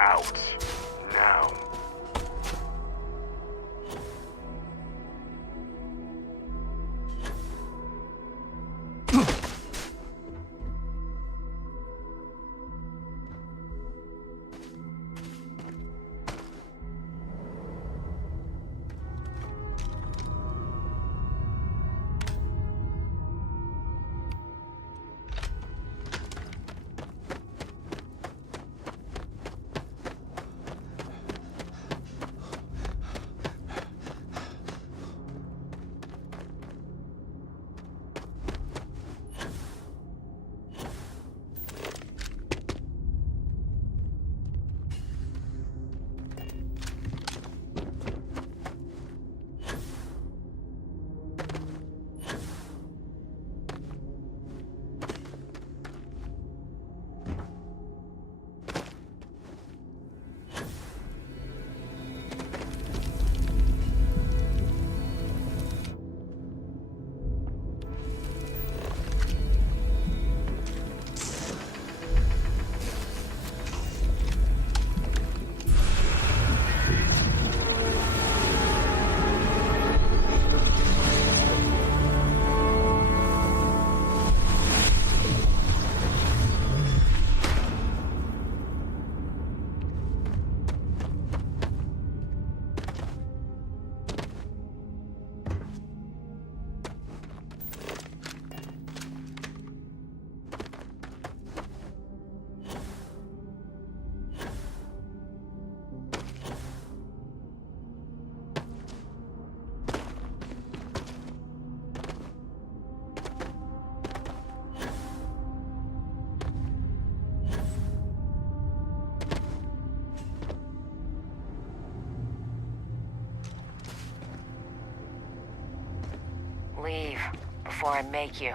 out. Now. Leave before I make you.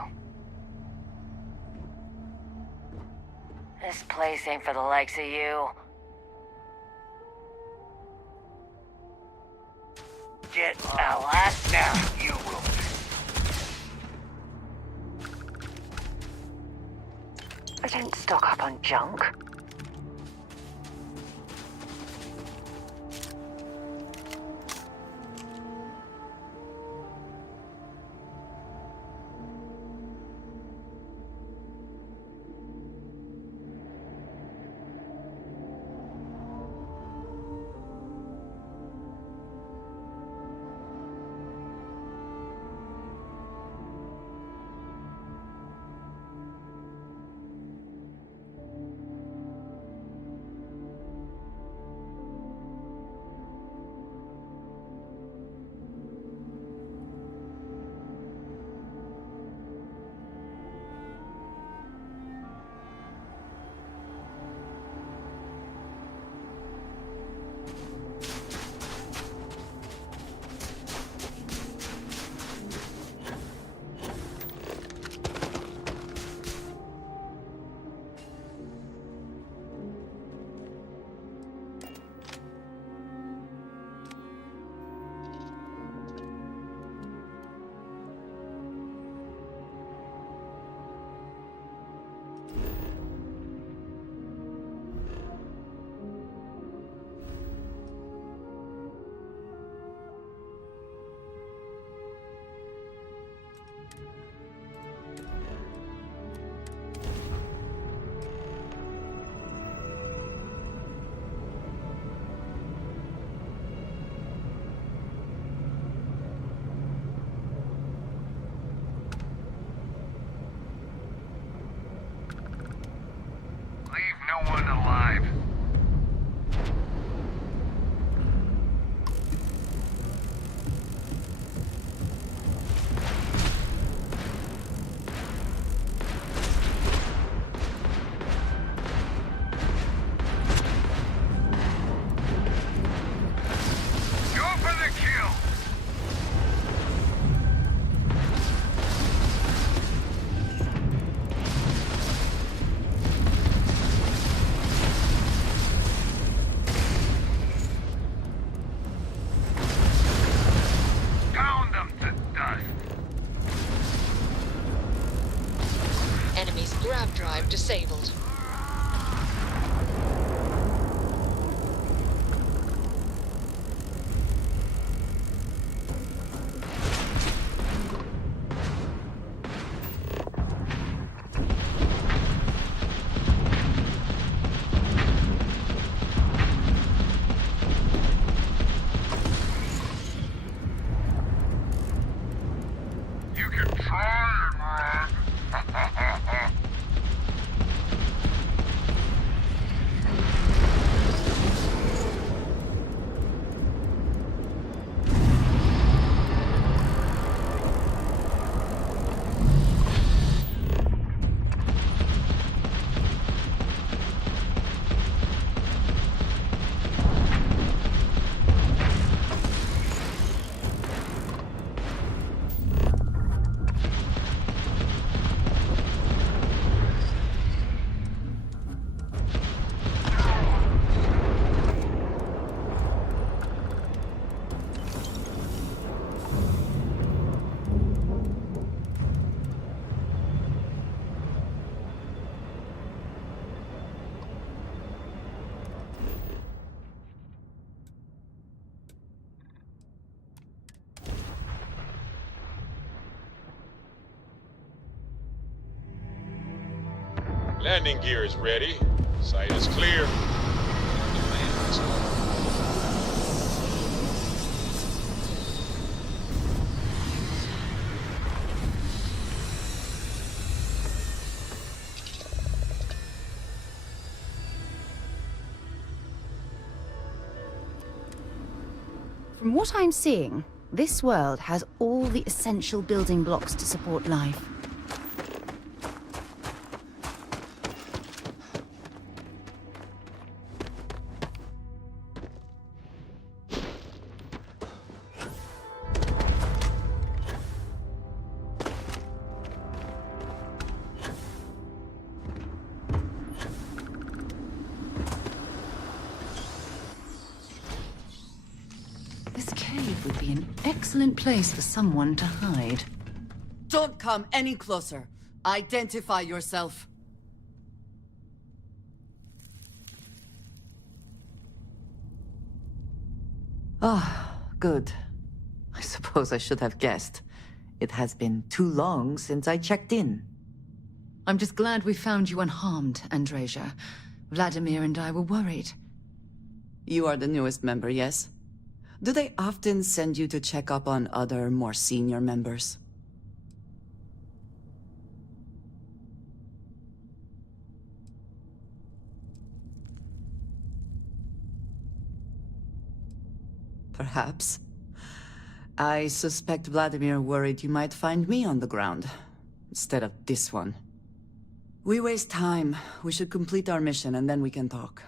This place ain't for the likes of you. Get out now. You will. I don't stock up on junk. Landing gear is ready. Site is clear. From what I'm seeing, this world has all the essential building blocks to support life. This cave would be an excellent place for someone to hide. Don't come any closer. Identify yourself. Ah, good. I suppose I should have guessed. It has been too long since I checked in. I'm just glad we found you unharmed, Andreja. Vladimir and I were worried. You are the newest member, yes? Do they often send you to check up on other, more senior members? Perhaps. I suspect Vladimir worried you might find me on the ground, instead of this one. We waste time. We should complete our mission and then we can talk.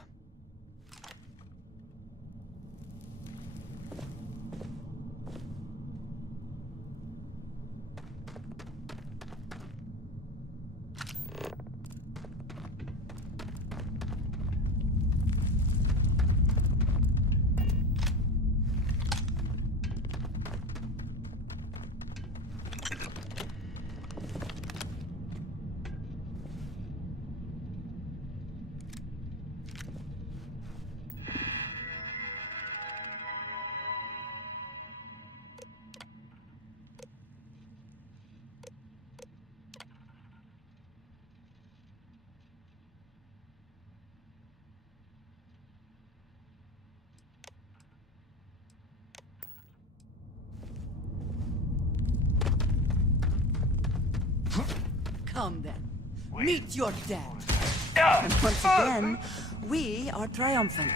Come then. Meet your death. And once again, we are triumphant.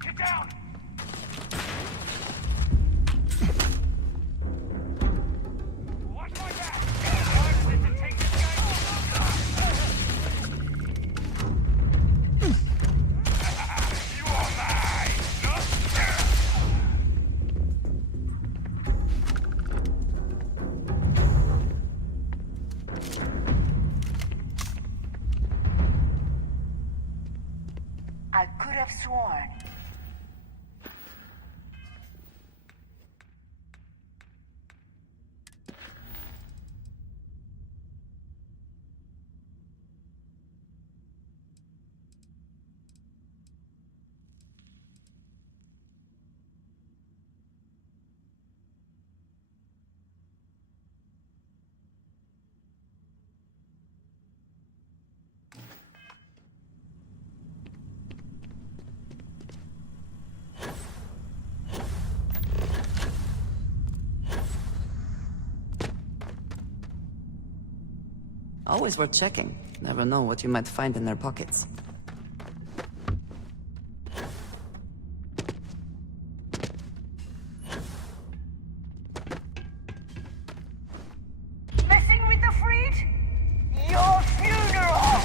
Get down! Watch my back! Listen, take this guy. You are mine! I could have sworn. Always worth checking. Never know what you might find in their pockets. Messing with the freed? Your funeral!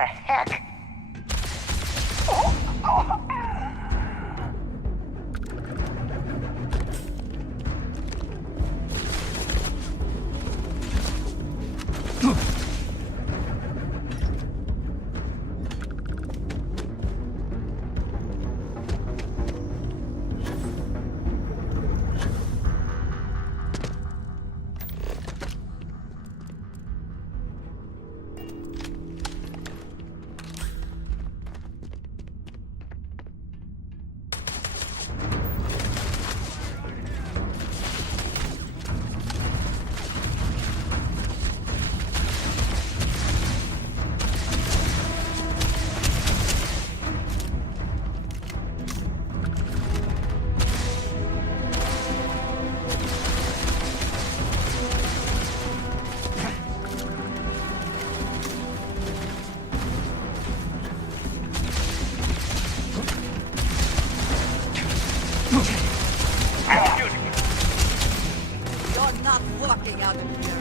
the heck? You're not walking out of here.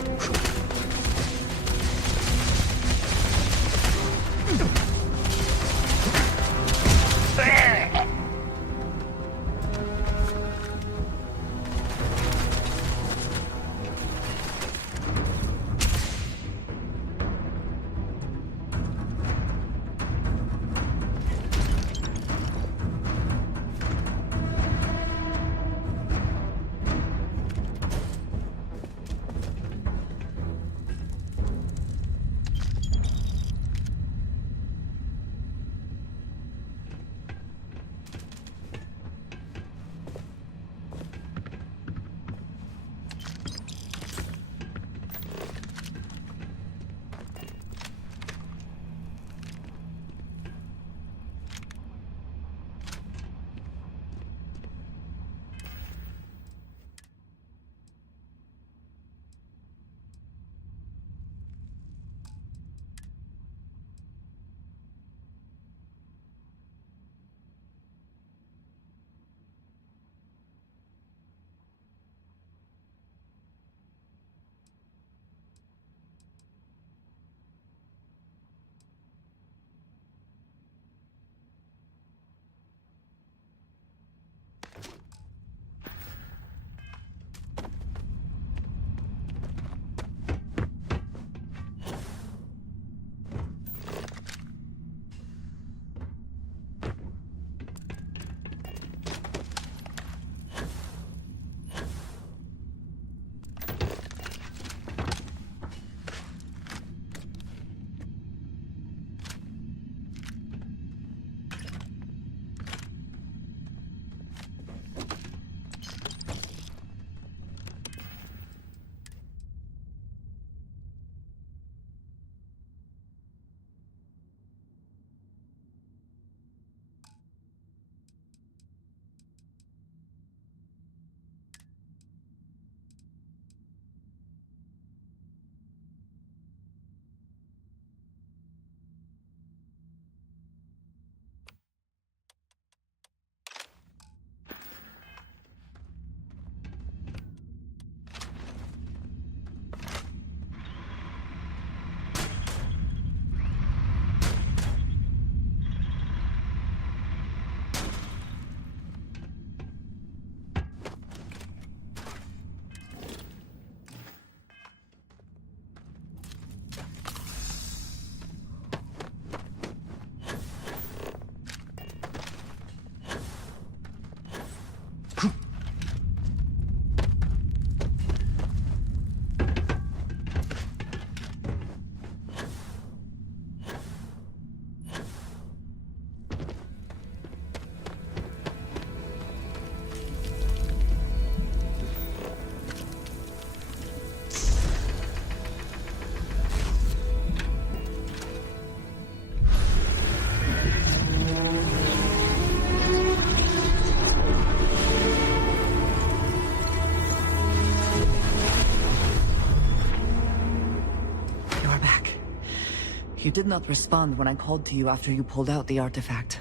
You did not respond when I called to you after you pulled out the artifact.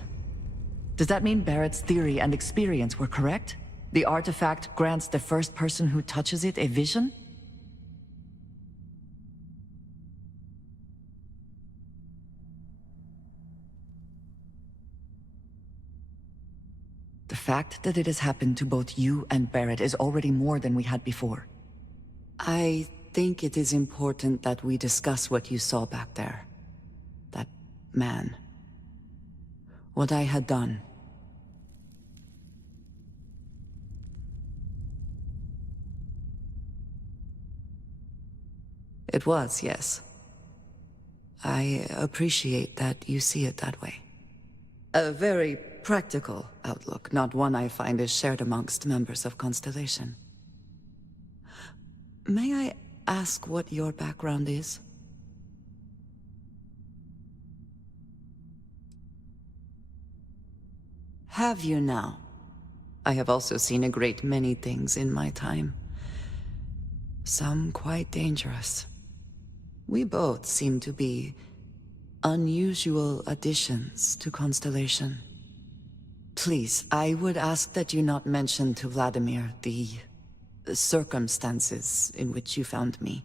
Does that mean Barrett's theory and experience were correct? The artifact grants the first person who touches it a vision? fact that it has happened to both you and Barrett is already more than we had before. I think it is important that we discuss what you saw back there. That man. What I had done. It was, yes. I appreciate that you see it that way. A very practical outlook, not one I find is shared amongst members of Constellation. May I ask what your background is? Have you now? I have also seen a great many things in my time. Some quite dangerous. We both seem to be unusual additions to Constellation. Please, I would ask that you not mention to Vladimir the circumstances in which you found me.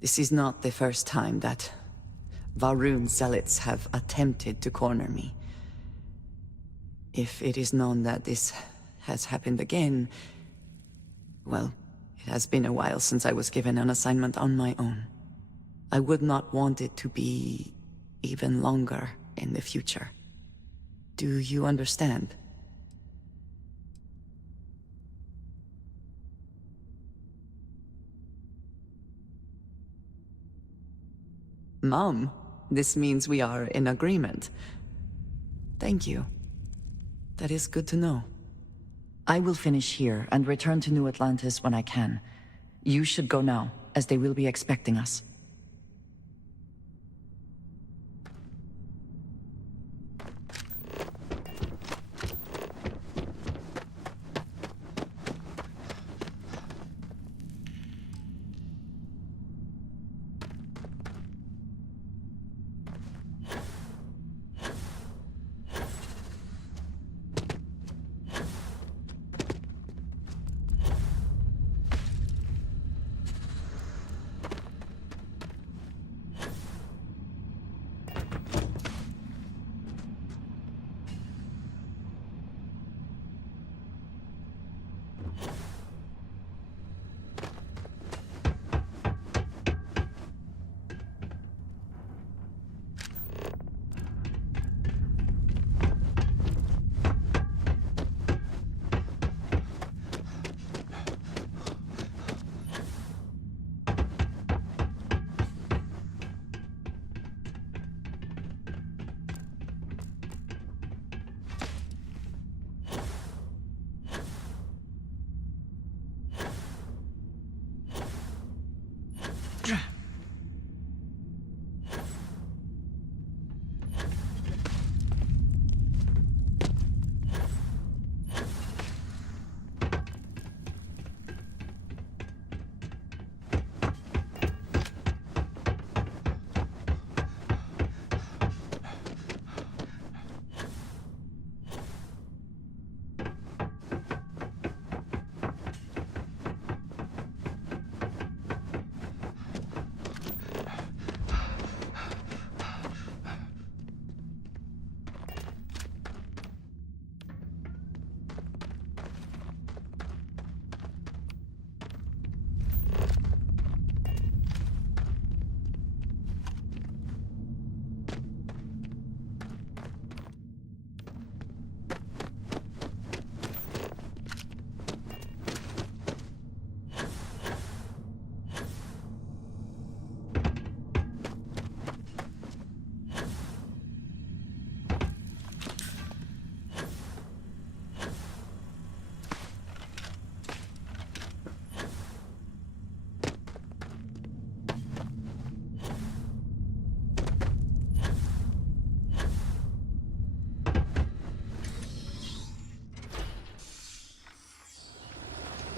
This is not the first time that Varun zealots have attempted to corner me. If it is known that this has happened again, well, it has been a while since I was given an assignment on my own. I would not want it to be even longer in the future. Do you understand? Mom, this means we are in agreement. Thank you. That is good to know. I will finish here and return to New Atlantis when I can. You should go now, as they will be expecting us.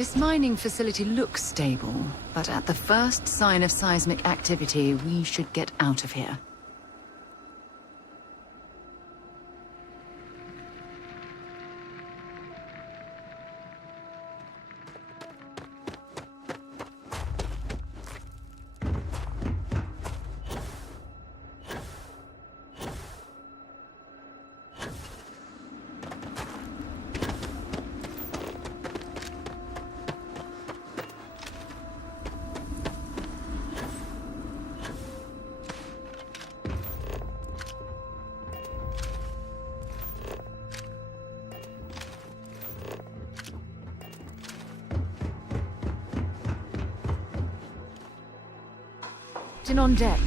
This mining facility looks stable, but at the first sign of seismic activity, we should get out of here. Captain on deck.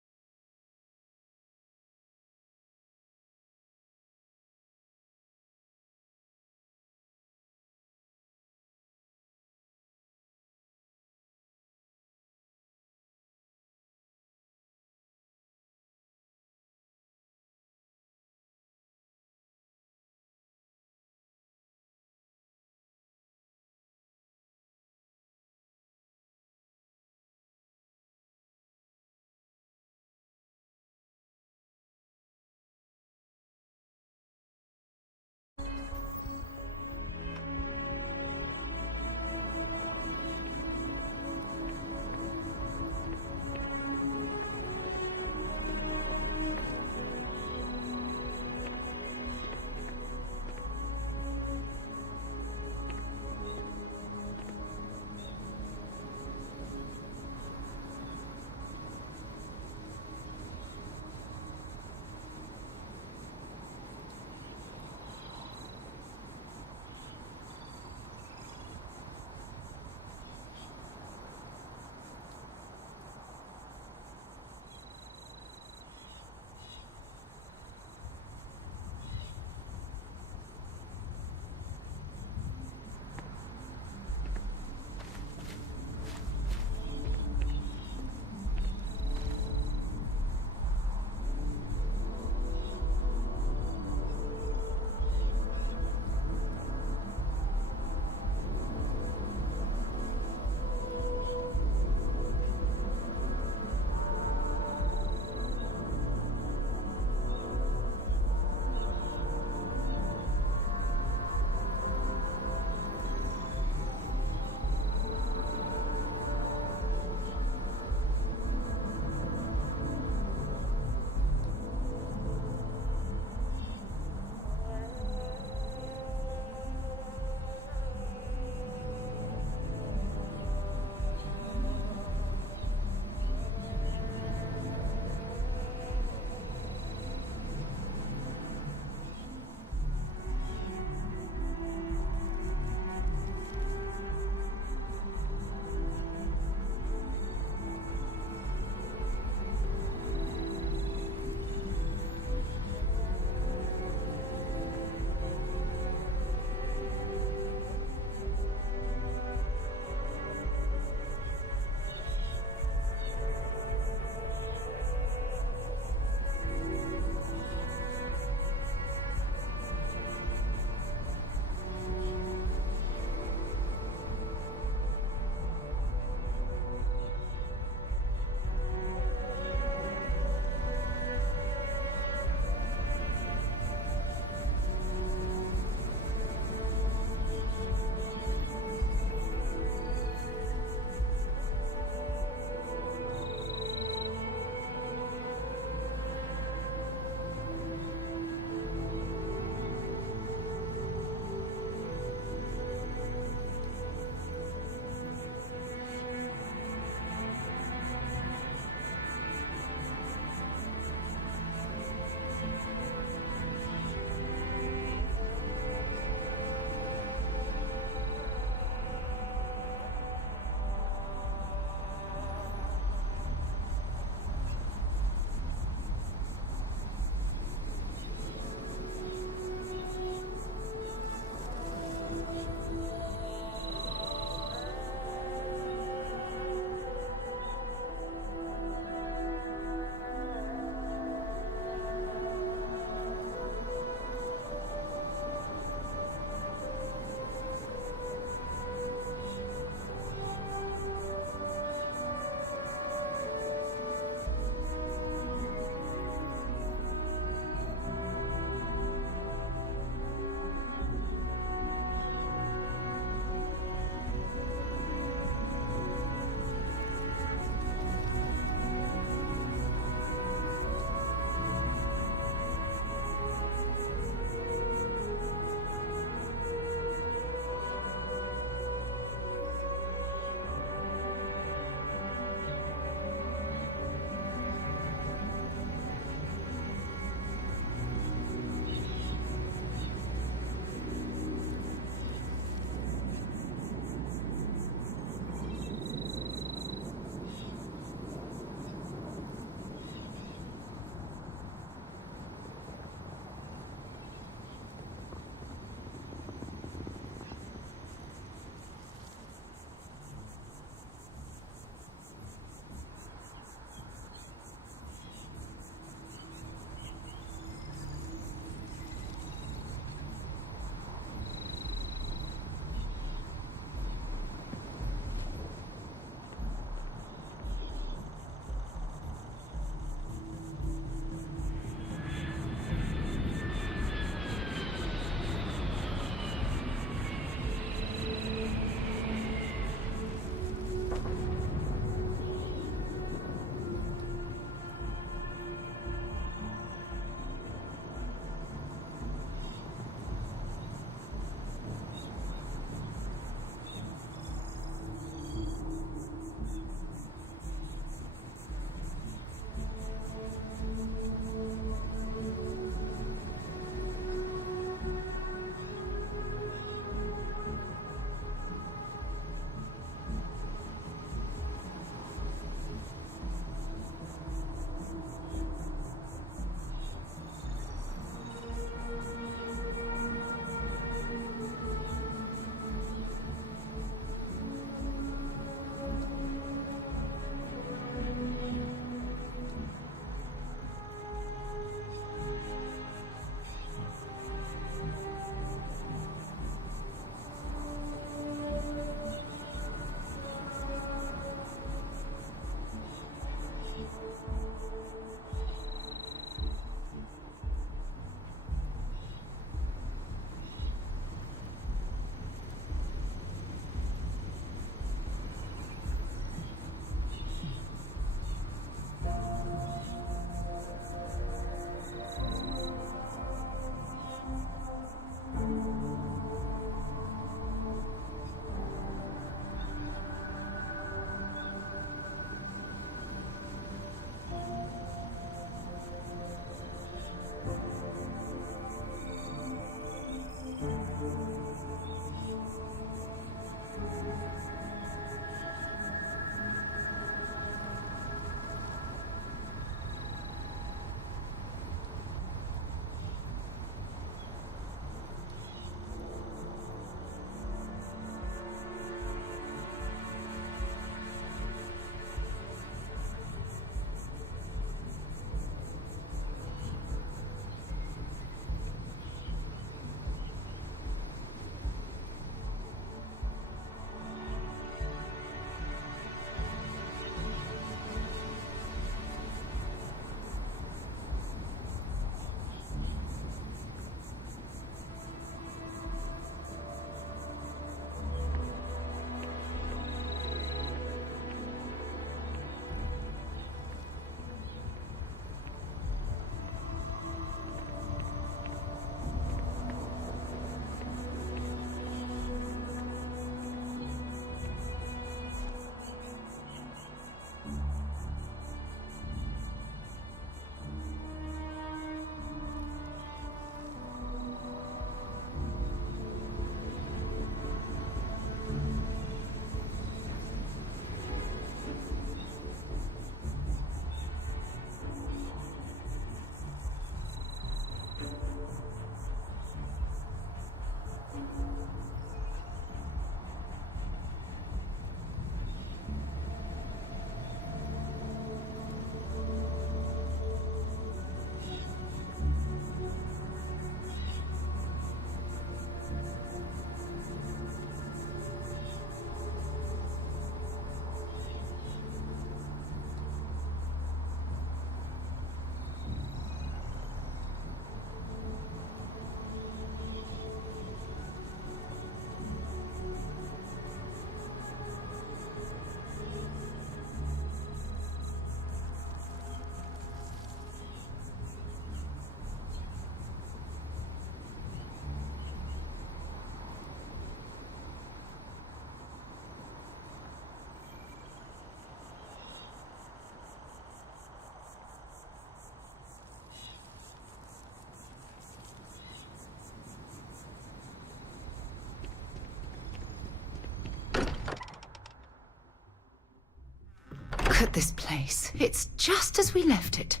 Look at this place. It's just as we left it.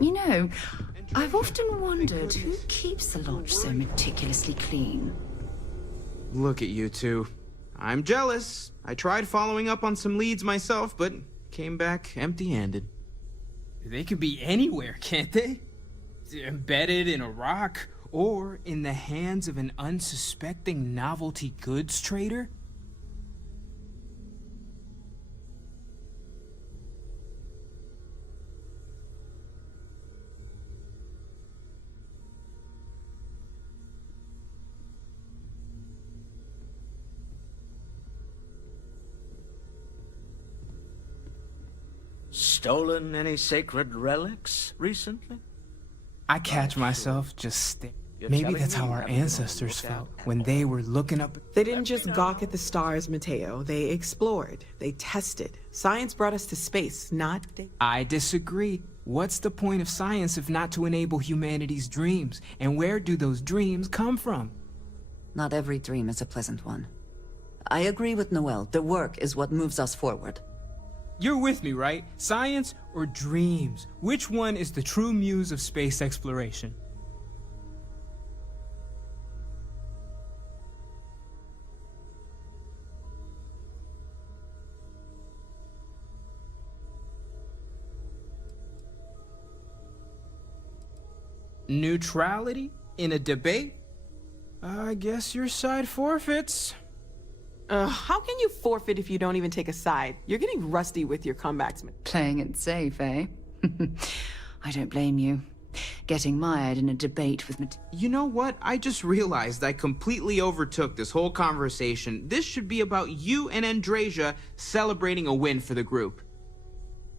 You know, I've often wondered who keeps the lodge so meticulously clean. Look at you two. I'm jealous. I tried following up on some leads myself, but came back empty-handed. They could be anywhere, can't they? Embedded in a rock, or in the hands of an unsuspecting novelty goods trader? Stolen any sacred relics recently? I catch myself just staring. You're Maybe telling that's me how you our haven't been on the ancestors lookout felt when they were looking up. They didn't just gawk at the stars, Mateo. They explored. They tested. Science brought us to space, not... I disagree. What's the point of science if not to enable humanity's dreams? And where do those dreams come from? Not every dream is a pleasant one. I agree with Noel. The work is what moves us forward. You're with me, right? Science or dreams? Which one is the true muse of space exploration? Neutrality in a debate? I guess your side forfeits. How can you forfeit if you don't even take a side? You're getting rusty with your comebacks. Playing it safe, eh? I don't blame you. Getting mired in a debate with You know what? I just realized I completely overtook this whole conversation. This should be about you and Andrasia celebrating a win for the group.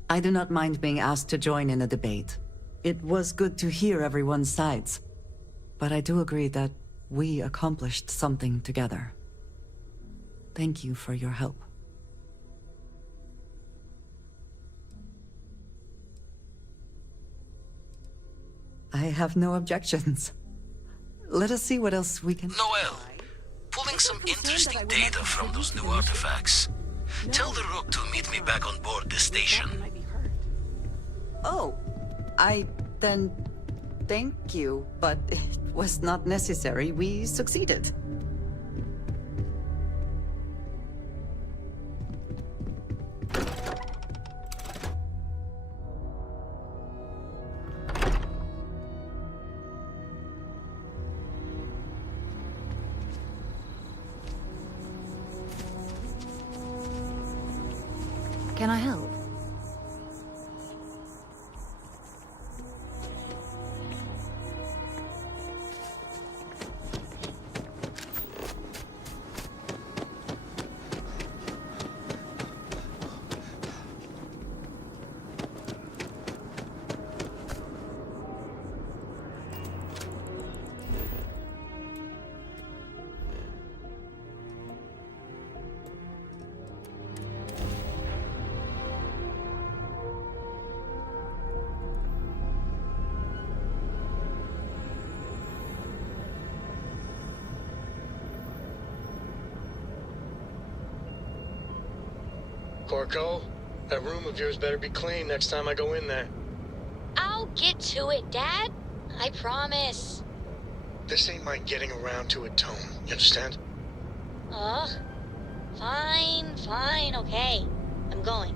I do not mind being asked to join in a debate. It was good to hear everyone's sides. But I do agree that we accomplished something together. Thank you for your help. I have no objections. Let us see what else we can... Noel, pulling some interesting data from those new artifacts. Tell the Rook to meet me back on board the station. Oh, then thank you, but it was not necessary. We succeeded. Can I help? Corco, that room of yours better be clean next time I go in there. I'll get to it, Dad. I promise. This ain't my getting around to it, Tone. You understand? Ugh. Fine, okay. I'm going.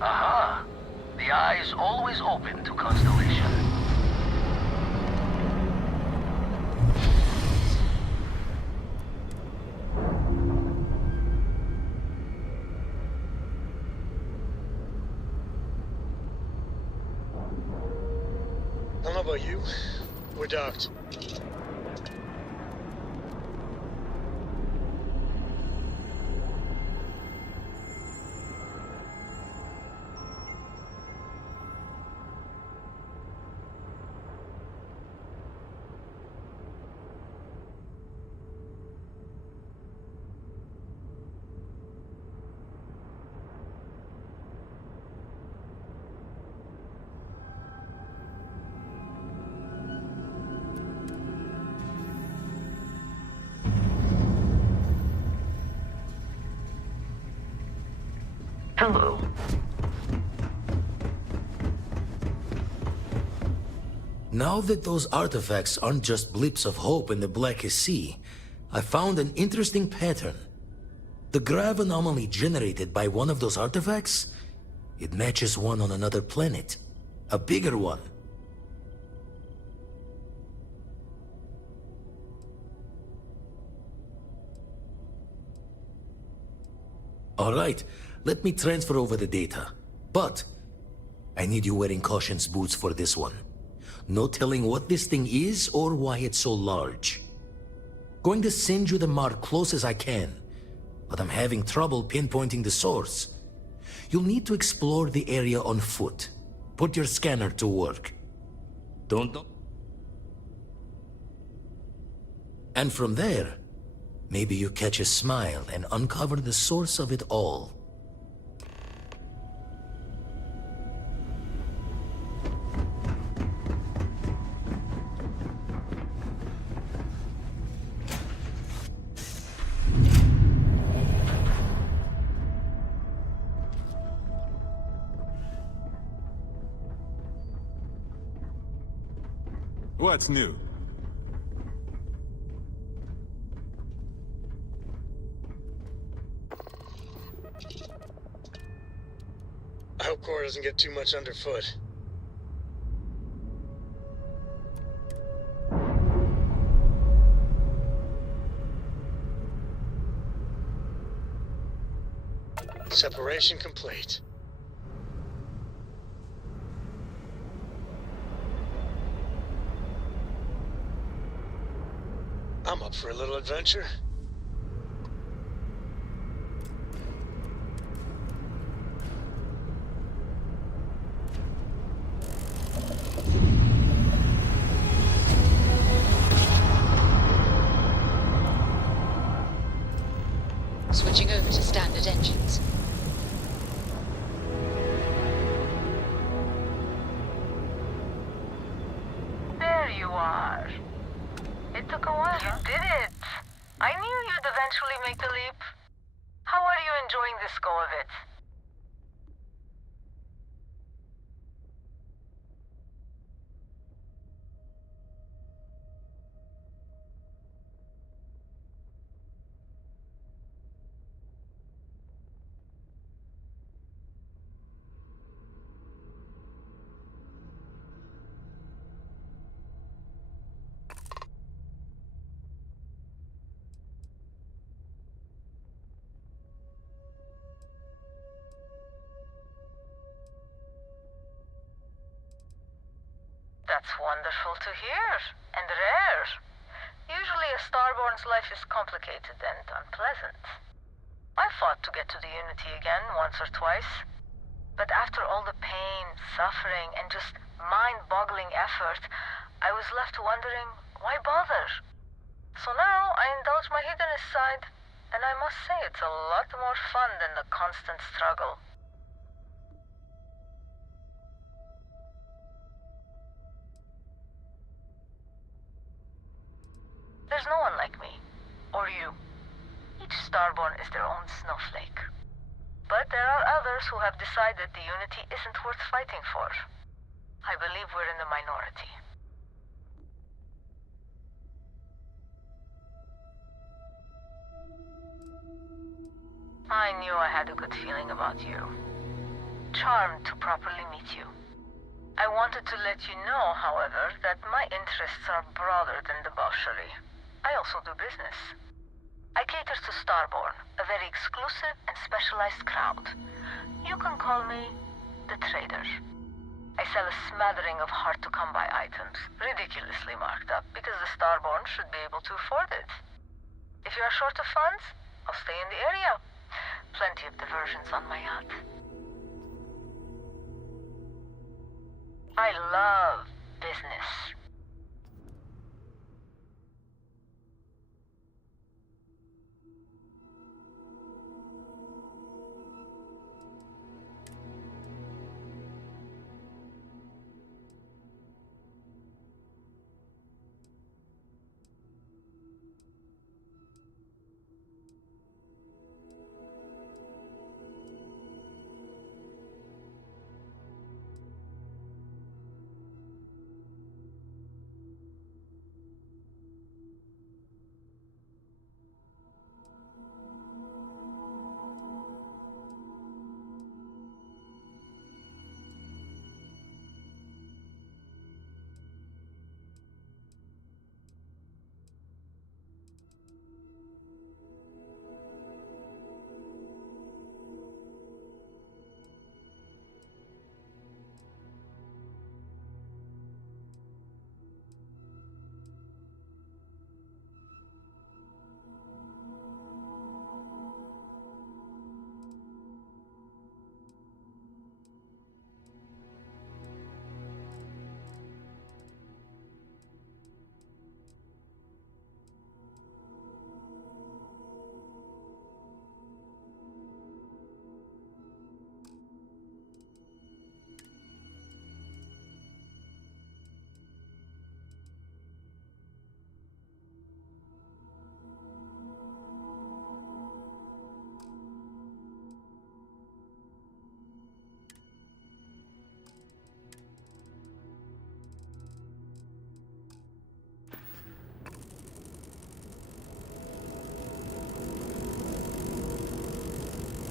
Aha! The eye is always open to Constellation. I don't know about you. We're docked. Hello. Now that those artifacts aren't just blips of hope in the Blackest Sea, I found an interesting pattern. The grav anomaly generated by one of those artifacts, it matches one on another planet. A bigger one. Alright, let me transfer over the data. But, I need you wearing caution's boots for this one. No telling what this thing is or why it's so large. Going to send you the mark close as I can, but I'm having trouble pinpointing the source. You'll need to explore the area on foot. Put your scanner to work. Don't... And from there, maybe you catch a smile and uncover the source of it all. What's new? I hope Core doesn't get too much underfoot. Separation complete. I'm up for a little adventure. Switching over to standard engines. There you are. It took a while. You did it. I knew you'd eventually make the leap. How are you enjoying this go of it? That's wonderful to hear, and rare. Usually a Starborn's life is complicated and unpleasant. I fought to get to the Unity again once or twice, but after all the pain, suffering, and just mind-boggling effort, I was left wondering, why bother? So now I indulge my hedonist side, and I must say it's a lot more fun than the constant struggle. There's no one like me, or you. Each Starborn is their own snowflake. But there are others who have decided the Unity isn't worth fighting for. I believe we're in the minority. I knew I had a good feeling about you. Charmed to properly meet you. I wanted to let you know, however, that my interests are broader than debauchery. I also do business. I cater to Starborn, a very exclusive and specialized crowd. You can call me the trader. I sell a smattering of hard-to-come-by items, ridiculously marked up, because the Starborn should be able to afford it. If you are short of funds, I'll stay in the area. Plenty of diversions on my yacht. I love business.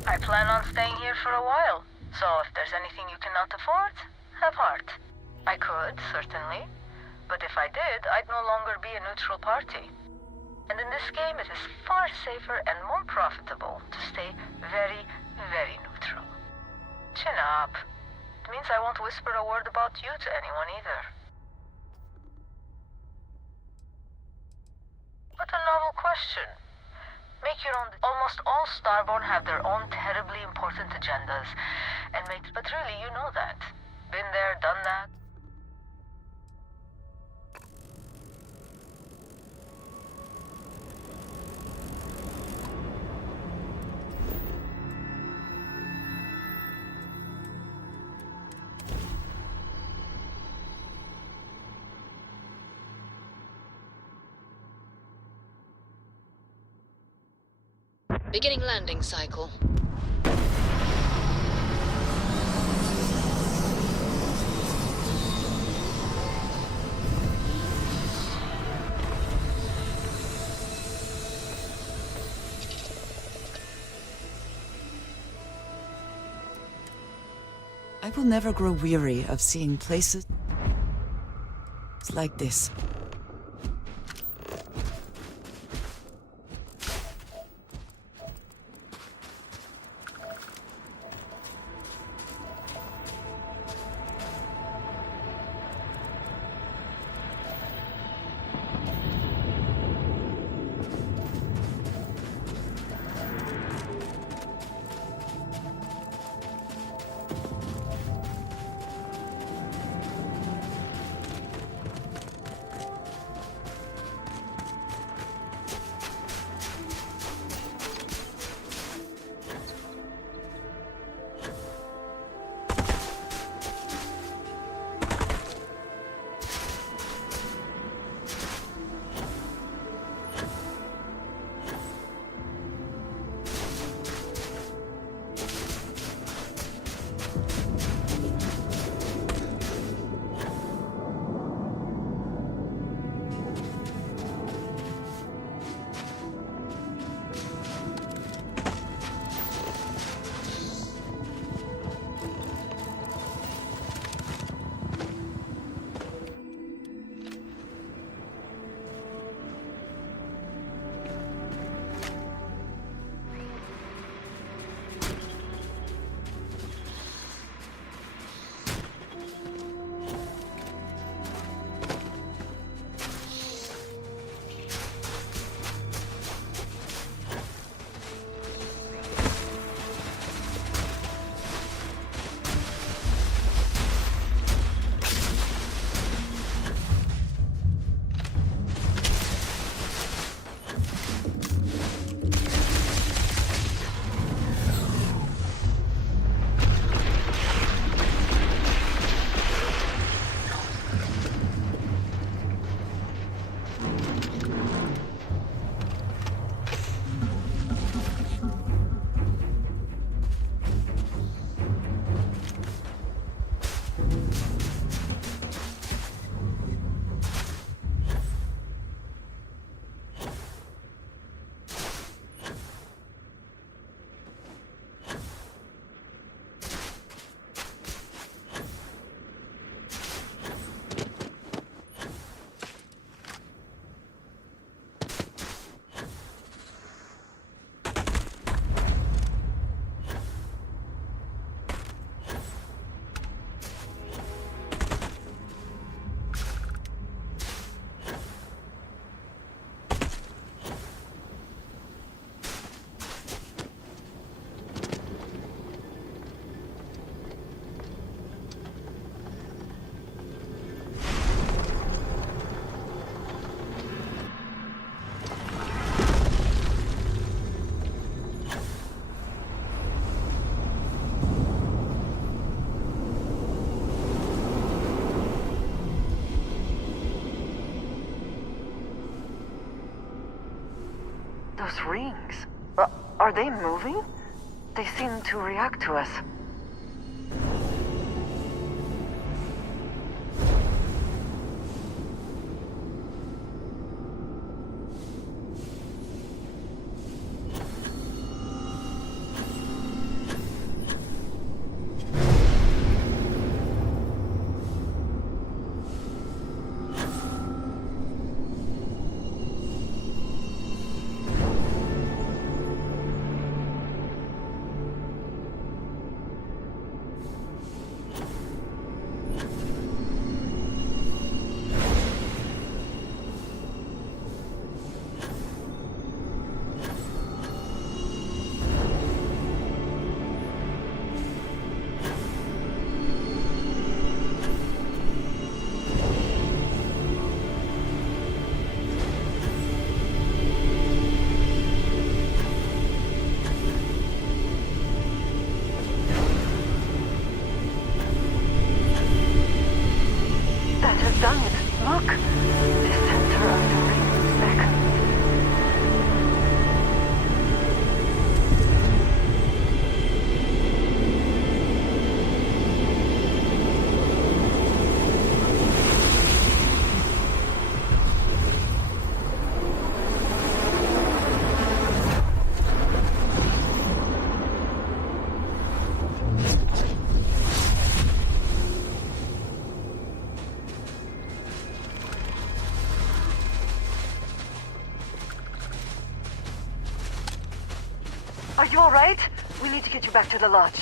I plan on staying here for a while, so if there's anything you cannot afford, have heart. I could, certainly, but if I did, I'd no longer be a neutral party. And in this game, it is far safer and more profitable to stay very, very neutral. Chin up. It means I won't whisper a word about you to anyone either. What a novel question. Make your own. Almost all Starborn have their own terribly important agendas, and but really, you know that. Been there, done that. Beginning landing cycle. I will never grow weary of seeing places like this. Those rings. Are they moving? They seem to react to us. Are you alright? We need to get you back to the lodge.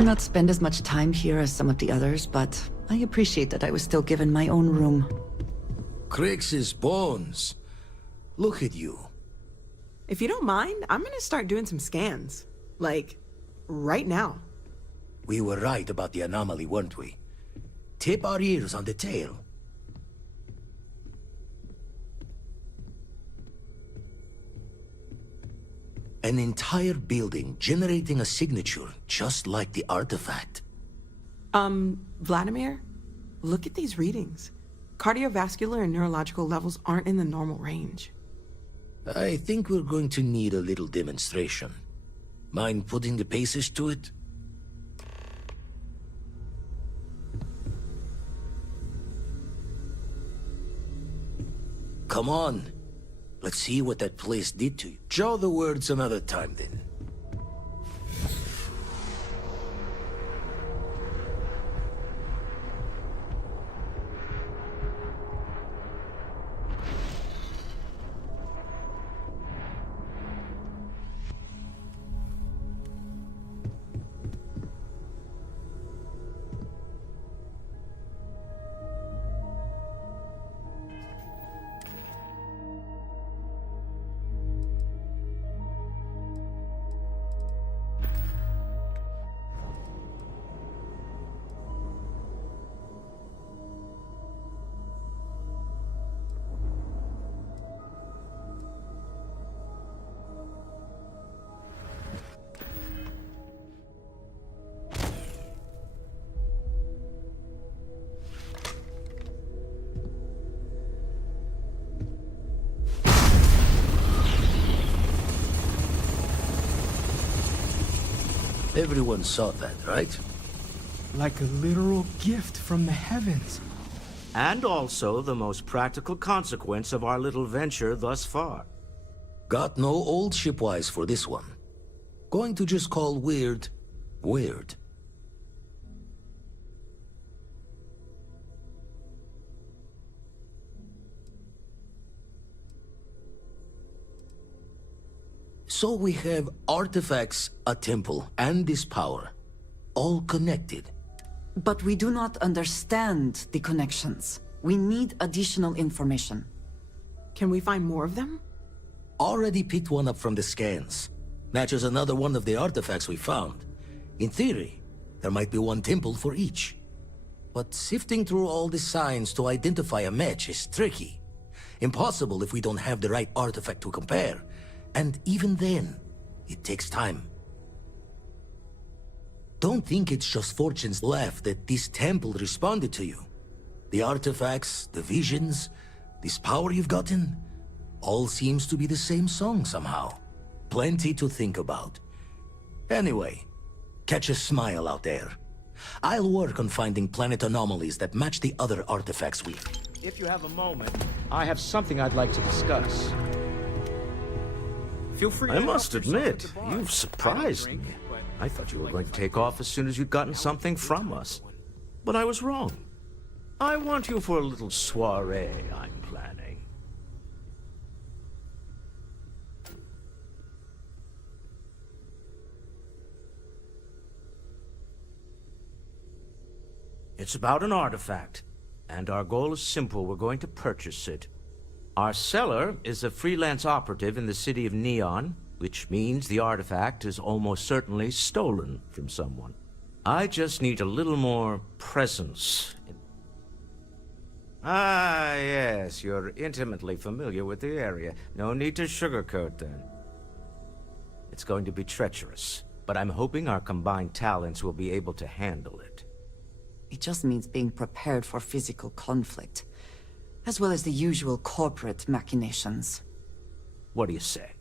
Not spend as much time here as some of the others, but I appreciate that I was still given my own room. Crix's bones. Look at you. If you don't mind, I'm gonna start doing some scans. Like, right now. We were right about the anomaly, weren't we? Tip our ears on the tail. An entire building generating a signature just like the artifact. Vladimir, look at these readings. Cardiovascular and neurological levels aren't in the normal range. I think we're going to need a little demonstration. Mind putting the paces to it? Come on. Let's see what that place did to you. Draw the words another time, then. Everyone saw that, right? Like a literal gift from the heavens. And also the most practical consequence of our little venture thus far. Got no old shipwise for this one. Going to just call weird, weird. So we have artifacts, a temple, and this power. All connected. But we do not understand the connections. We need additional information. Can we find more of them? Already picked one up from the scans. Matches another one of the artifacts we found. In theory, there might be one temple for each. But sifting through all the signs to identify a match is tricky. Impossible if we don't have the right artifact to compare. And even then, it takes time. Don't think it's just Fortune's laugh that this temple responded to you. The artifacts, the visions, this power you've gotten, all seems to be the same song somehow. Plenty to think about. Anyway, catch a smile out there. I'll work on finding planet anomalies that match the other artifacts we... If you have a moment, I have something I'd like to discuss. Feel free. I must admit, you've surprised me. I thought you were going to take off as soon as you'd gotten something from us. But I was wrong. I want you for a little soiree I'm planning. It's about an artifact, and our goal is simple. We're going to purchase it. Our seller is a freelance operative in the city of Neon, which means the artifact is almost certainly stolen from someone. I just need a little more presence. Ah, yes, you're intimately familiar with the area. No need to sugarcoat, then. It's going to be treacherous, but I'm hoping our combined talents will be able to handle it. It just means being prepared for physical conflict, as well as the usual corporate machinations. What do you say?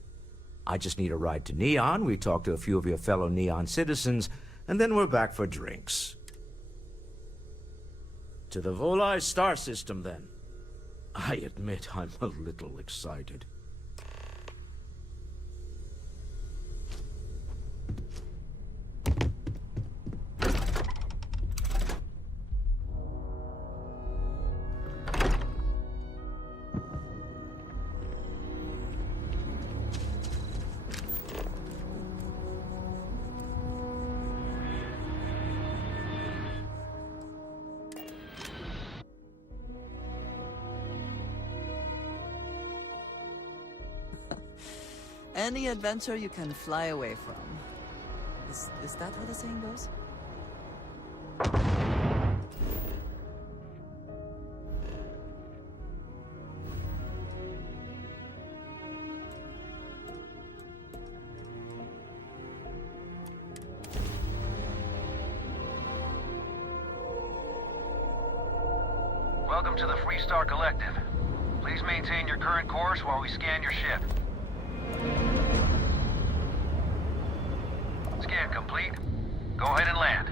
I just need a ride to Neon, we talk to a few of your fellow Neon citizens, and then we're back for drinks. To the Volai star system, then. I admit I'm a little excited. Any adventure you can fly away from. Is that how the saying goes? Welcome to the Freestar Collective. Please maintain your current course while we scan your ship. Scan complete. Go ahead and land.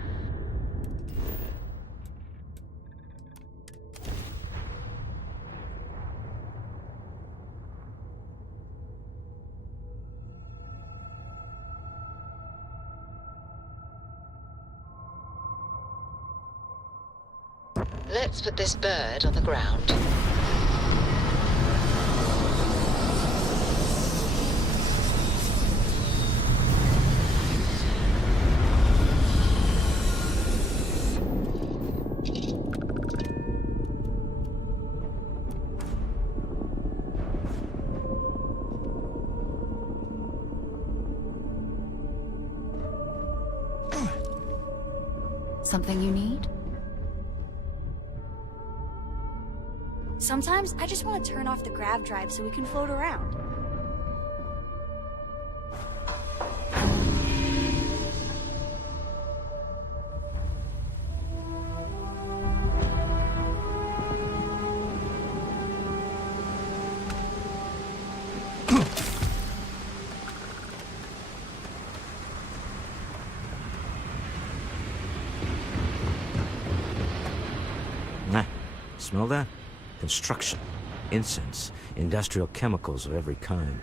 Let's put this bird on the ground. Something you need? Sometimes I just want to turn off the grav drive so we can float around. Smell that? Construction, incense, industrial chemicals of every kind.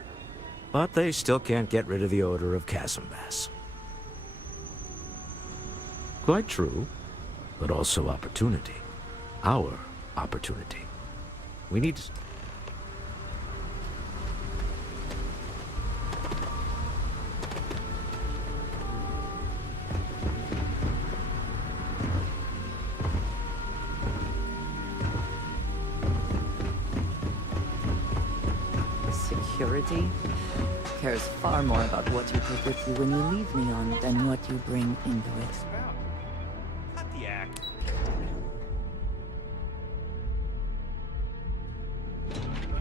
But they still can't get rid of the odor of chasm bass. Quite true, but also opportunity. Our opportunity. We need to... Security cares far more about what you take with you when you leave Neon than what you bring into it. Cut the act.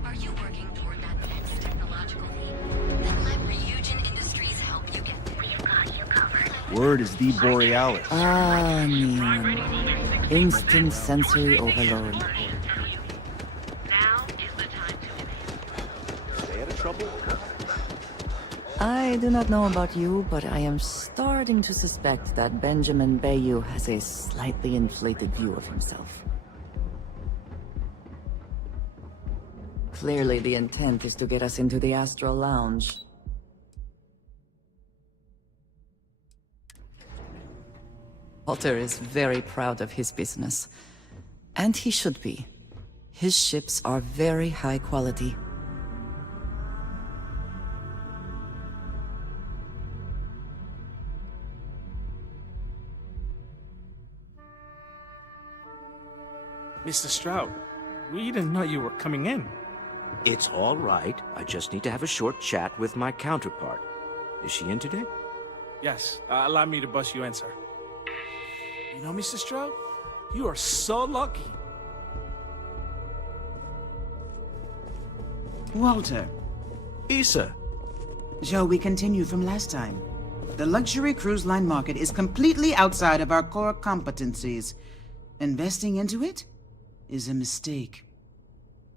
Are you working toward that next technological leap? Then let Ryujin Industries help you get there. We've got you covered. Word is the Borealis. Ah, Neon. Instant sensory overload. Stay out of trouble? I do not know about you, but I am starting to suspect that Benjamin Bayou has a slightly inflated view of himself. Clearly the intent is to get us into the Astral Lounge. Walter is very proud of his business. And he should be. His ships are very high quality. Mr. Stroud, we didn't know you were coming in. It's all right. I just need to have a short chat with my counterpart. Is she in today? Yes, allow me to bust you in, sir. You know, Mr. Stroud, you are so lucky. Walter. Issa. Shall we continue from last time? The luxury cruise line market is completely outside of our core competencies. Investing into it is a mistake.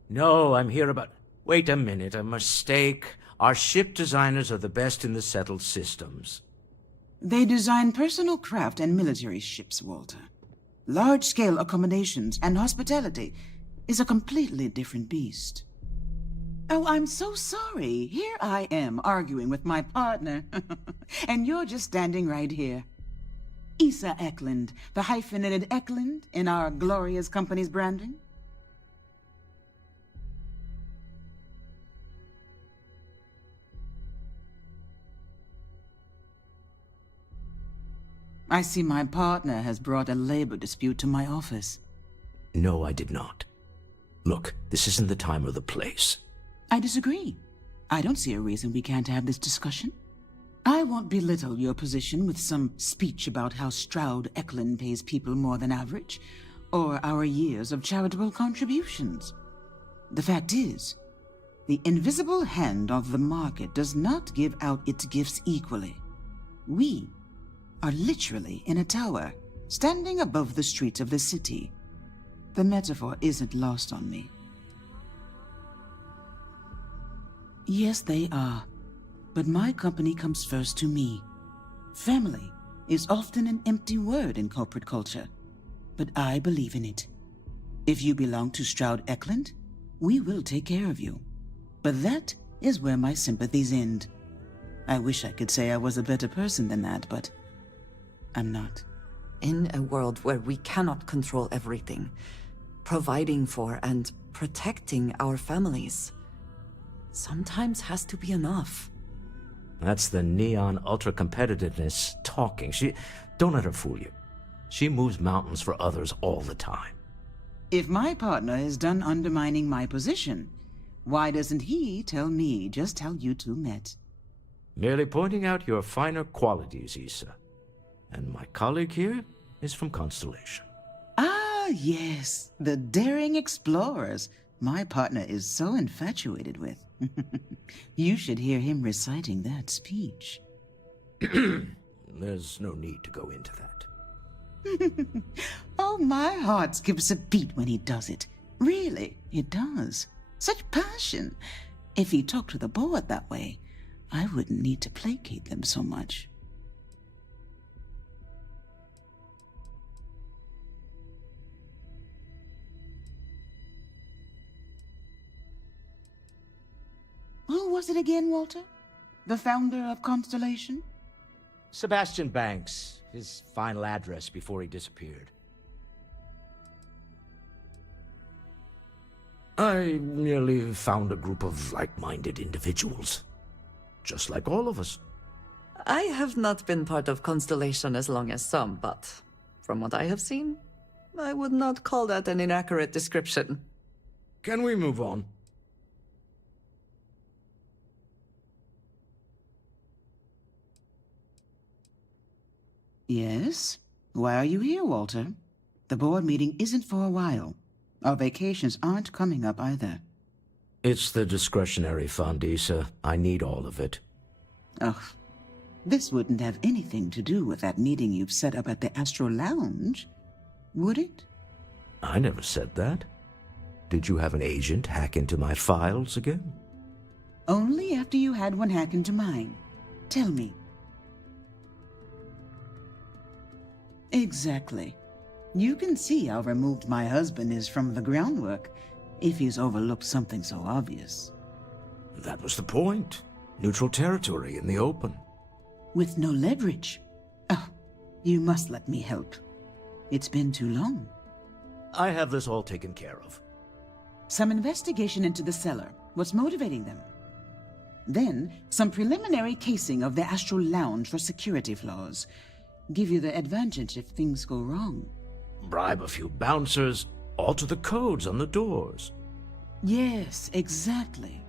No, I'm here about... Wait a minute, a mistake. Our ship designers are the best in the settled systems. They design personal craft and military ships, Walter. Large-scale accommodations and hospitality is a completely different beast. Oh, I'm so sorry. Here I am arguing with my partner. And you're just standing right here. Issa Eklund, the hyphenated Eklund in our glorious company's branding. I see my partner has brought a labor dispute to my office. No, I did not. Look, this isn't the time or the place. I disagree. I don't see a reason we can't have this discussion. I won't belittle your position with some speech about how Stroud Eklund pays people more than average, or our years of charitable contributions. The fact is, the invisible hand of the market does not give out its gifts equally. We are literally in a tower, standing above the streets of the city. The metaphor isn't lost on me. Yes, they are. But my company comes first to me. Family is often an empty word in corporate culture, but I believe in it. If you belong to Stroud Eklund, we will take care of you. But that is where my sympathies end. I wish I could say I was a better person than that, but I'm not. In a world where we cannot control everything, providing for and protecting our families sometimes has to be enough. That's the neon ultra-competitiveness talking. Don't let her fool you. She moves mountains for others all the time. If my partner is done undermining my position, why doesn't he tell me just how you two met? Merely pointing out your finer qualities, Issa. And my colleague here is from Constellation. Ah, yes. The daring explorers my partner is so infatuated with. You should hear him reciting that speech. There's no need to go into that. Oh, my heart skips a beat when he does it. Really, it does. Such passion. If he talked to the board that way, I wouldn't need to placate them so much. Who was it again, Walter? The founder of Constellation? Sebastian Banks, his final address before he disappeared. I merely found a group of like-minded individuals. Just like all of us. I have not been part of Constellation as long as some, but from what I have seen, I would not call that an inaccurate description. Can we move on? Yes? Why are you here, Walter? The board meeting isn't for a while. Our vacations aren't coming up either. It's the discretionary fund, Issa. I need all of it. Ugh. This wouldn't have anything to do with that meeting you've set up at the Astral Lounge, would it? I never said that. Did you have an agent hack into my files again? Only after you had one hack into mine. Tell me. Exactly. You can see how removed my husband is from the groundwork, if he's overlooked something so obvious. That was the point. Neutral territory in the open. With no leverage. Oh, you must let me help. It's been too long. I have this all taken care of. Some investigation into the cellar. What's motivating them? Then, some preliminary casing of the Astral Lounge for security flaws. Give you the advantage if things go wrong. Bribe a few bouncers, alter the codes on the doors. Yes, exactly.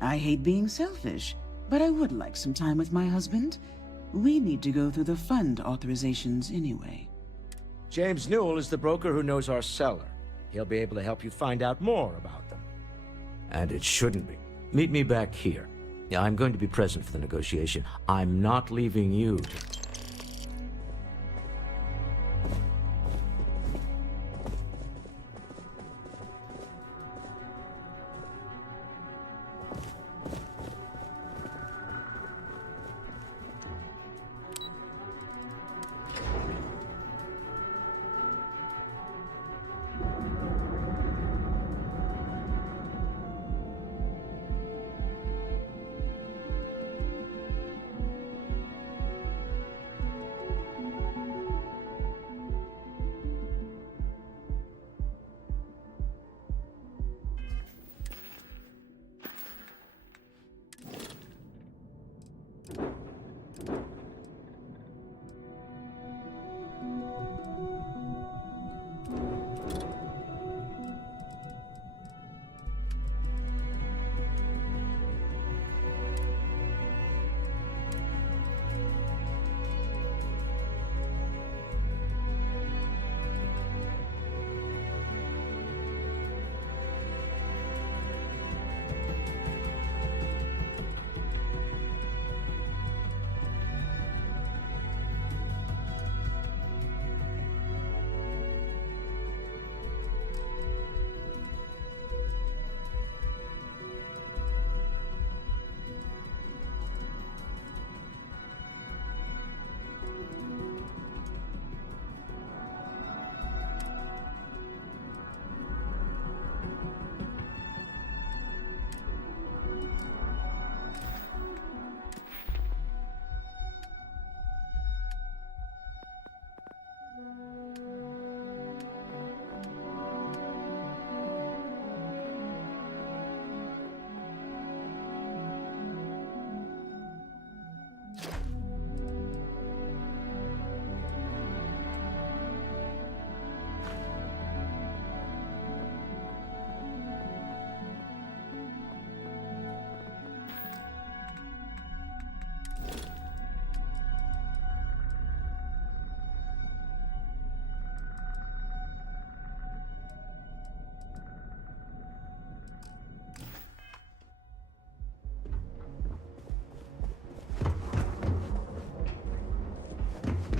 I hate being selfish, but I would like some time with my husband. We need to go through the fund authorizations anyway. James Newell is the broker who knows our cellar. He'll be able to help you find out more about them. And it shouldn't be. Meet me back here. Yeah, I'm going to be present for the negotiation. I'm not leaving you.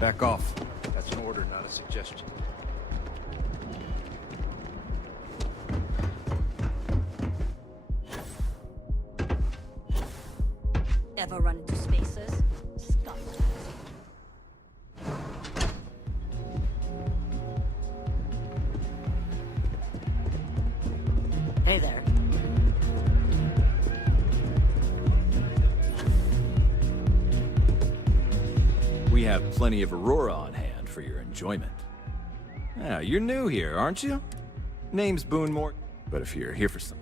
Back off. That's an order, not a suggestion. Ever run into spacers? Scuff. Hey there. We have plenty of Aurora on hand for your enjoyment. Yeah, you're new here, aren't you? Name's Boone Mort, but if you're here for some...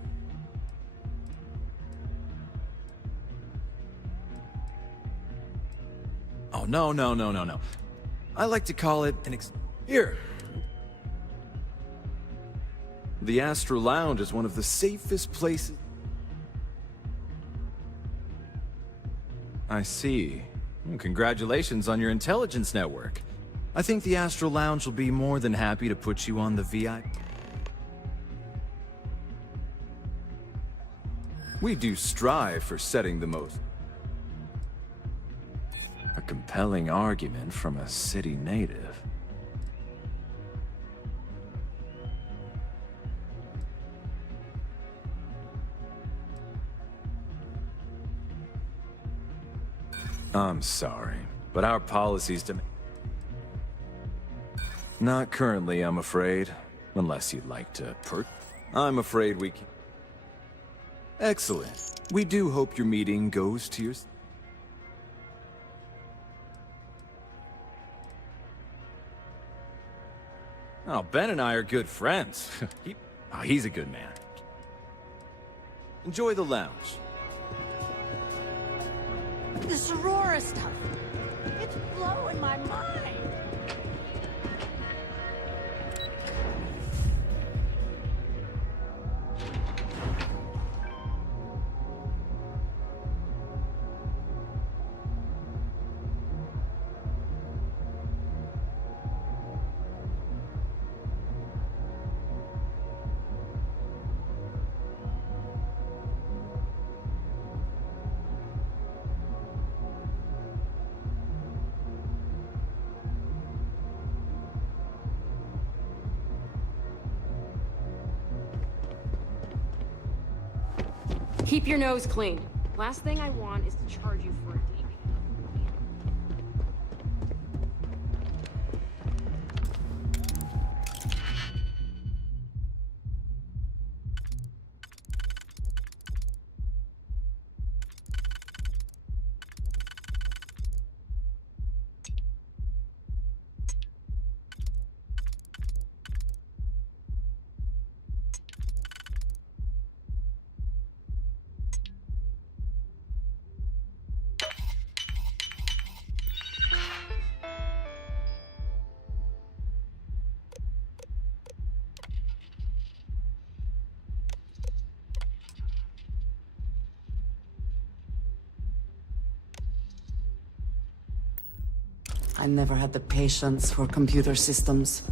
Oh, no. I like to call it an Here! The Astral Lounge is one of the safest places... I see. Well, congratulations on your intelligence network. I think the Astral Lounge will be more than happy to put you on the VIP. We do strive for setting the most... A compelling argument from a city native. I'm sorry, but our policies demand... Not currently, I'm afraid. Unless you'd like to I'm afraid we can... Excellent. We do hope your meeting goes to your... Oh, Ben and I are good friends. He's a good man. Enjoy the lounge. This Aurora stuff. It's blowing my mind. Keep your nose clean. Last thing I want is to charge you for a DV. I never had the patience for computer systems.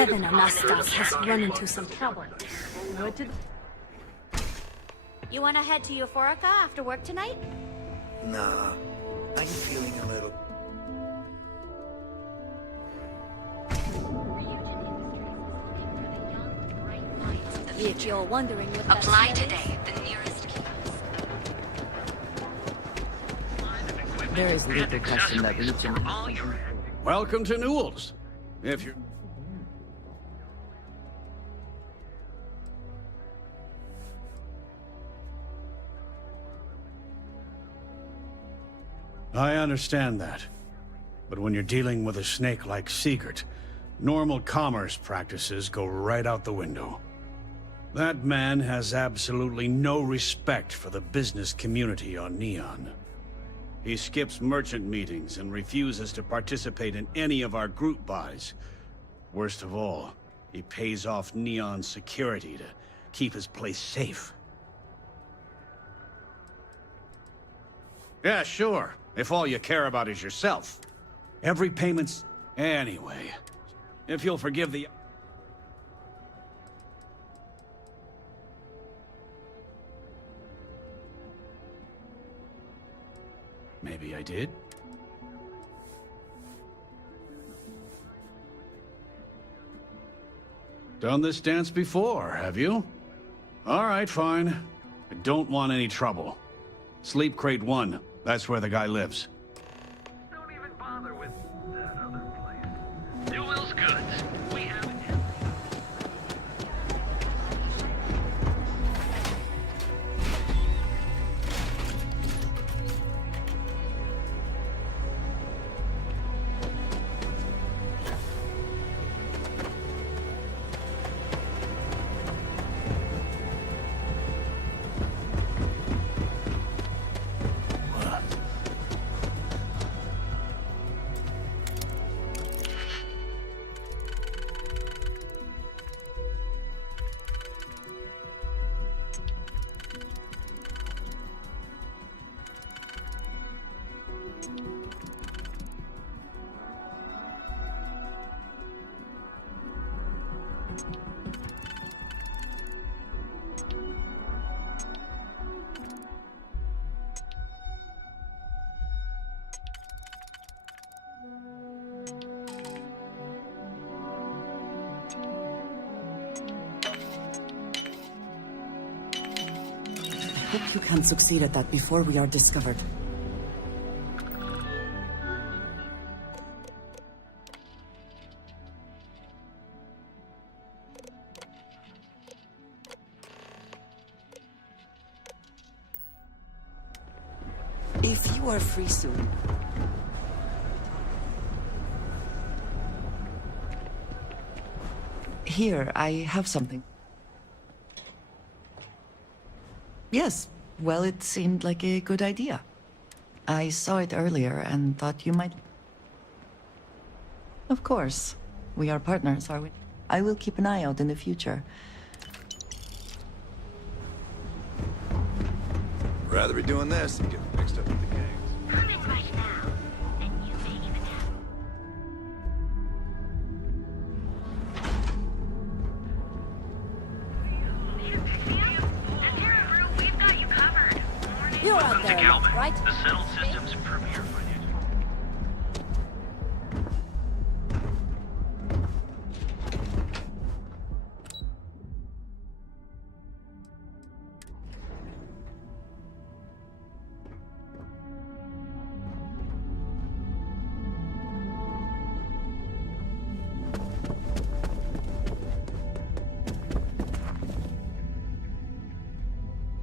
Kevin Anastas has run into some trouble. You wanna head to Euphorica after work tonight? Nah, I'm feeling a little... If you're wondering what that Apply is, today. The nearest There is little question that Legion... Welcome to Newell's. If you're... I understand that. But when you're dealing with a snake like Siegert, normal commerce practices go right out the window. That man has absolutely no respect for the business community on Neon. He skips merchant meetings and refuses to participate in any of our group buys. Worst of all, he pays off Neon's security to keep his place safe. Yeah, sure. If all you care about is yourself. Every payment's... Anyway, if you'll forgive the... Maybe I did? Done this dance before, have you? All right, fine. I don't want any trouble. Sleep Crate 1. That's where the guy lives. Don't even bother with that other place. New Will's goods. We have it. Hope you can succeed at that before we are discovered. If you are free soon... Here, I have something. Yes, well, it seemed like a good idea. I saw it earlier and thought you might... Of course. We are partners, are we? I will keep an eye out in the future. Rather be doing this than getting mixed up with the gangs. Come in right now, and you may even have... You're out there, Calvin, right? the settled system's premier financial.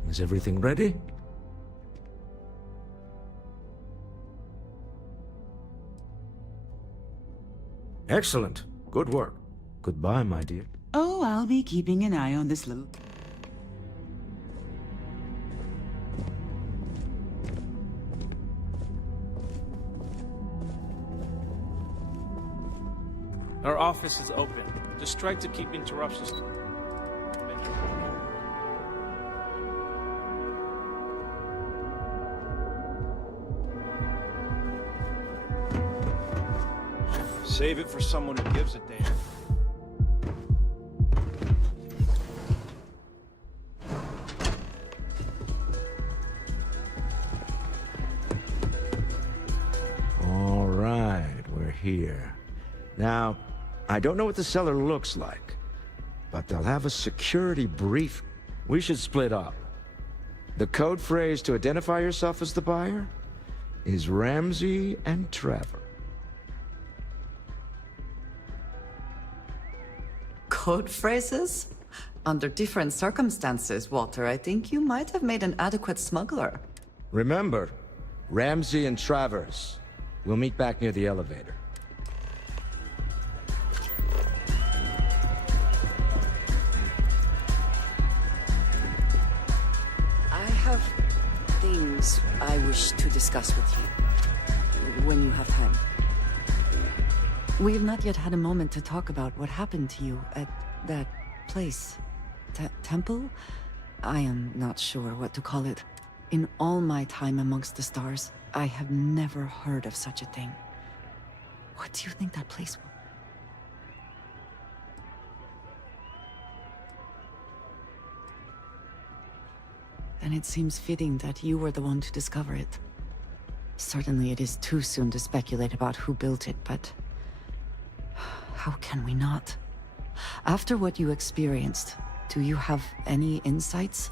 Is everything ready? Excellent. Good work. Goodbye, my dear. Oh, I'll be keeping an eye on this little... Our office is open. Just try to keep interruptions. Save it for someone who gives a damn. All right, we're here. Now, I don't know what the cellar looks like, but they'll have a security brief. We should split up. The code phrase to identify yourself as the buyer is Ramsey and Trevor. Code phrases? Under different circumstances, Walter, I think you might have made an adequate smuggler. Remember, Ramsey and Travers. We'll meet back near the elevator. I have things I wish to discuss with you, when you have time. We have not yet had a moment to talk about what happened to you at that place. Temple? I am not sure what to call it. In all my time amongst the stars, I have never heard of such a thing. What do you think that place was? Then it seems fitting that you were the one to discover it. Certainly it is too soon to speculate about who built it, but... how can we not? After what you experienced, do you have any insights?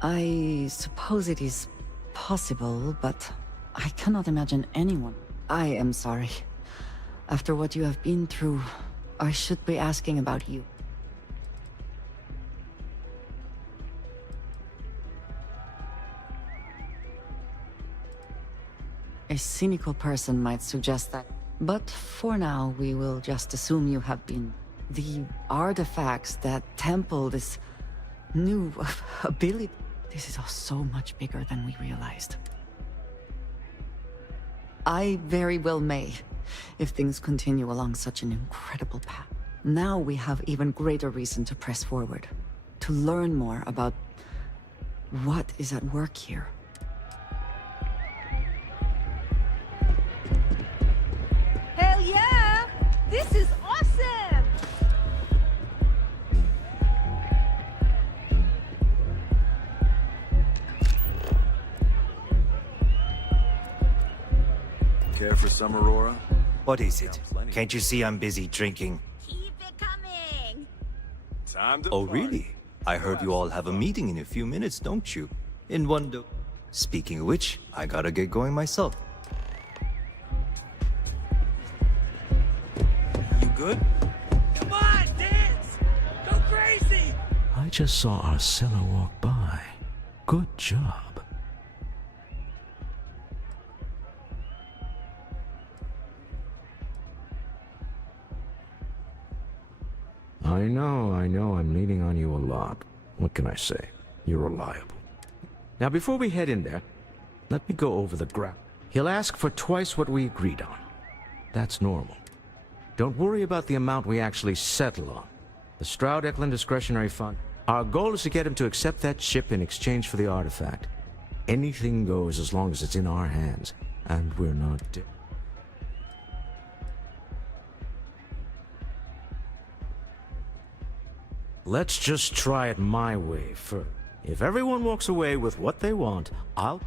I suppose it is possible, but I cannot imagine anyone. I am sorry. After what you have been through, I should be asking about you. A cynical person might suggest that, but for now we will just assume you have been. The artifacts, that temple, this new ability, this is all so much bigger than we realized. I very well may, if things continue along such an incredible path. Now we have even greater reason to press forward, to learn more about what is at work here. Hell yeah! This is awesome! Care for some Aurora? What is it? Can't you see I'm busy drinking? Time to Oh, really? I heard you all have a meeting in a few minutes, don't you? In one do. Speaking of which, I gotta get going myself. You good? Come on, dance! Go crazy! I just saw our seller walk by. Good job. I know, I'm leaning on you a lot. What can I say? You're reliable. Now, before we head in there, let me go over the ground. He'll ask for twice what we agreed on. That's normal. Don't worry about the amount we actually settle on. The Stroud-Eklund Discretionary Fund. Our goal is to get him to accept that ship in exchange for the artifact. Anything goes as long as it's in our hands, and we're not dead. Let's just try it my way first. If everyone walks away with what they want, I'll...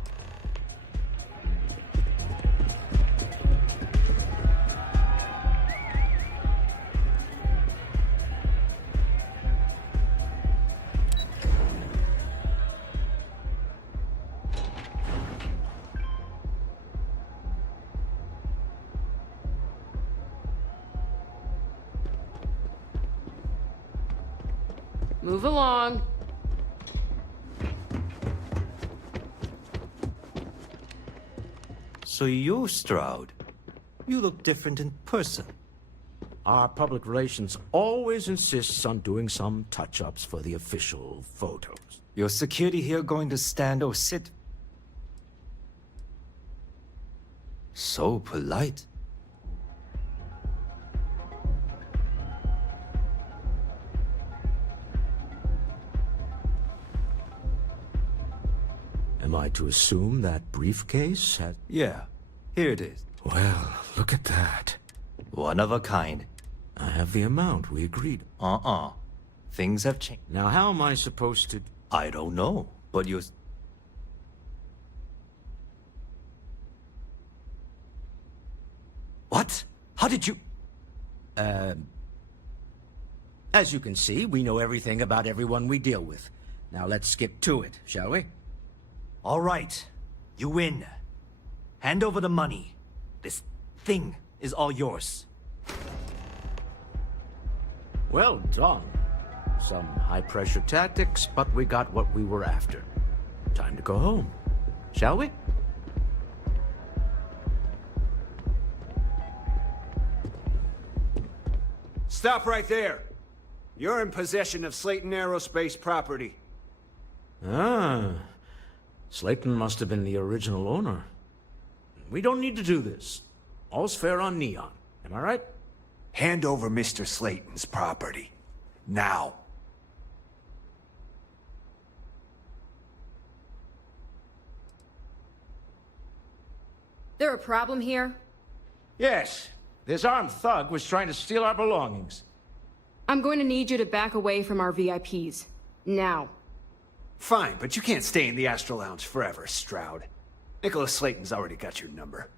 Move along. So you're Stroud. You look different in person. Our public relations always insists on doing some touch-ups for the official photos. Your security here going to stand or sit? So polite. Am I to assume that briefcase has... Yeah, here it is. Well, look at that. One of a kind. I have the amount we agreed. Things have changed. Now, how am I supposed to... I don't know, but you're... What? How did you... As you can see, we know everything about everyone we deal with. Now let's get to it, shall we? All right. You win. Hand over the money. This thing is all yours. Well done. Some high-pressure tactics, but we got what we were after. Time to go home. Shall we? Stop right there. You're in possession of Slayton Aerospace property. Ah. Slayton must have been the original owner. We don't need to do this. All's fair on Neon. Am I right? Hand over Mr. Slayton's property. Now. There a problem here? Yes. This armed thug was trying to steal our belongings. I'm going to need you to back away from our VIPs. Now. Fine, but you can't stay in the Astral Lounge forever, Stroud. Nicholas Slayton's already got your number.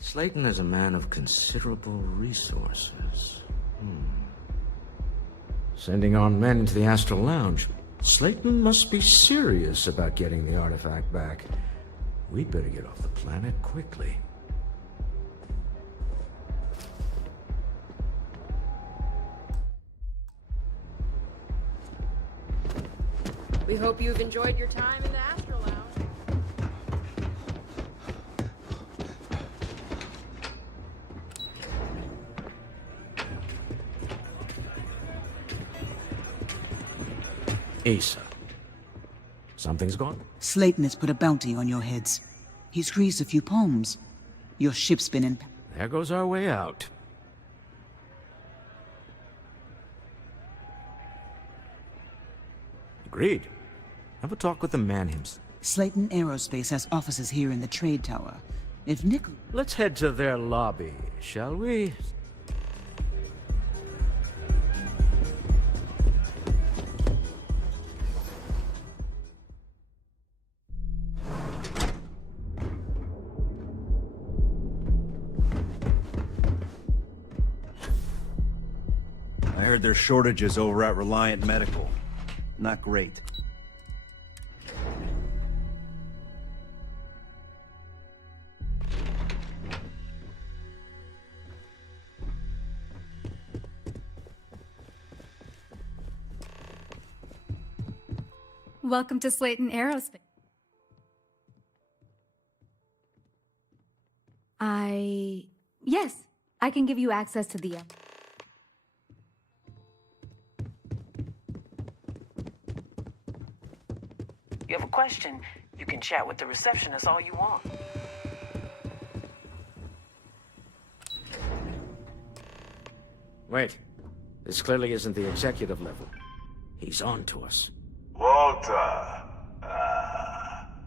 Slayton is a man of considerable resources. Sending armed men into the Astral Lounge. Slayton must be serious about getting the artifact back. We'd better get off the planet quickly. We hope you've enjoyed your time in the Astral Lounge. Asa. Something's gone? Slayton has put a bounty on your heads. He's greased a few palms. Your ship's been in... There goes our way out. Agreed. Have a talk with the man himself. Slayton Aerospace has offices here in the trade tower. If Nick... Let's head to their lobby, shall we? I heard there's shortages over at Reliant Medical. Not great. Welcome to Slayton Aerospace. Yes, I can give you access to the... You have a question, you can chat with the receptionist all you want. Wait. This clearly isn't the executive level. He's on to us. Walter,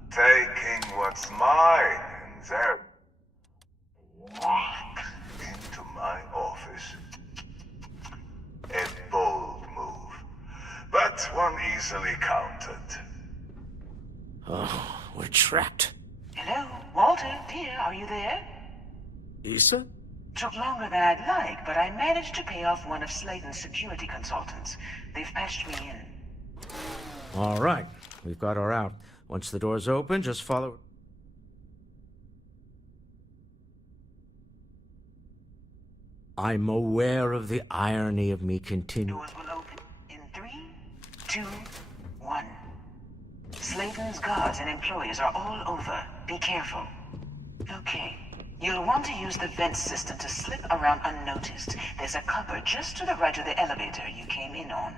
taking what's mine and then walk into my office. A bold move, but one easily countered. Oh, we're trapped. Hello, Walter, dear, are you there? Issa? Took longer than I'd like, but I managed to pay off one of Slayton's security consultants. They've patched me in. All right. We've got her out. Once the door's open, just follow... I'm aware of the irony of me continuing. Doors will open in 3, 2, 1. Slayton's guards and employees are all over. Be careful. Okay. You'll want to use the vent system to slip around unnoticed. There's a cupboard just to the right of the elevator you came in on.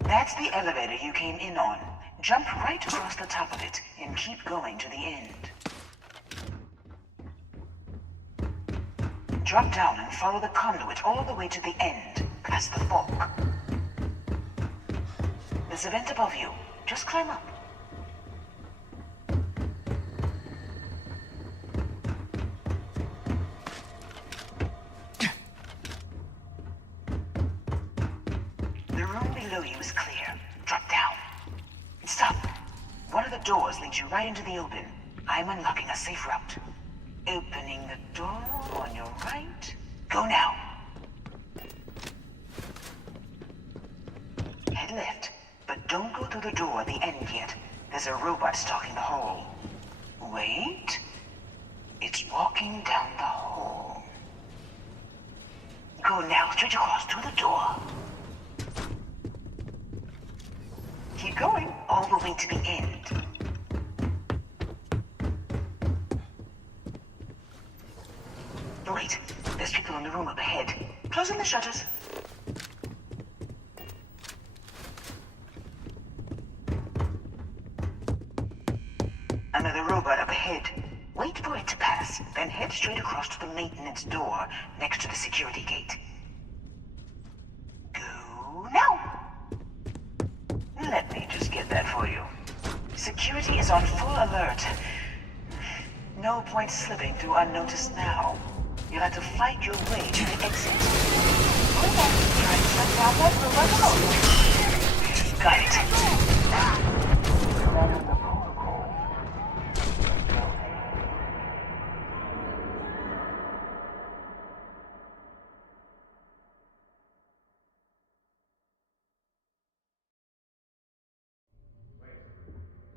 That's the elevator you came in on. Jump right across the top of it and keep going to the end. Drop down and follow the conduit all the way to the end, past the fork. There's a vent above you. Just climb up. The room below you is clear. Drop down. Stop. One of the doors leads you right into the open. I'm unlocking a safe route. Opening the door on your right. Go now. Head left, but don't go through the door at the end yet. There's a robot stalking the hall. Wait. It's walking down the hall. Go now, straight across to the door. Keep going, all the way to the end. Wait, there's people in the room up ahead. Closing the shutters. Another robot up ahead. Wait for it to pass, then head straight across to the maintenance door next to the security gate. Go now! Let me just get that for you. Security is on full alert. No point slipping through unnoticed now. You'll have to fight your way to the exit. Go on, try and shut down that robot alone. Got it.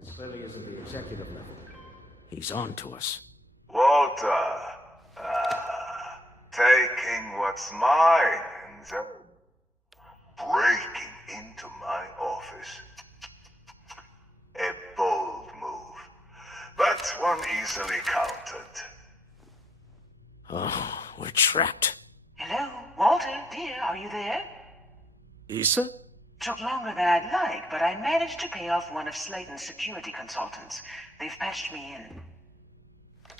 This clearly isn't the executive level. He's on to us. Walter, taking what's mine and then breaking into my office. A bold move, but one easily countered. Oh, we're trapped. Hello, Walter, dear, are you there? Issa? Took longer than I'd like, but I managed to pay off one of Slayton's security consultants. They've patched me in.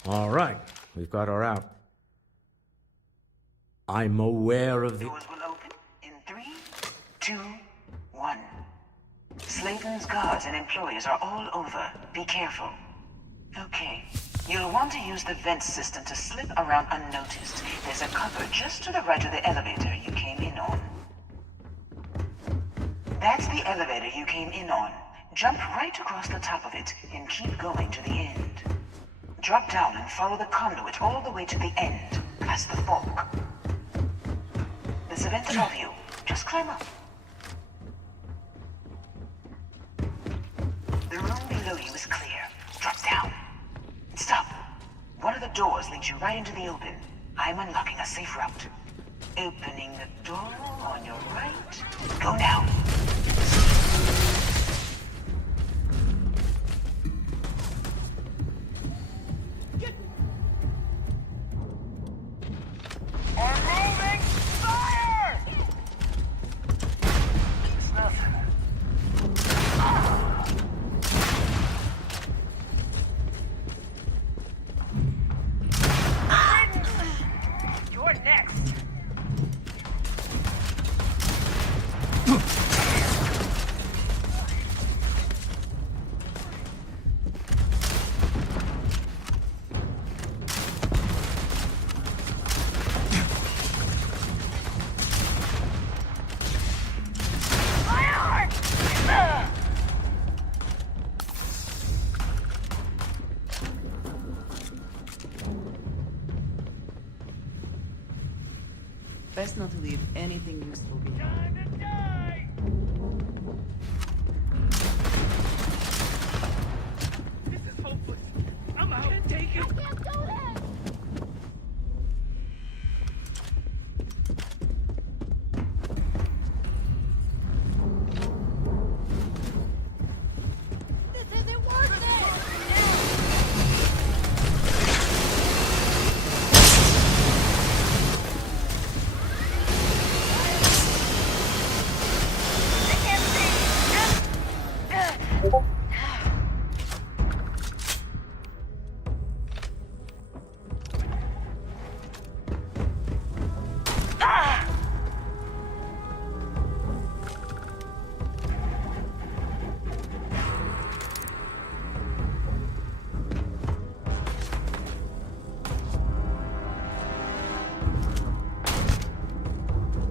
All right, we've got her out. I'm aware of the... Doors will open in 3, 2, 1. Slayton's guards and employees are all over. Be careful. Okay. You'll want to use the vent system to slip around unnoticed. There's a cover just to the right of the elevator you came in on. That's the elevator you came in on. Jump right across the top of it and keep going to the end. Drop down and follow the conduit all the way to the end, past the fork. There's a vent above you. Just climb up. The room below you is clear. Drop down. Stop. One of the doors leads you right into the open. I'm unlocking a safe route. Opening the door on your right. Go now. We're moving! Fire! It's nothing. You're next. Best not to leave anything useful behind. Time to die! This is hopeless. I'm out. Take it. I can't do that. This isn't worth it!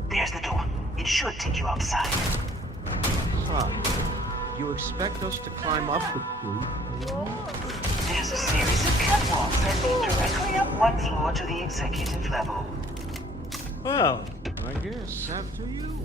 There's the door. It should take you outside. Huh. You expect us to climb up with you? There's a series of catwalks that lead directly up one floor to the executive level. Well, I guess after you.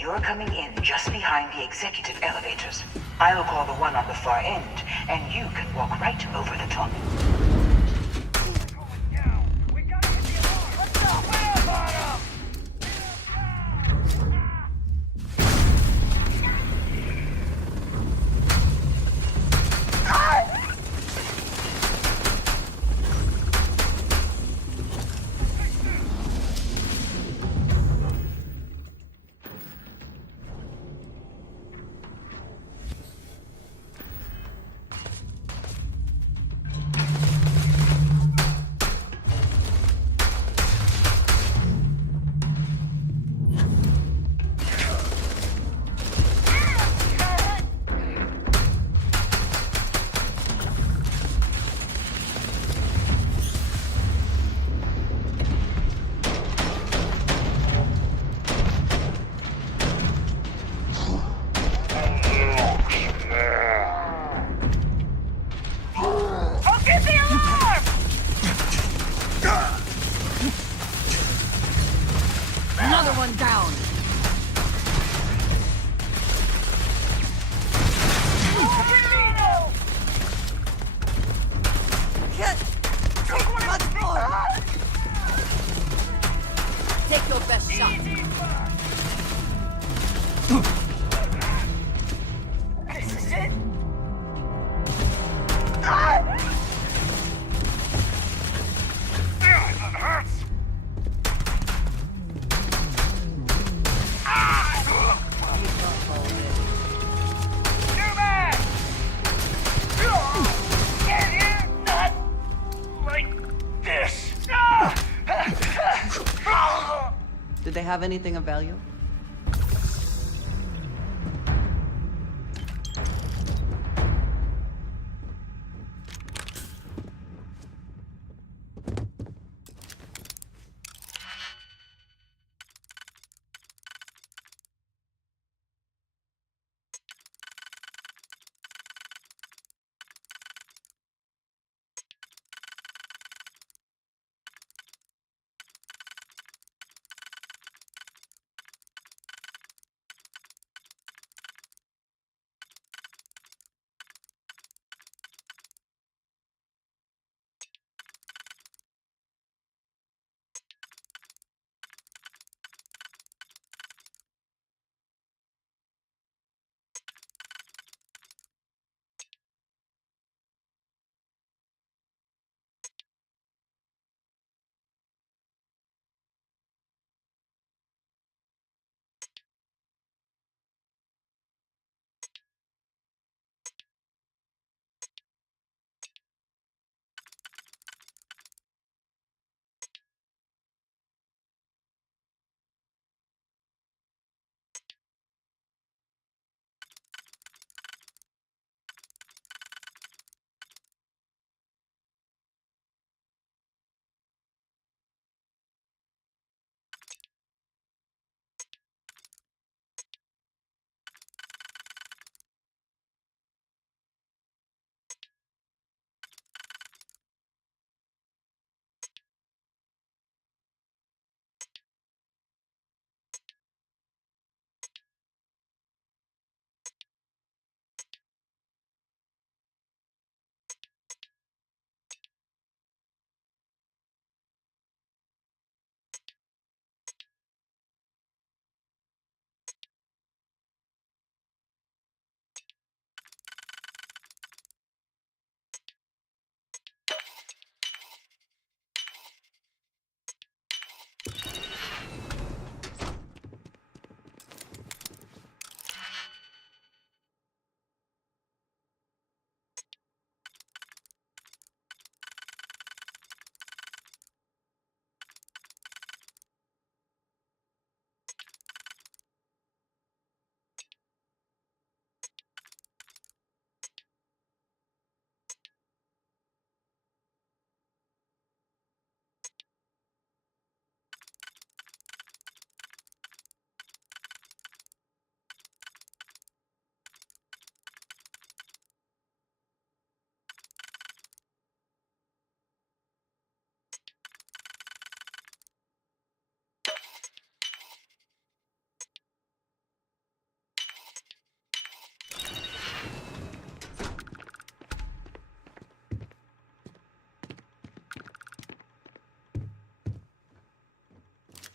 You're coming in just behind the executive elevators. I'll call the one on the far end, and you can walk right over the top. Another one down. Take your best shot. This is it. That hurts. Did they have anything of value?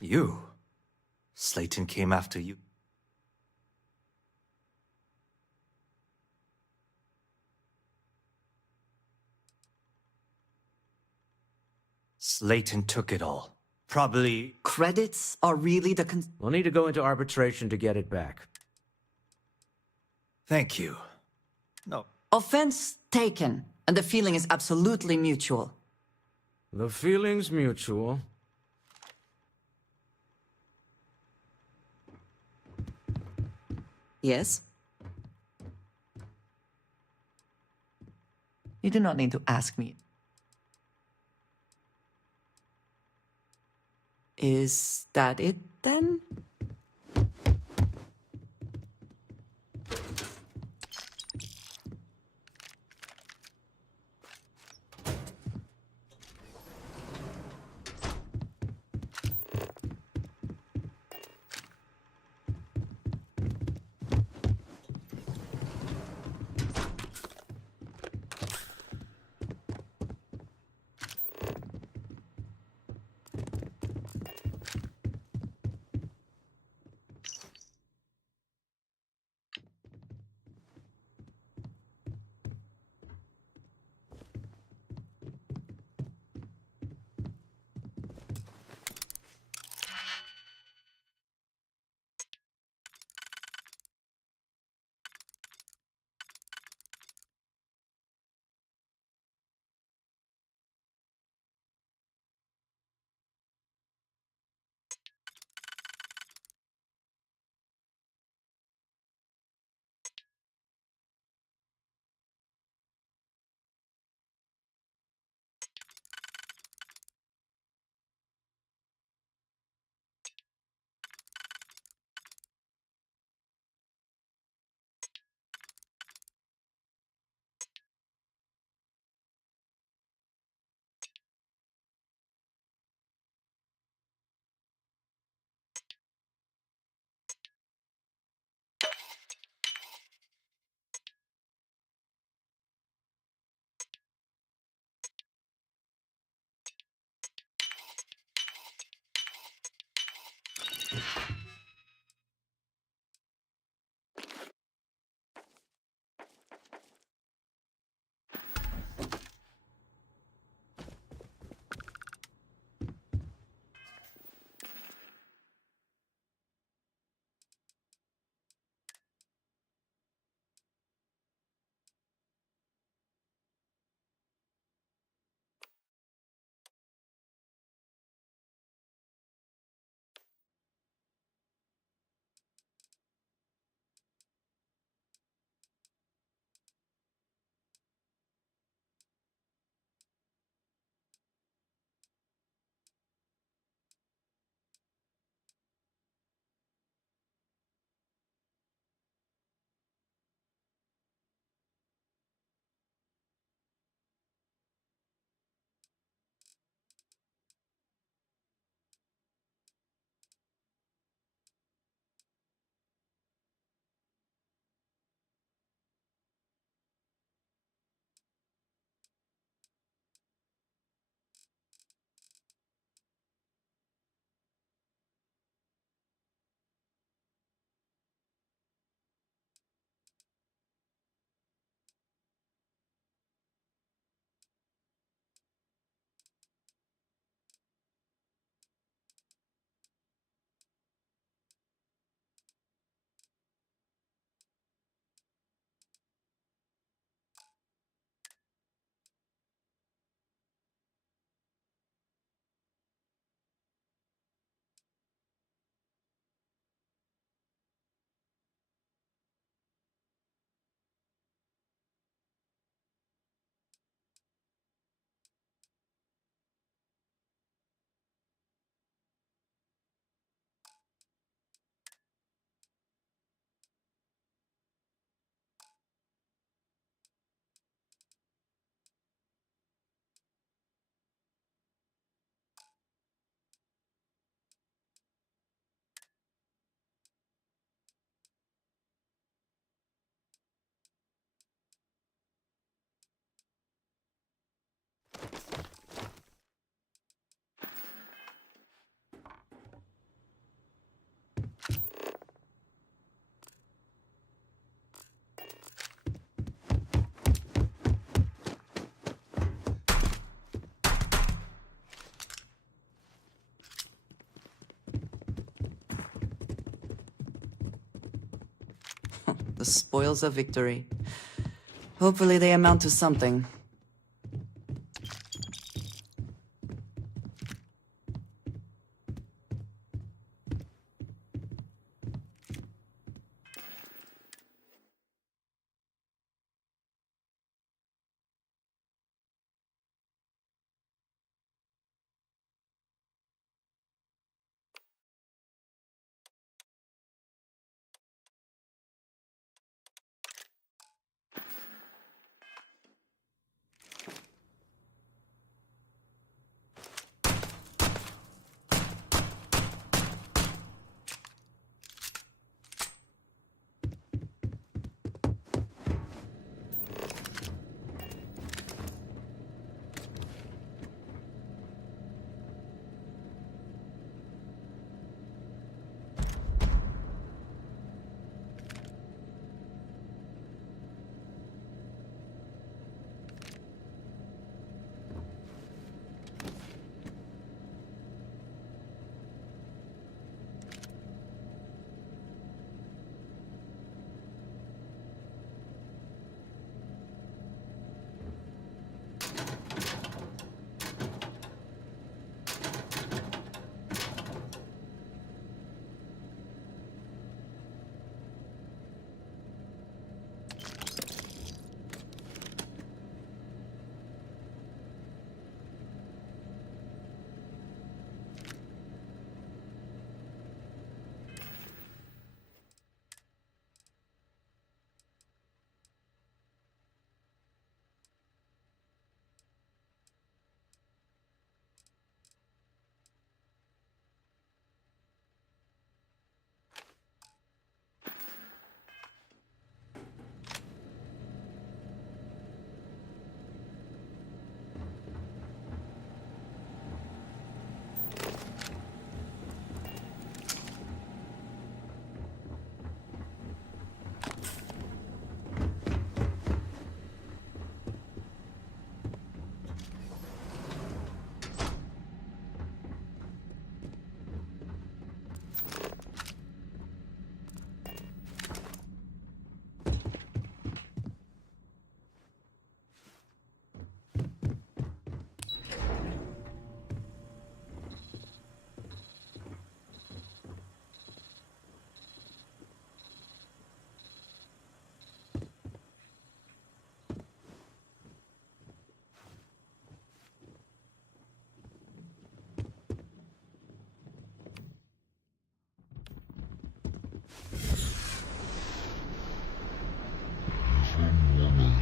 You? Slayton came after you? Slayton took it all. Probably... Credits are really the We'll need to go into arbitration to get it back. Thank you. No. Offense taken, and the feeling is absolutely mutual. The feeling's mutual. Yes? You do not need to ask me. Is that it, then? the spoils of victory. Hopefully they amount to something.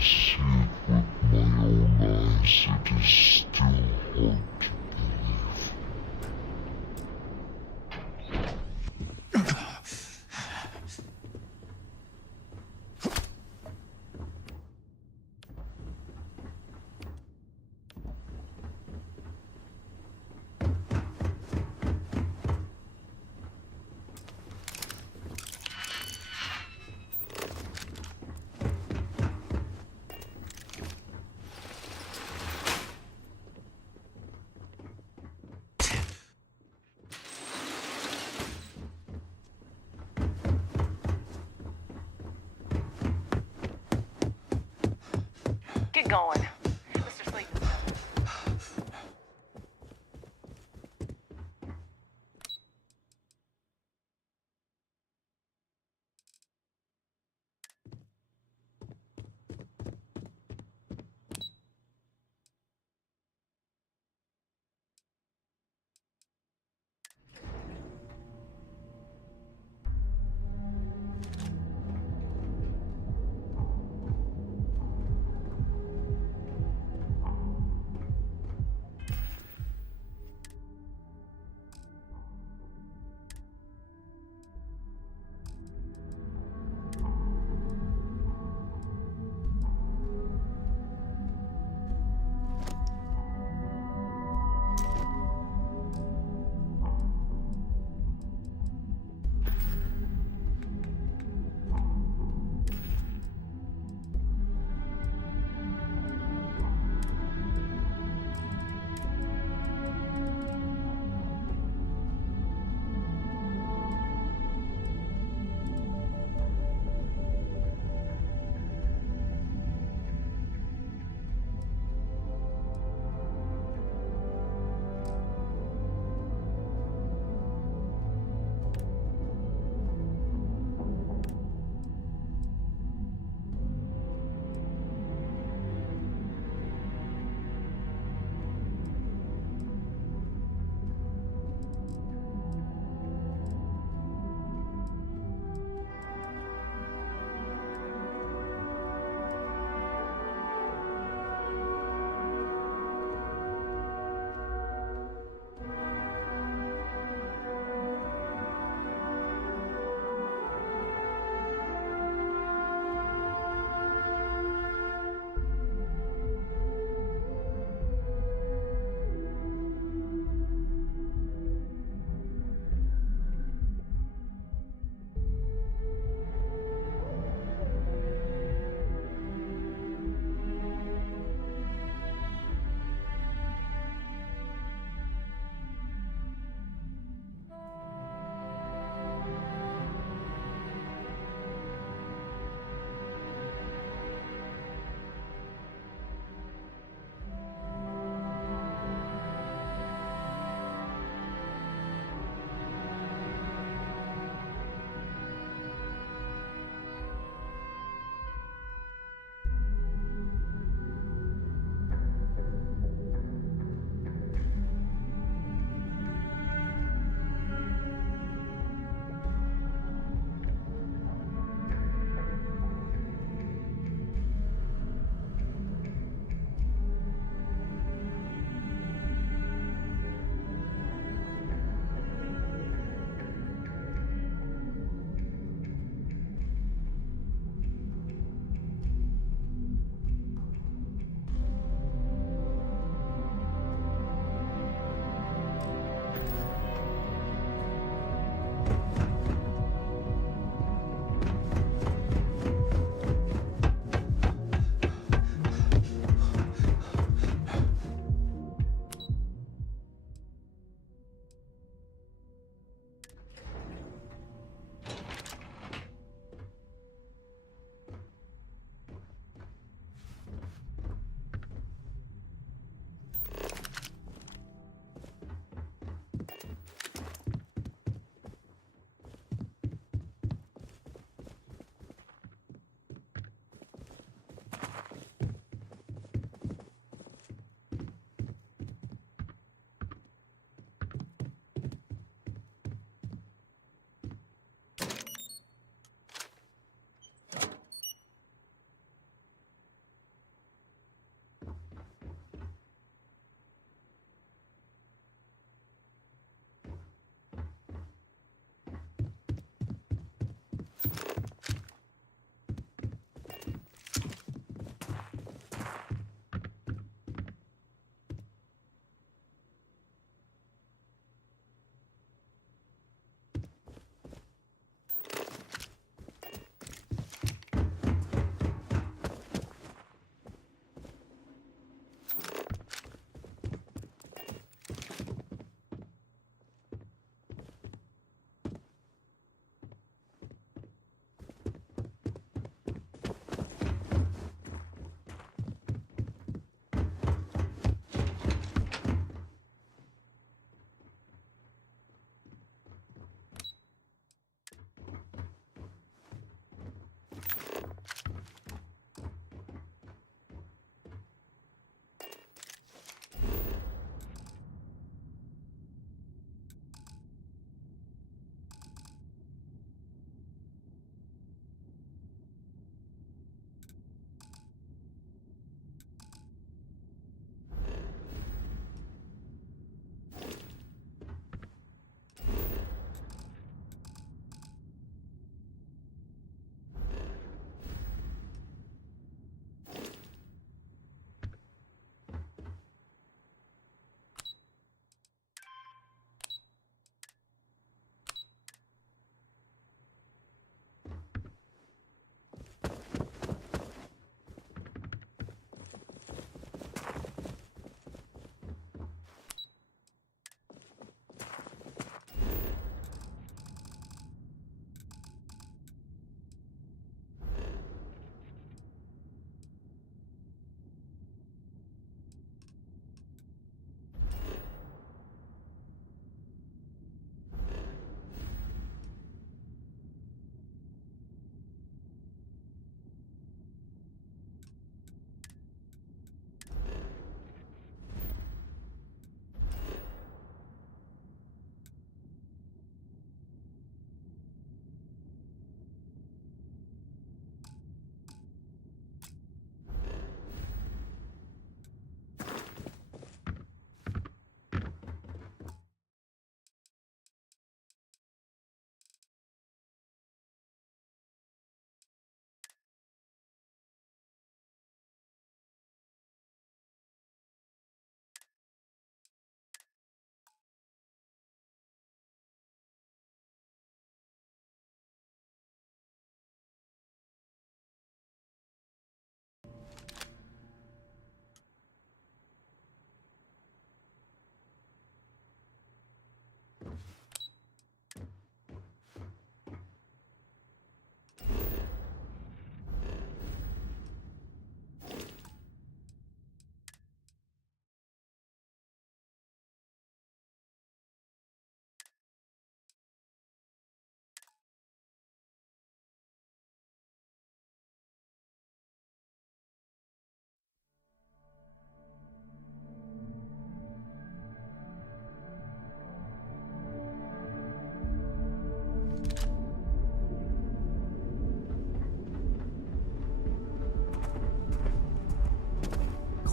See it with my own eyes, it is still hard to Get going. Mr. Slayton's done.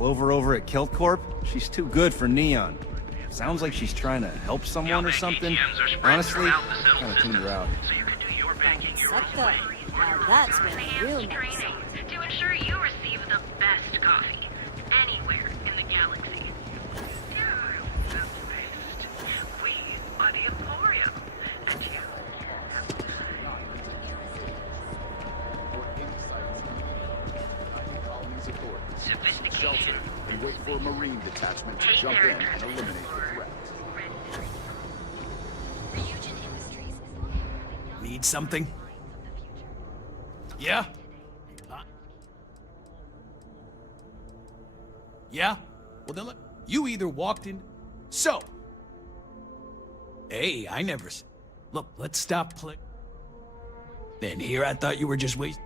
Clover over at Kilt Corp? She's too good for Neon. Sounds like she's trying to help someone or something. Honestly, kind of tuned her out. Now that's been real nice. To ensure you receive the best coffee anywhere in the galaxy. The best. We are the Emporium, and you sophistication. And wait for a Marine detachment to jump in and eliminate the threat. Need something? Yeah? Yeah? Well then, look, you either walked in... So! Hey, I never... Look, let's stop play... And here I thought you were just wasting...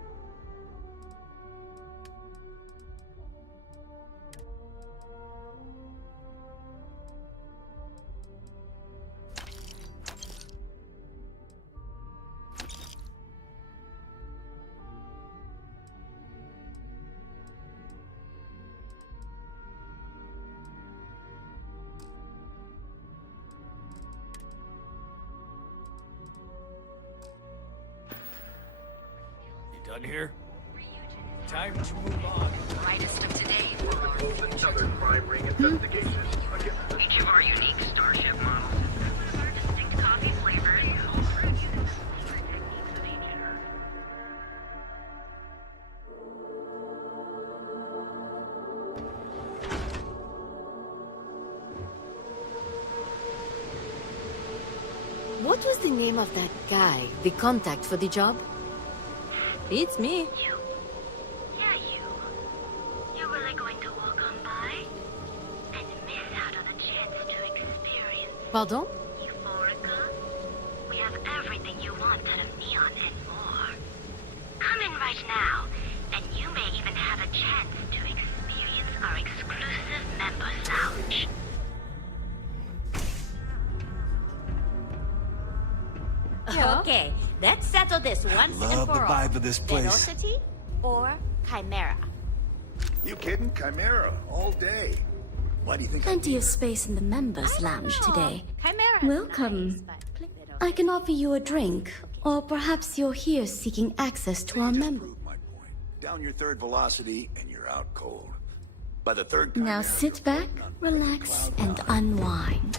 Done here? Time to move on. Brightest of today. Another crime ring investigation against Each of our unique Starship models has our distinct coffee flavors. What was the name of that guy, the contact for the job? It's me. You. Yeah, you. You're really going to walk on by and miss out on the chance to experience Pardon? Euphorica. We have everything you want out of Neon and more. Come in right now, and you may even have a chance to experience our exclusive members lounge. Okay, let's settle this once and love for the all. vibe of this place. Velocity or Chimera? You kidding? Chimera, all day. Why do you think Plenty of space in the members' lounge today. Chimera. Welcome. I can offer you a drink, or perhaps you're here seeking access to our member. Down your third velocity and you're out cold. By the third Now sit back, relax, and unwind.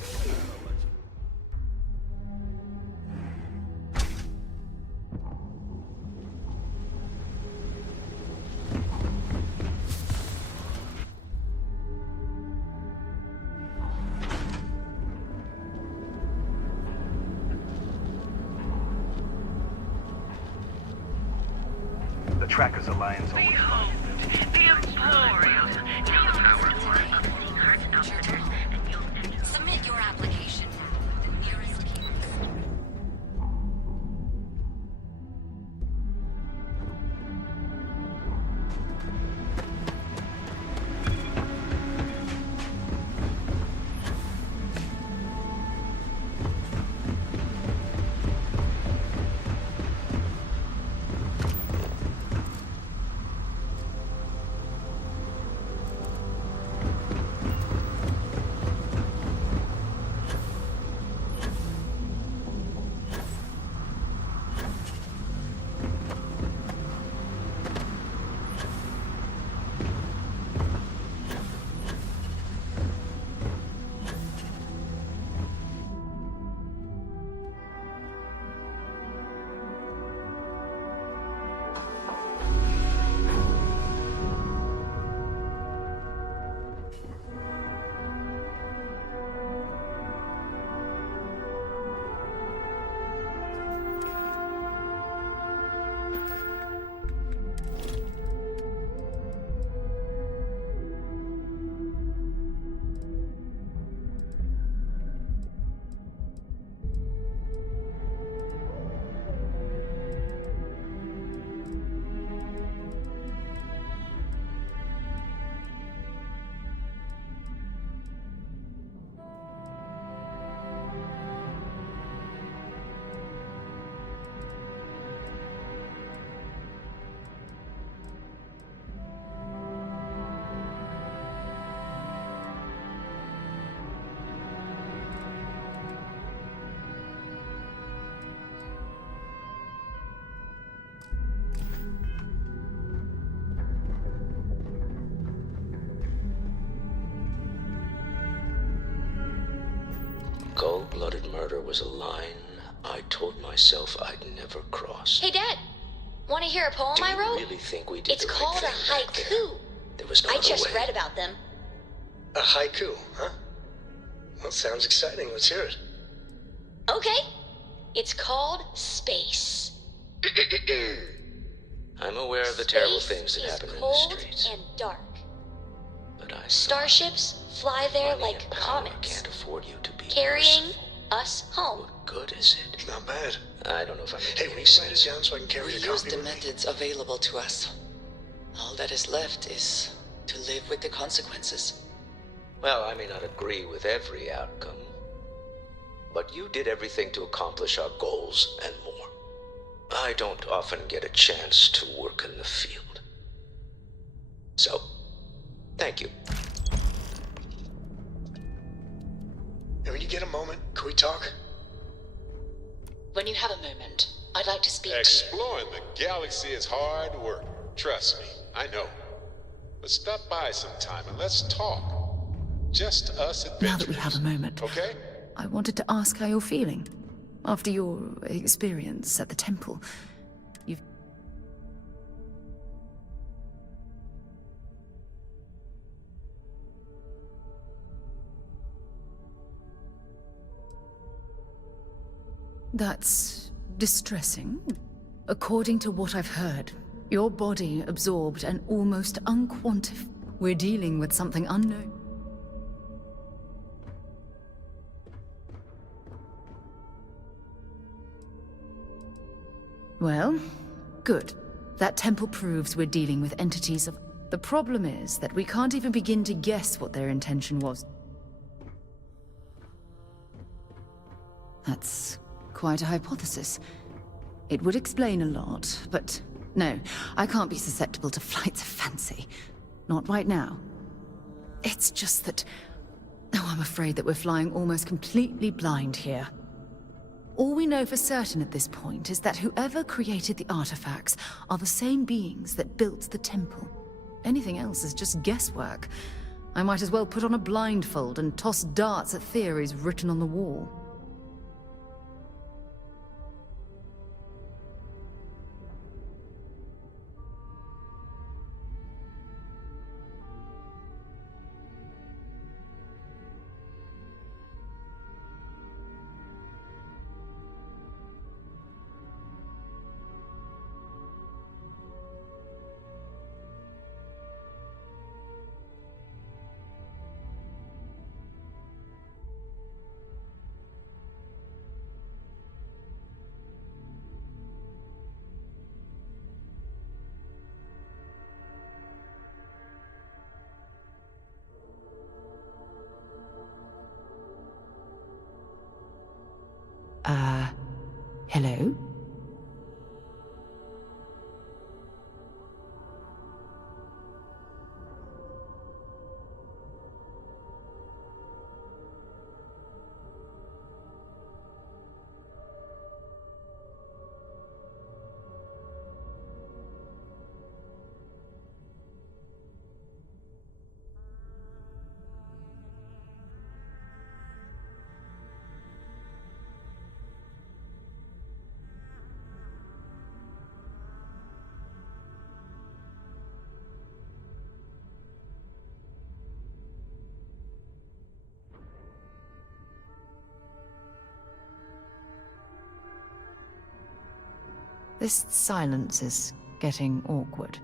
the Trackers Alliance always The Emporium. Now power of Submit your application now. The nearest kiosk. cold-blooded murder was a line I told myself I'd never cross. Hey, Dad. Want to hear a poem I wrote? Do you really think we did It's the right called a thing back there? haiku. There was no I other just way. read about them. A haiku, huh? Well, sounds exciting. Let's hear it. Okay. It's called Space. I'm aware of the terrible Space things that is happen in the cold streets, and dark. but I Starships fly there money like and power comets, can't afford you to be carrying merciful. us home. What good is it? Not bad. I don't know if I'm Hey, making will any you write it sense. down so I can carry We a use copy the with me? methods available to us. All that is left is to live with the consequences. Well, I may not agree with every outcome, but you did everything to accomplish our goals and more. I don't often get a chance to work in the field. So, thank you. And when you get a moment, can we talk? When you have a moment, I'd like to speak to you. Exploring the galaxy is hard work. Trust me, I know. But stop by sometime and let's talk. Just us adventurers. Now that we have a moment, okay? I wanted to ask how you're feeling. After your experience at the temple, you've... That's distressing. According to what I've heard, your body absorbed an almost unquantifiable... We're dealing with something unknown. Well, good. That temple proves we're dealing with entities of... The problem is that we can't even begin to guess what their intention was. That's quite a hypothesis. It would explain a lot, but no, I can't be susceptible to flights of fancy. Not right now. It's just that... Oh, I'm afraid that we're flying almost completely blind here. All we know for certain at this point is that whoever created the artifacts are the same beings that built the temple. Anything else is just guesswork. I might as well put on a blindfold and toss darts at theories written on the wall. Hello? This silence is getting awkward.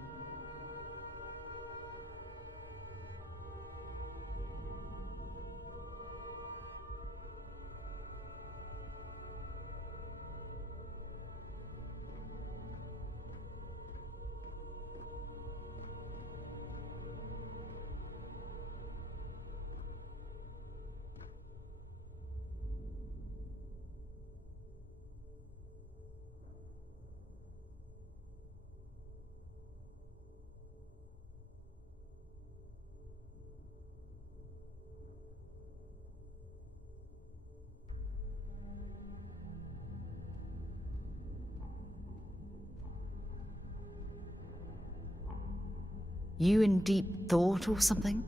You in deep thought or something?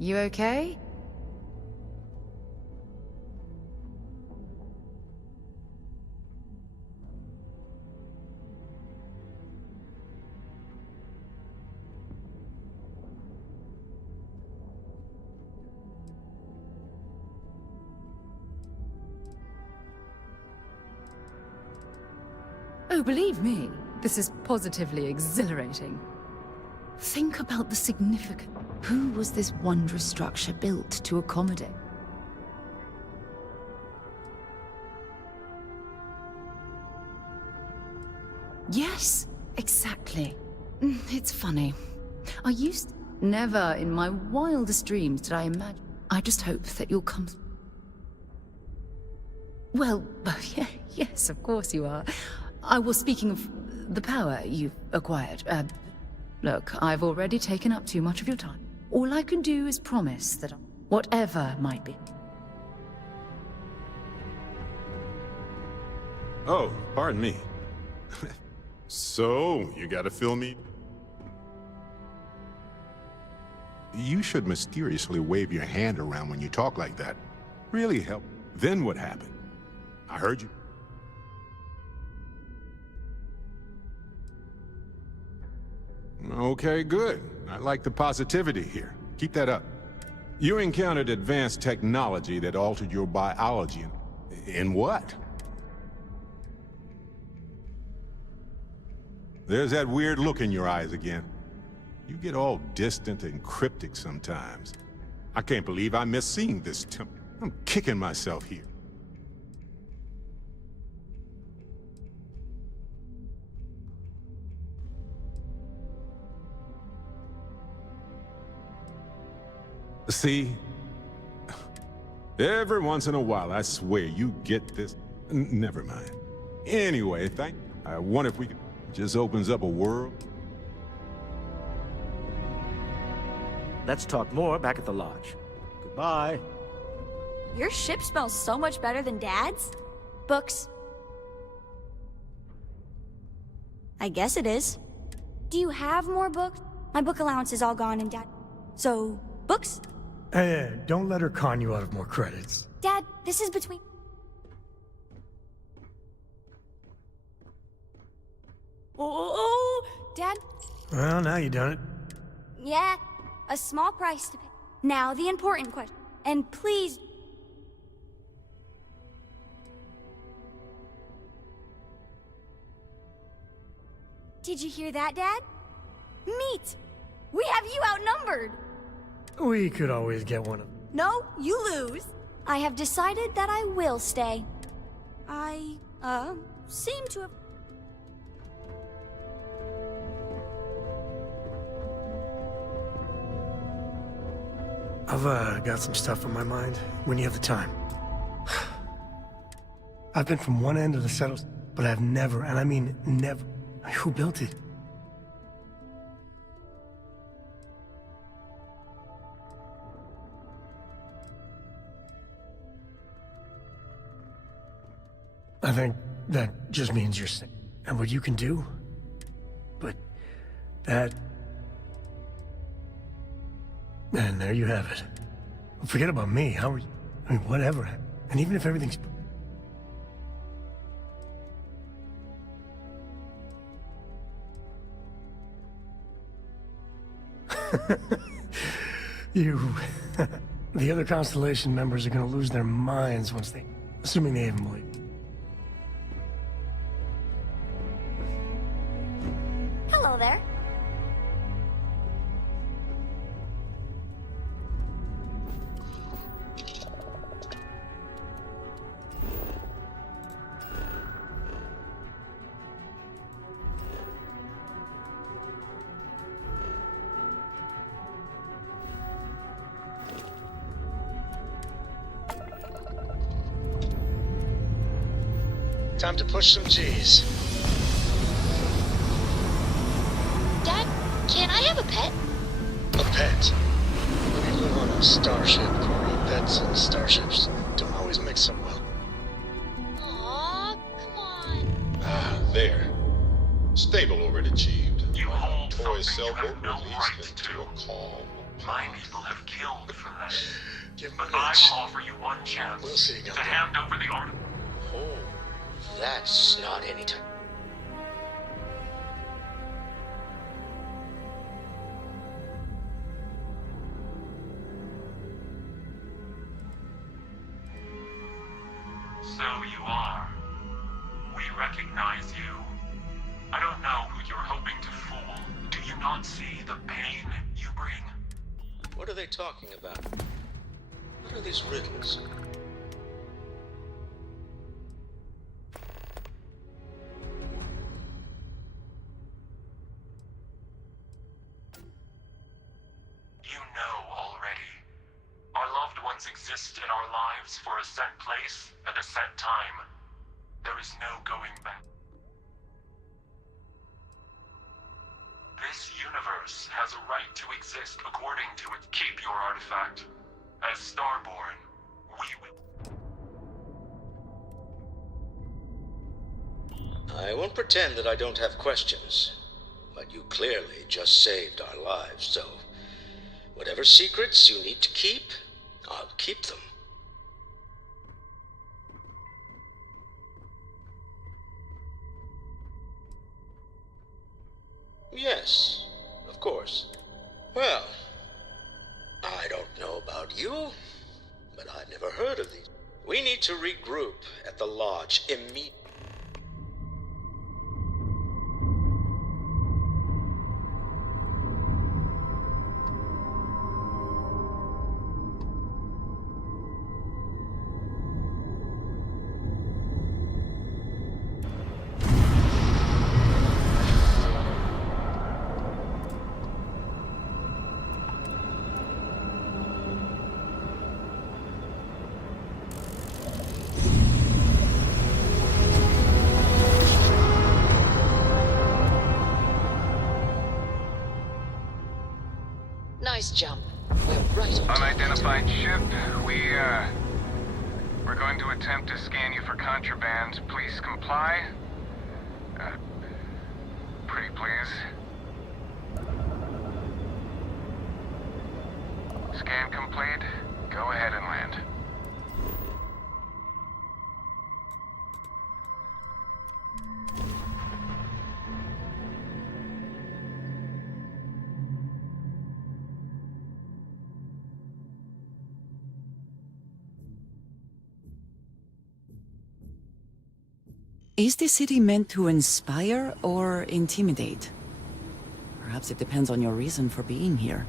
You okay? Oh, believe me, this is positively exhilarating. Think about the significance. Who was this wondrous structure built to accommodate? Yes, exactly. It's funny. I used... Never in my wildest dreams did I imagine... I just hope that you'll come... Well, yeah, yes, of course you are. I was speaking of the power you've acquired. Look, I've already taken up too much of your time. All I can do is promise that whatever might be. Oh, pardon me. So, you gotta fill me? You should mysteriously wave your hand around when you talk like that. Really help. Then what happened? I heard you. Okay, good. I like the positivity here. Keep that up. You encountered advanced technology that altered your biology. In what? There's that weird look in your eyes again. You get all distant and cryptic sometimes. I can't believe I missed seeing this temple. I'm kicking myself here. See? Every once in a while, I swear, you get this... Never mind. Anyway, I wonder if we could... Just opens up a world. Let's talk more back at the lodge. Goodbye. Your ship smells so much better than Dad's. Books. I guess it is. Do you have more books? My book allowance is all gone and Dad... So, books? Hey, don't let her con you out of more credits. Dad, this is between... Oh, Dad? Well, now you done it. Yeah, a small price to pay. Now, the important question. And please... Did you hear that, Dad? Meet! We have you outnumbered! We could always get one of... No, you lose. I have decided that I will stay. I, seem to have... I've, got some stuff on my mind, when you have the time. I've been from one end of the settles, but I've never, and I mean never... Who built it? I think that just means you're sick. And what you can do? But that... And there you have it. Forget about me, how are you? I mean, whatever. And even if everything's... You... The other Constellation members are gonna lose their minds once they... Assuming they even believe. Hello there. Time to push some G's. Dad, can I have a pet? A pet? We live on a starship, Corey. Pets and starships don't always mix up well. Aw, come on. Ah, there. Stable already achieved. Toy sailboat released into a calm My people have killed for less. Give But me I this. will offer you one chance We'll see, to Gunter. hand over the art. Oh, that's not any time. So you are. We recognize you. I don't know who you're hoping to fool. Do you not see the pain you bring? What are they talking about? What are these riddles? You know already. Our loved ones exist in our lives for a set place at a set time. There is no going back. This universe has a right to exist according to it. Keep your artifact. As Starborn, we will. I won't pretend that I don't have questions, but you clearly just saved our lives, so whatever secrets you need to keep, I'll keep them. Yes, of course. Well, I don't know about you, but I've never heard of these. We need to regroup at the lodge immediately. Nice jump. We're right on top. Unidentified ship. We're going to attempt to scan you for contraband. Please comply. Pretty please. Scan complete. Go ahead and land. Is the city meant to inspire or intimidate? Perhaps it depends on your reason for being here.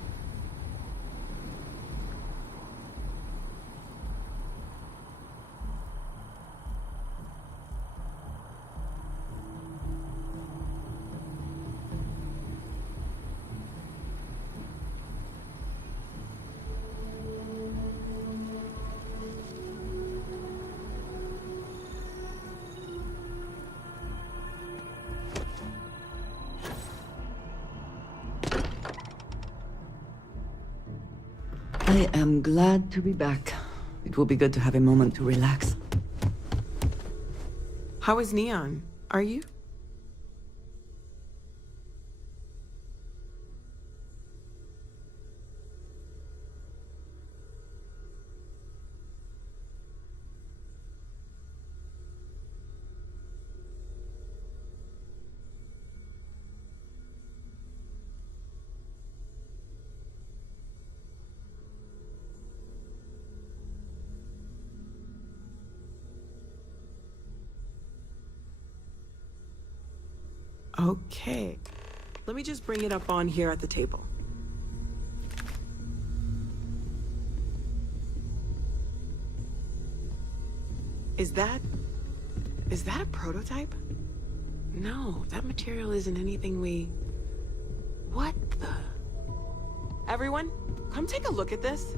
I am glad to be back. It will be good to have a moment to relax. How is Neon? Are you? Okay. Let me just bring it up on here at the table. Is that a prototype? No, that material isn't anything we... What the... Everyone, come take a look at this.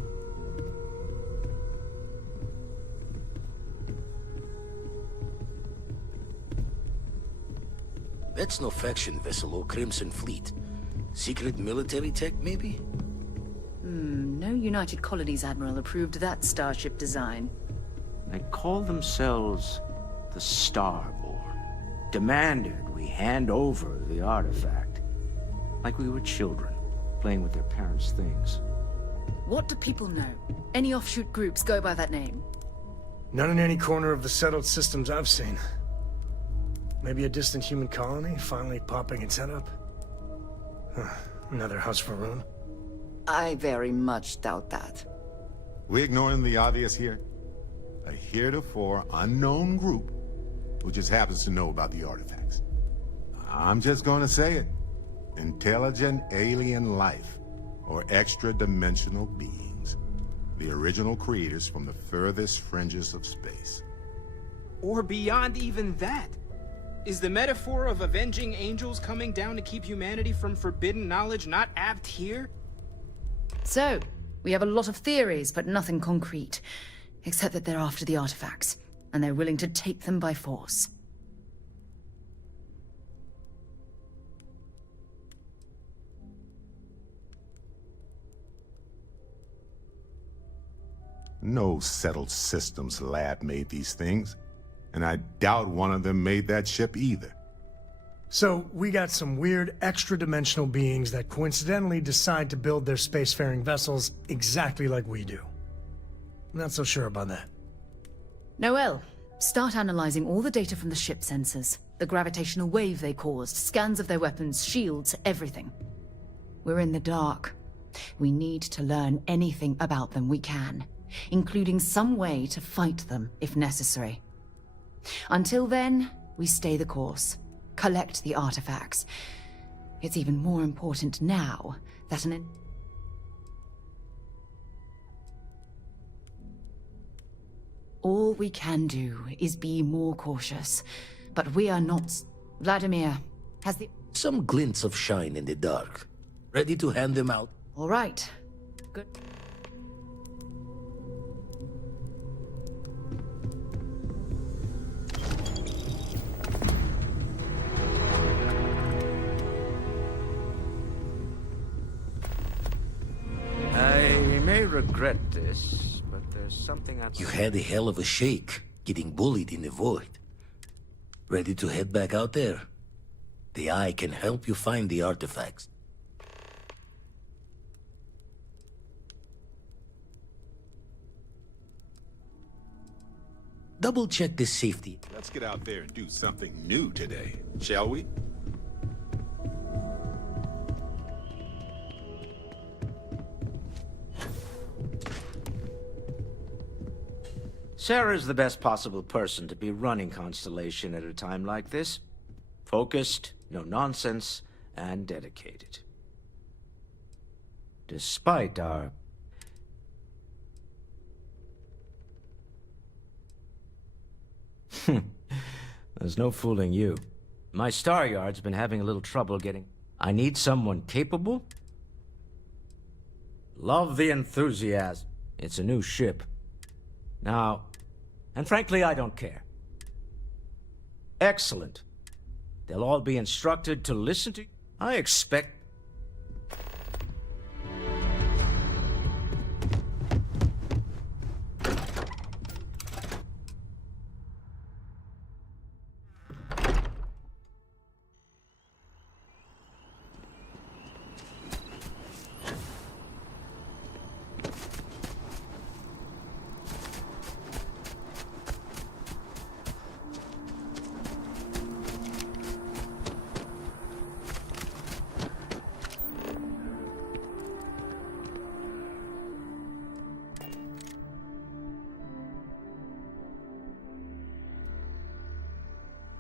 That's no faction vessel or Crimson Fleet. Secret military tech, maybe? No United Colonies Admiral approved that starship design. They call themselves the Starborn. Demanded we hand over the artifact. Like we were children, playing with their parents' things. What do people know? Any offshoot groups go by that name? None in any corner of the settled systems I've seen. Maybe a distant human colony finally popping its head up? Huh. Another house for Rune? I very much doubt that. We ignoring the obvious here? A heretofore unknown group who just happens to know about the artifacts. I'm just gonna say it. Intelligent alien life, or extra-dimensional beings. The original creators from the furthest fringes of space. Or beyond even that. Is the metaphor of avenging angels coming down to keep humanity from forbidden knowledge not apt here? So, we have a lot of theories, but nothing concrete. Except that they're after the artifacts, and they're willing to take them by force. No settled systems lab made these things, and I doubt one of them made that ship either. So, we got some weird extra-dimensional beings that coincidentally decide to build their spacefaring vessels exactly like we do. Not so sure about that. Noel, start analyzing all the data from the ship sensors, the gravitational wave they caused, scans of their weapons, shields, everything. We're in the dark. We need to learn anything about them we can, including some way to fight them if necessary. Until then, we stay the course, collect the artifacts. It's even more important now that all we can do is be more cautious, but we are not. Vladimir has the... Some glints of shine in the dark. Ready to hand them out? All right. Good. I may regret this, but there's something You had a hell of a shake, getting bullied in the void. Ready to head back out there? The Eye can help you find the artifacts. Double-check the safety. Let's get out there and do something new today, shall we? Sarah's the best possible person to be running Constellation at a time like this. Focused, no nonsense, and dedicated. Despite our... There's no fooling you. My Star Yard's been having a little trouble getting... I need someone capable. Love the enthusiasm. It's a new ship. Now, and frankly, I don't care. Excellent. They'll all be instructed to listen to... I expect...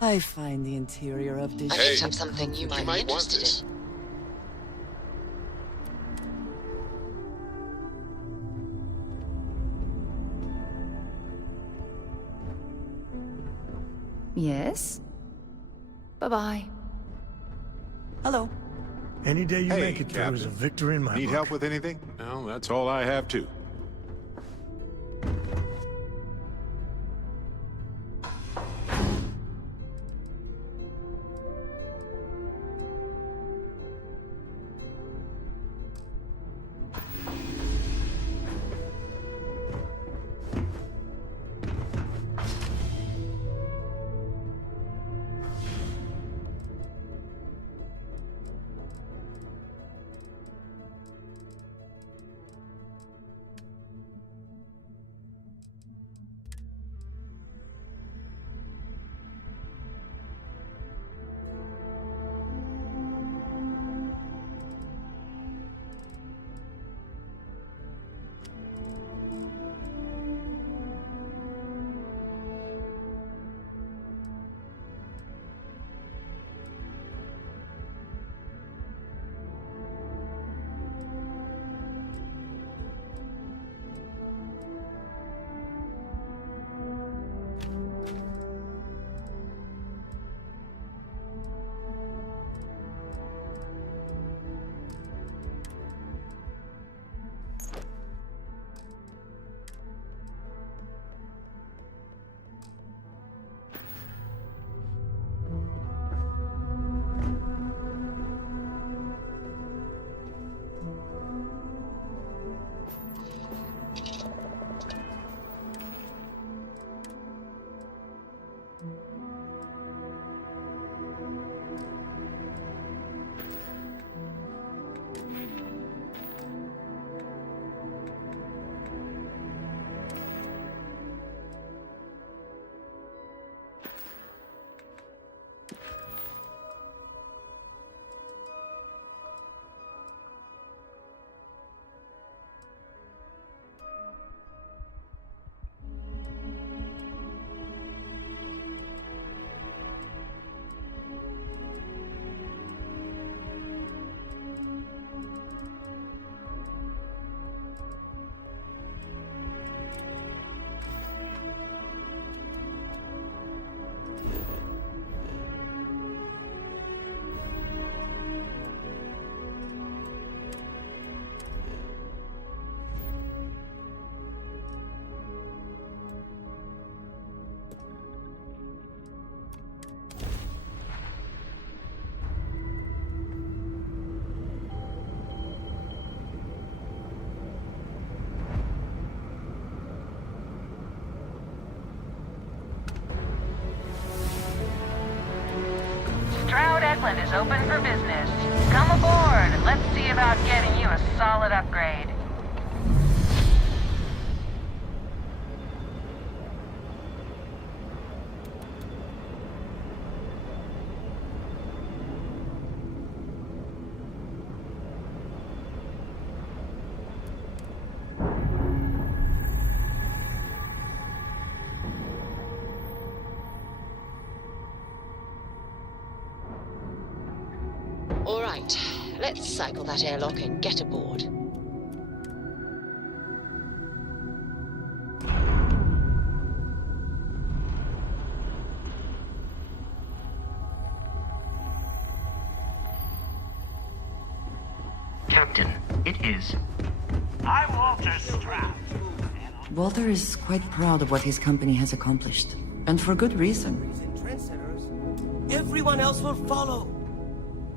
I find the interior of this... I picked up something you might be interested in. Yes? Bye-bye. Hello. Any day you Hey, make it through is a Captain. victory in my Need book. help with anything? Well, that's all I have too. Stroud Eklund is open for business. Come aboard and let's see about getting you a solid upgrade. All right, let's cycle that airlock and get aboard. Captain, it is. I'm Walter Stroud. Walter is quite proud of what his company has accomplished. And for good reason. Everyone else will follow.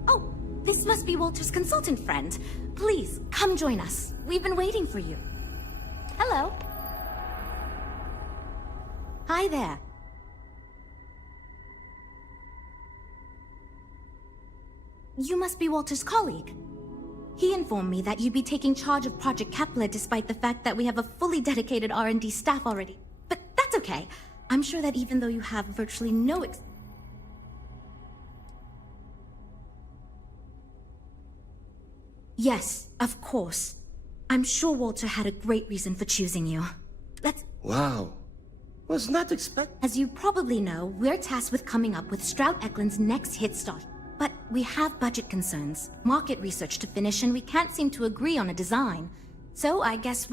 Oh, this must be Walter's consultant friend. Please, come join us. We've been waiting for you. Hello. Hi there. You must be Walter's colleague. He informed me that you'd be taking charge of Project Kepler despite the fact that we have a fully dedicated R&D staff already. But that's okay. I'm sure that even though you have virtually no Yes, of course. I'm sure Walter had a great reason for choosing you. Wow. Was not expected. As you probably know, we're tasked with coming up with Stroud Eklund's next hit start. But we have budget concerns, market research to finish, and we can't seem to agree on a design. So I guess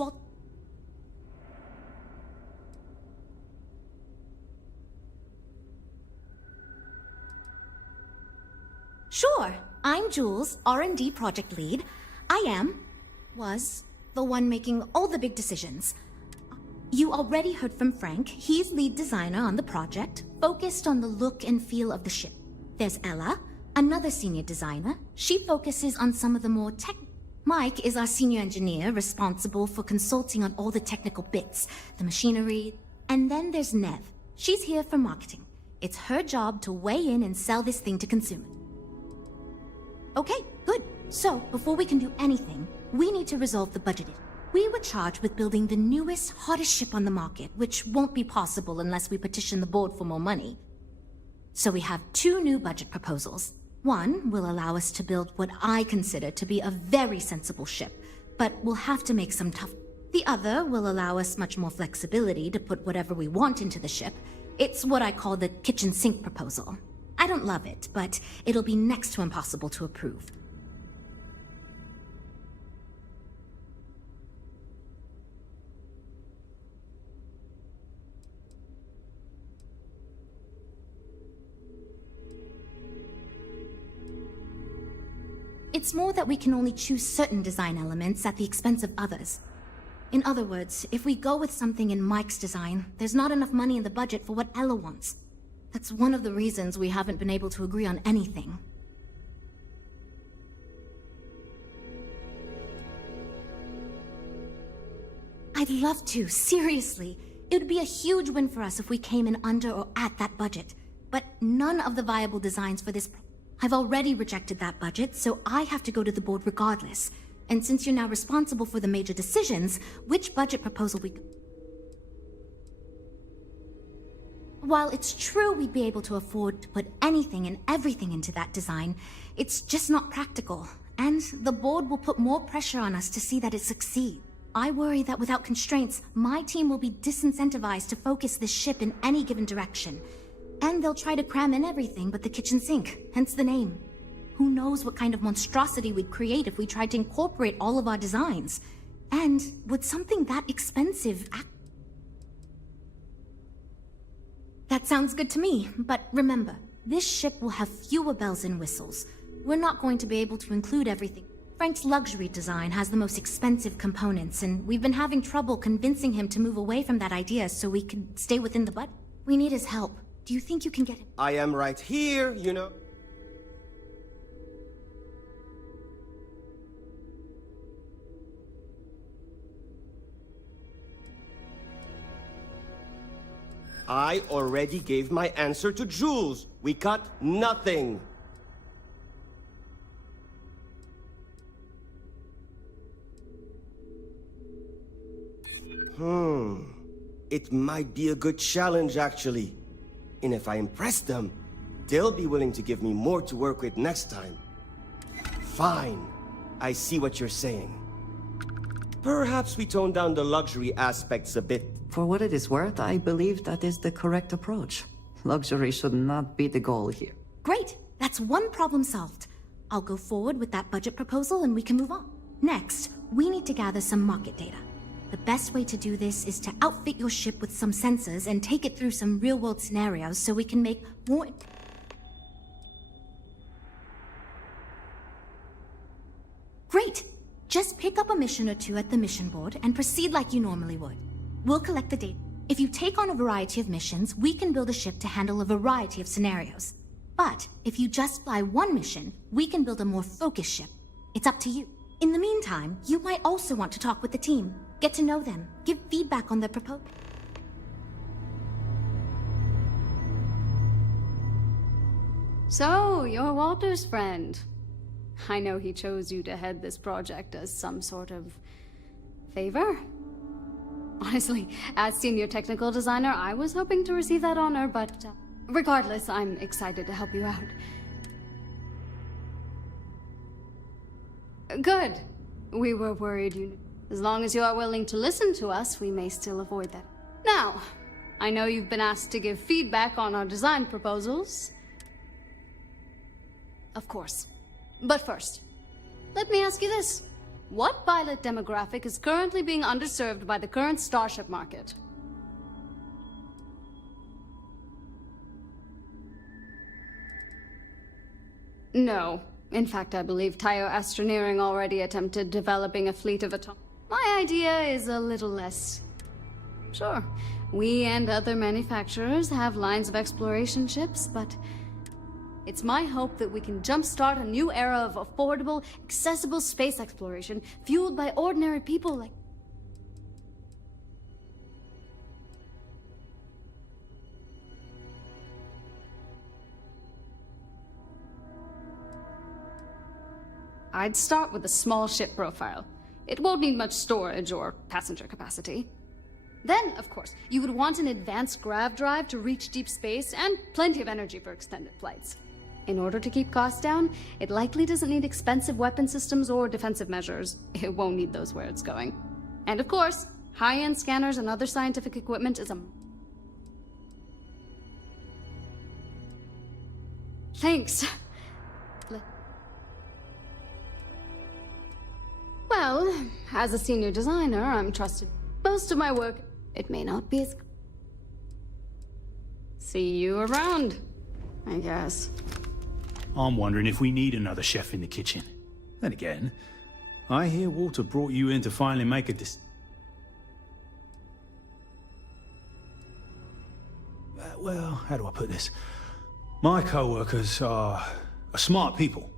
Sure, I'm Jules, R&D project lead. Was the one making all the big decisions. You already heard from Frank. He's lead designer on the project, focused on the look and feel of the ship. There's Ella, another senior designer. She focuses on some of the more tech. Mike is our senior engineer, responsible for consulting on all the technical bits, the machinery. And then there's Nev. She's here for marketing. It's her job to weigh in and sell this thing to consumers. Okay, good. So, before we can do anything, we need to resolve the budget issue. We were charged with building the newest, hottest ship on the market, which won't be possible unless we petition the board for more money. So we have two new budget proposals. One will allow us to build what I consider to be a very sensible ship, but we'll have to make some tough... The other will allow us much more flexibility to put whatever we want into the ship. It's what I call the kitchen sink proposal. I don't love it, but it'll be next to impossible to approve. It's more that we can only choose certain design elements at the expense of others. In other words, if we go with something in Mike's design, there's not enough money in the budget for what Ella wants. That's one of the reasons we haven't been able to agree on anything. I'd love to, seriously. It would be a huge win for us if we came in under or at that budget. But none of the viable designs for this... I've already rejected that budget, so I have to go to the board regardless. And since you're now responsible for the major decisions, which budget proposal we... While it's true we'd be able to afford to put anything and everything into that design, it's just not practical. And the board will put more pressure on us to see that it succeeds. I worry that without constraints, my team will be disincentivized to focus this ship in any given direction. And they'll try to cram in everything but the kitchen sink, hence the name. Who knows what kind of monstrosity we'd create if we tried to incorporate all of our designs. And would something that expensive That sounds good to me, but remember, this ship will have fewer bells and whistles. We're not going to be able to include everything. Frank's luxury design has the most expensive components, and we've been having trouble convincing him to move away from that idea so we could stay within the budget. We need his help. Do you think you can get him? I am right here, you know. I already gave my answer to Jules. We cut nothing. It might be a good challenge, actually. And if I impress them, they'll be willing to give me more to work with next time. Fine. I see what you're saying. Perhaps we tone down the luxury aspects a bit. For what it is worth, I believe that is the correct approach. Luxury should not be the goal here. Great! That's one problem solved. I'll go forward with that budget proposal and we can move on. Next, we need to gather some market data. The best way to do this is to outfit your ship with some sensors and take it through some real-world scenarios so we can make more... Great! Just pick up a mission or two at the mission board and proceed like you normally would. We'll collect the data. If you take on a variety of missions, we can build a ship to handle a variety of scenarios. But if you just fly one mission, we can build a more focused ship. It's up to you. In the meantime, you might also want to talk with the team. Get to know them. Give feedback on their proposal. So, you're Walter's friend. I know he chose you to head this project as some sort of favor. Honestly, as senior technical designer, I was hoping to receive that honor, but regardless, I'm excited to help you out. Good. We were worried you... As long as you are willing to listen to us, we may still avoid that. Now, I know you've been asked to give feedback on our design proposals. Of course. But first, let me ask you this. What pilot demographic is currently being underserved by the current starship market? No. In fact, I believe Tayo Astroneering already attempted developing a fleet of My idea is a little less... Sure, we and other manufacturers have lines of exploration ships, but... It's my hope that we can jumpstart a new era of affordable, accessible space exploration, fueled by ordinary people like... I'd start with a small ship profile. It won't need much storage or passenger capacity. Then, of course, you would want an advanced grav drive to reach deep space and plenty of energy for extended flights. In order to keep costs down, it likely doesn't need expensive weapon systems or defensive measures. It won't need those where it's going. And of course, high-end scanners and other scientific equipment is a... Thanks. Well, as a senior designer, I'm trusted. Most of my work, it may not be as... See you around, I guess. I'm wondering if we need another chef in the kitchen. Then again, I hear Walter brought you in to finally make a well, how do I put this? My co-workers are smart people.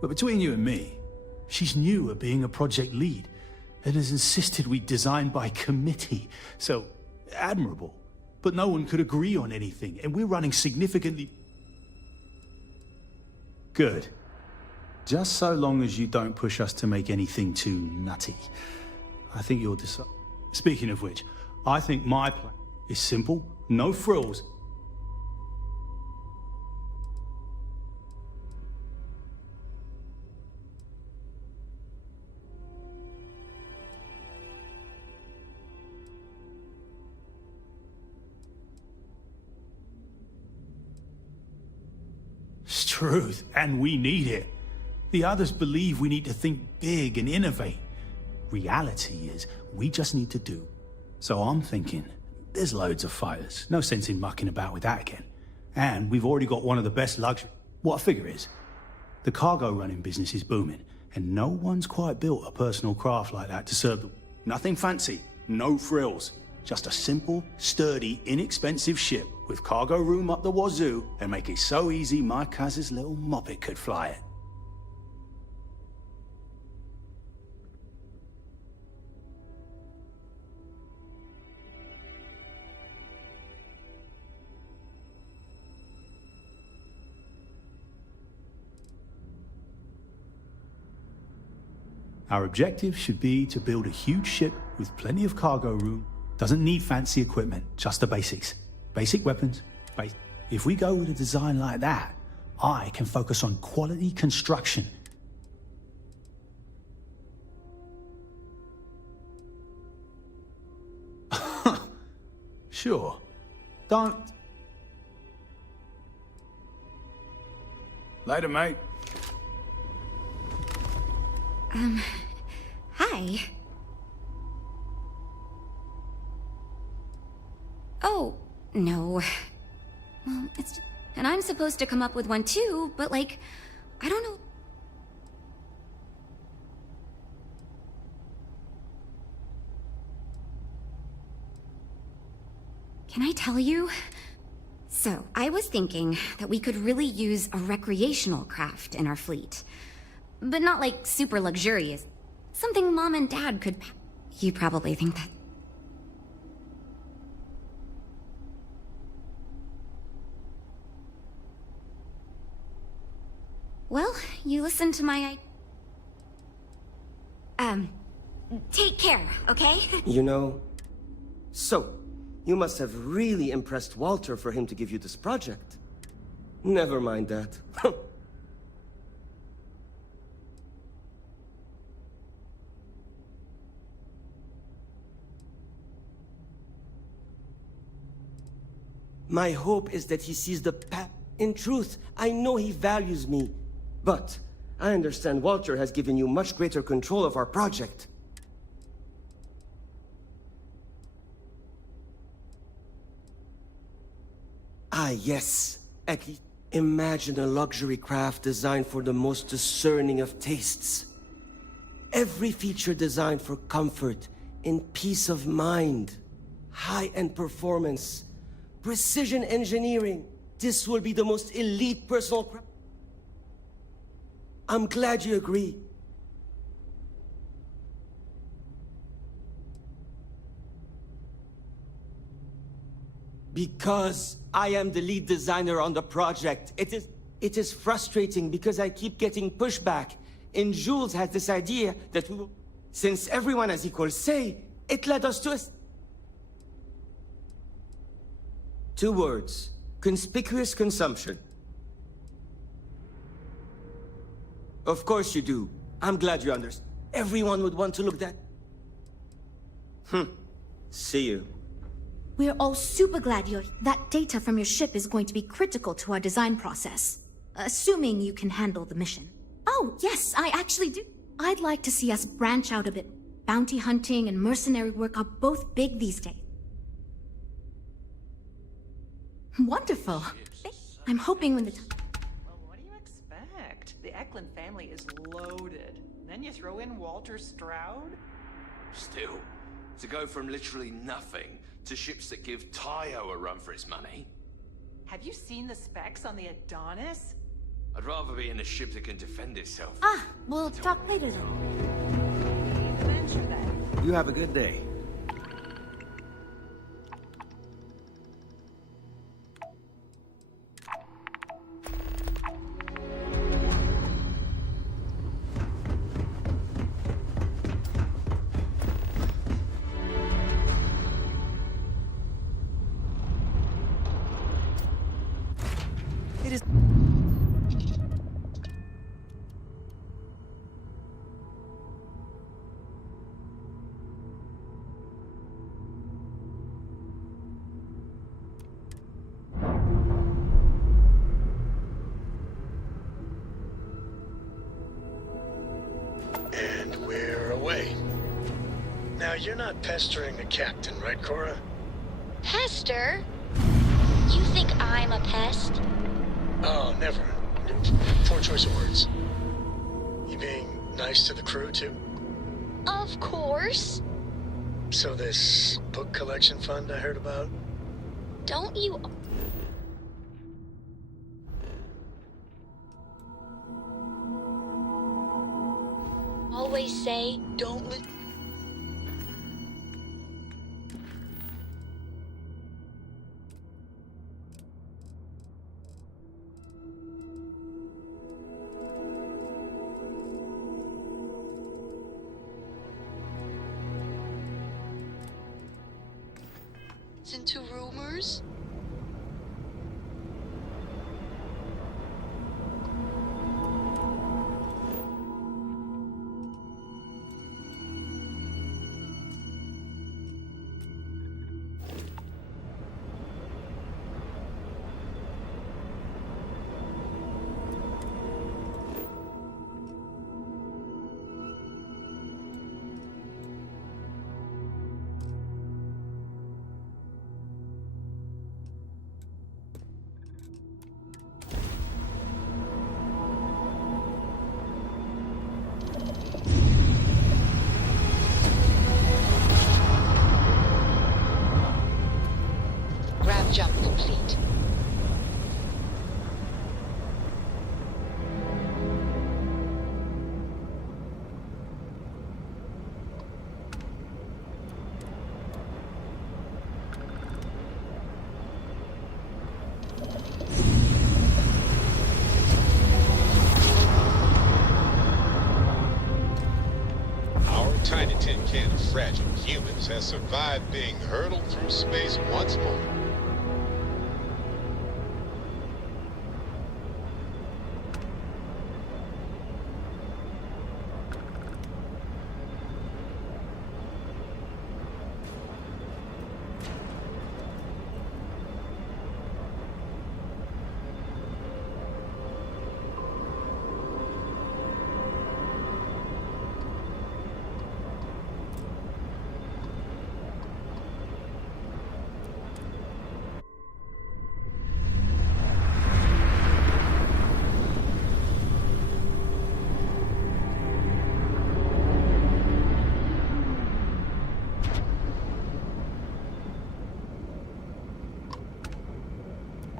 But between you and me, she's new at being a project lead and has insisted we design by committee. So, admirable. But no one could agree on anything, and we're running significantly... Good. Just so long as you don't push us to make anything too nutty. I think you'll decide. Speaking of which, I think my plan is simple, no frills. It's truth, and we need it. The others believe we need to think big and innovate. Reality is, we just need to do. So I'm thinking, there's loads of fighters. No sense in mucking about with that again. And we've already got one of the best luxury... What I figure is, the cargo running business is booming, and no one's quite built a personal craft like that to serve the... Nothing fancy, no frills. Just a simple, sturdy, inexpensive ship with cargo room up the wazoo and make it so easy my cousin's little moppet could fly it. Our objective should be to build a huge ship with plenty of cargo room. Doesn't need fancy equipment, just the basics. Basic weapons. If we go with a design like that, I can focus on quality construction. Sure. Don't... Later, mate. Hi. Oh, no. Well, it's... And I'm supposed to come up with one too, but like, I don't know. Can I tell you? So, I was thinking that we could really use a recreational craft in our fleet. But not like super luxurious. Something Mom and Dad could... You probably think that... Well, you listen to my... Take care, okay? You know... So, you must have really impressed Walter for him to give you this project. Never mind that. My hope is that he sees the path. In truth, I know he values me. But I understand Walter has given you much greater control of our project. Ah, yes. At least imagine a luxury craft designed for the most discerning of tastes. Every feature designed for comfort and peace of mind. High-end performance. Precision engineering. This will be the most elite personal craft. I'm glad you agree. Because I am the lead designer on the project. It is frustrating because I keep getting pushback. And Jules has this idea that we will... Since everyone has equal say, it led us to a... 2 words. Conspicuous consumption. Of course you do. I'm glad you understand. Everyone would want to look that... See you. We're all super glad that data from your ship is going to be critical to our design process. Assuming you can handle the mission. Oh, yes, I actually do. I'd like to see us branch out a bit. Bounty hunting and mercenary work are both big these days. Wonderful. I'm hoping when the time... Well, what do you expect? The Eklund family is loaded. Then you throw in Walter Stroud? Still, to go from literally nothing to ships that give Tayo a run for his money. Have you seen the specs on the Adonis? I'd rather be in a ship that can defend itself. Ah, we'll talk later then. Adventure then. You have a good day. And we're away. Now, you're not pestering the captain, right, Cora? Pester? You think I'm a pest? Oh, never. Poor choice of words. You being nice to the crew, too? Of course. So this book collection fund I heard about? Don't you... always say, don't listen. listen to rumors? Grav jump complete. Our tiny tin can of fragile humans has survived being hurtled through space once more.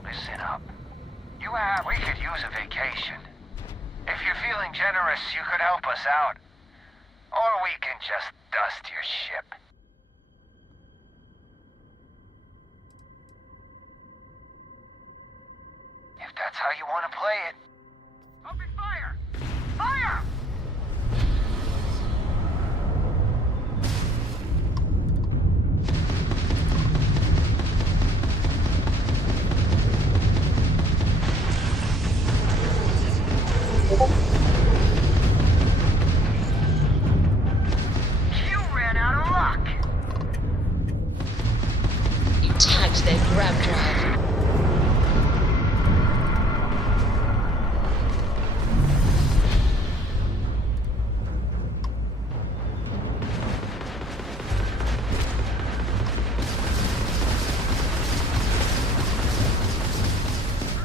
Listen up. We could use a vacation. If you're feeling generous, you could help us out. Or we can just dust your ship. If that's how you want to play it. Open fire! Fire! You ran out of luck! You tagged their grab drive.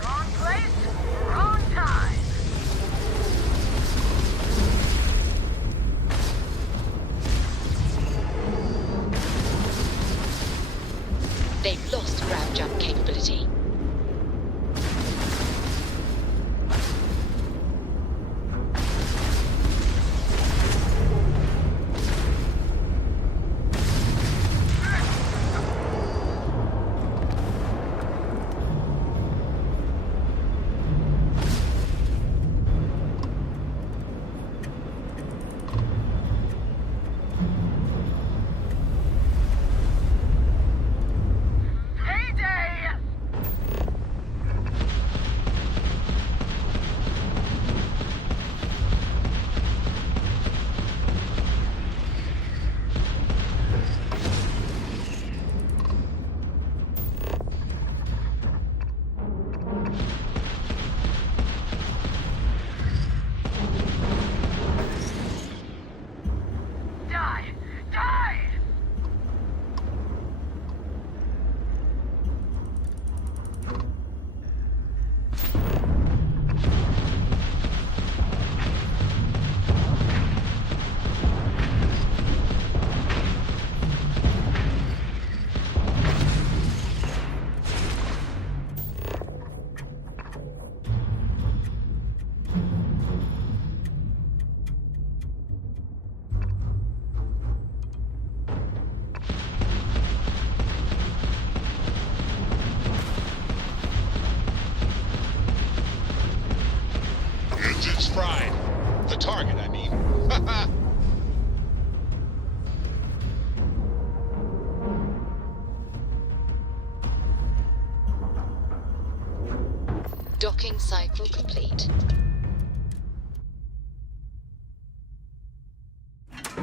Wrong place, wrong time. They've lost grab jump capability. Heyday! Die! Die! Engines fried. The target, I mean.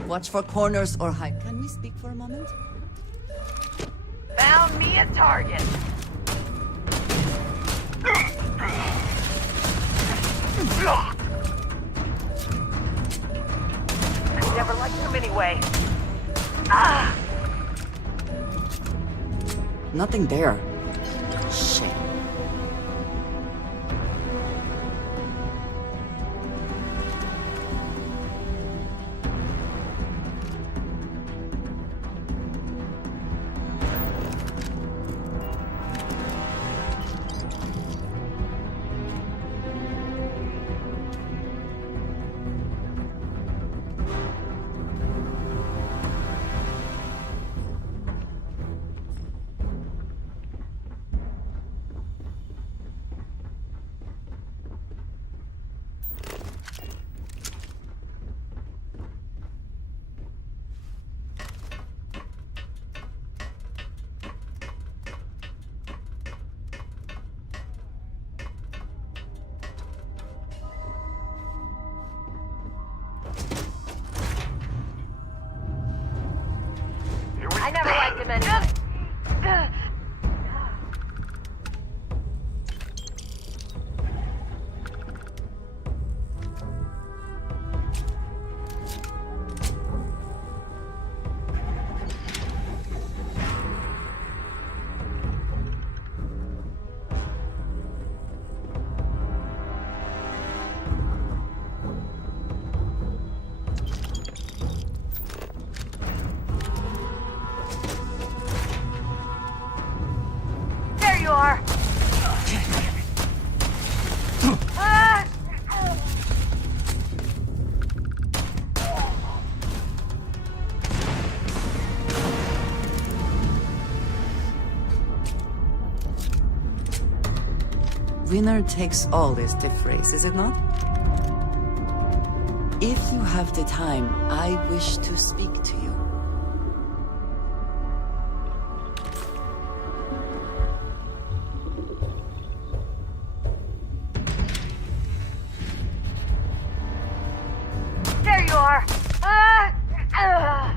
Watch for corners or hide. Can we speak for a moment? Found me a target. I never liked him anyway. Ah! Nothing there. Shit. I never liked him anyway. There you are. Ah! Winner takes all is the phrase, is it not? If you have the time, I wish to speak to you. There you are. Ah! Ah!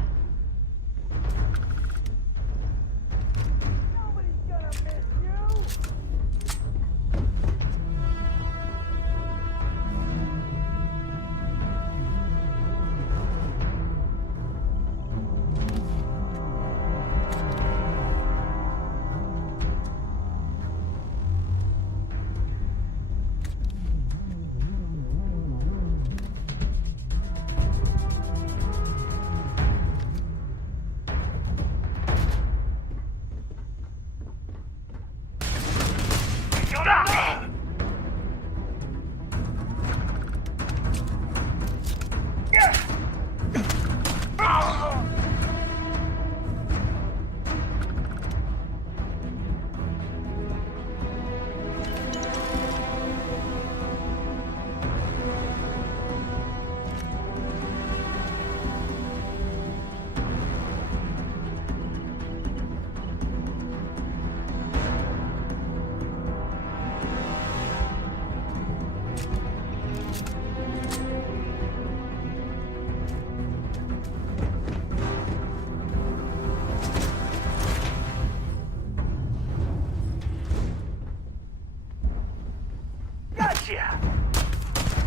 Gotcha!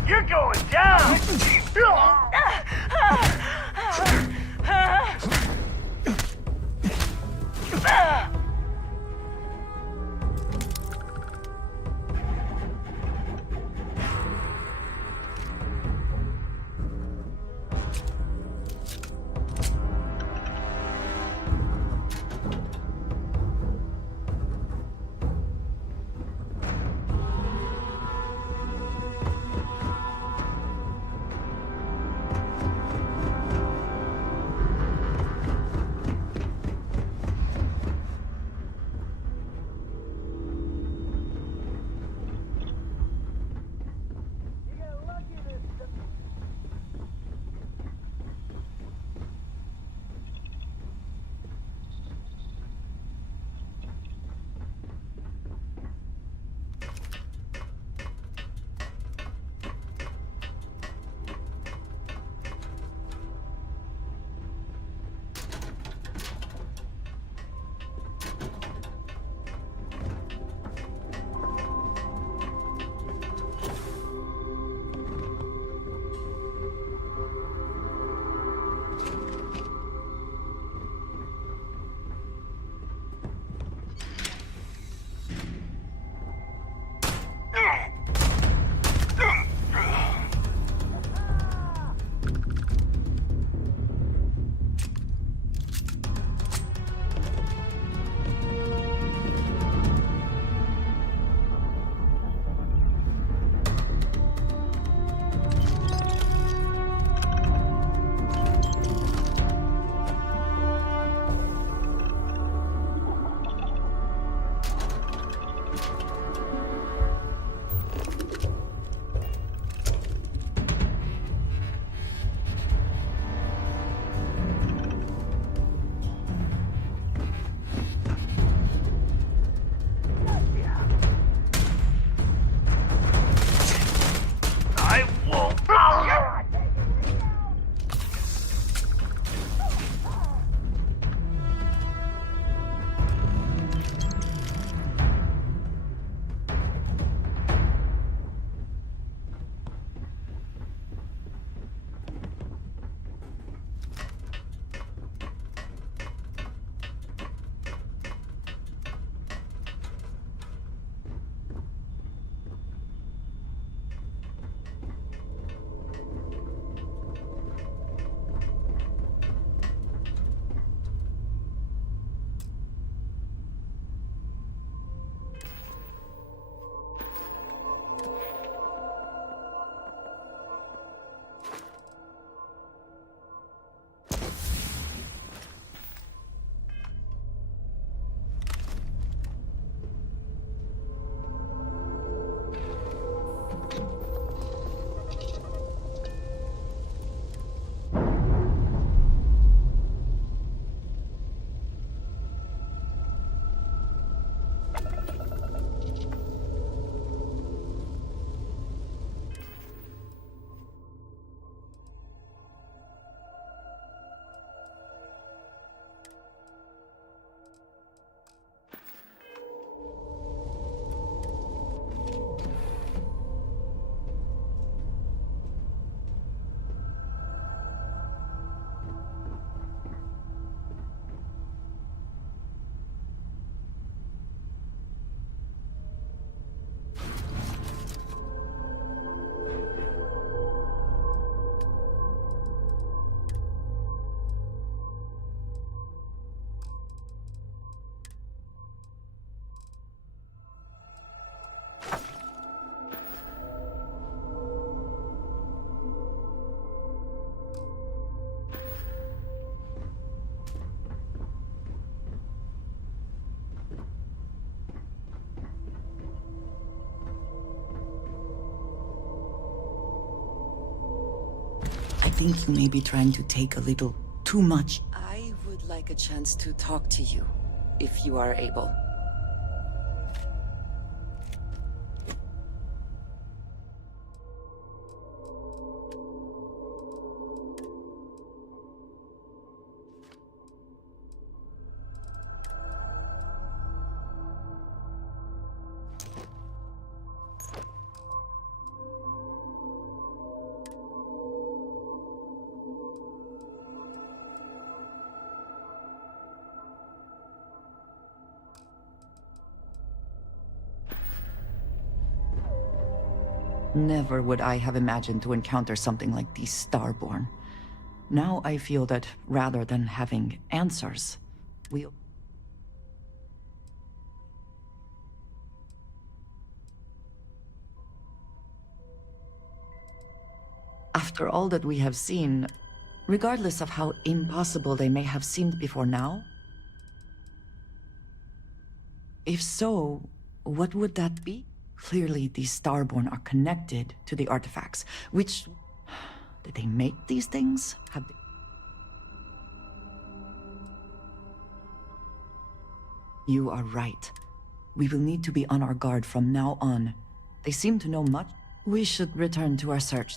You're going down! I think you may be trying to take a little too much. I would like a chance to talk to you, if you are able. Never would I have imagined to encounter something like these Starborn. Now I feel that rather than having answers, we'll... After all that we have seen, regardless of how impossible they may have seemed before now, if so, what would that be? Clearly, these Starborn are connected to the artifacts, which... Did they make these things? Have they... You are right. We will need to be on our guard from now on. They seem to know much. We should return to our search.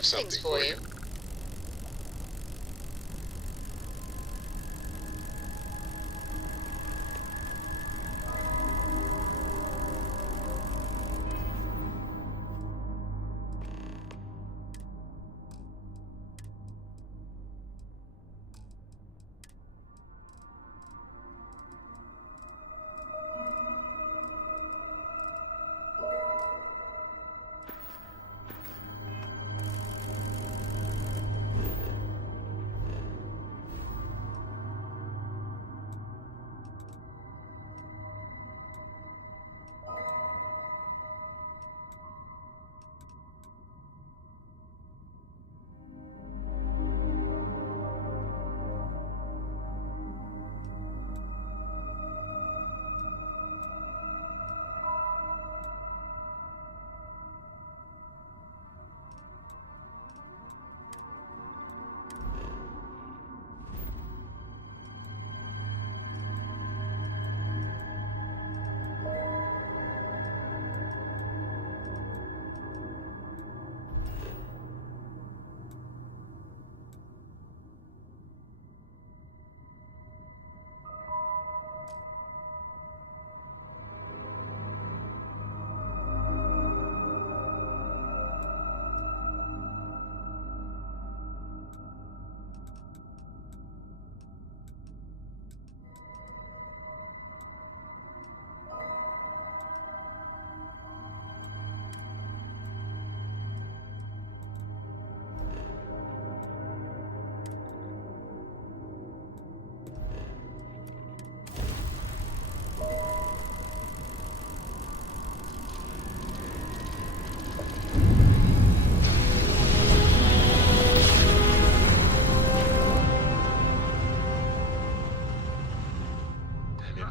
have things something for you.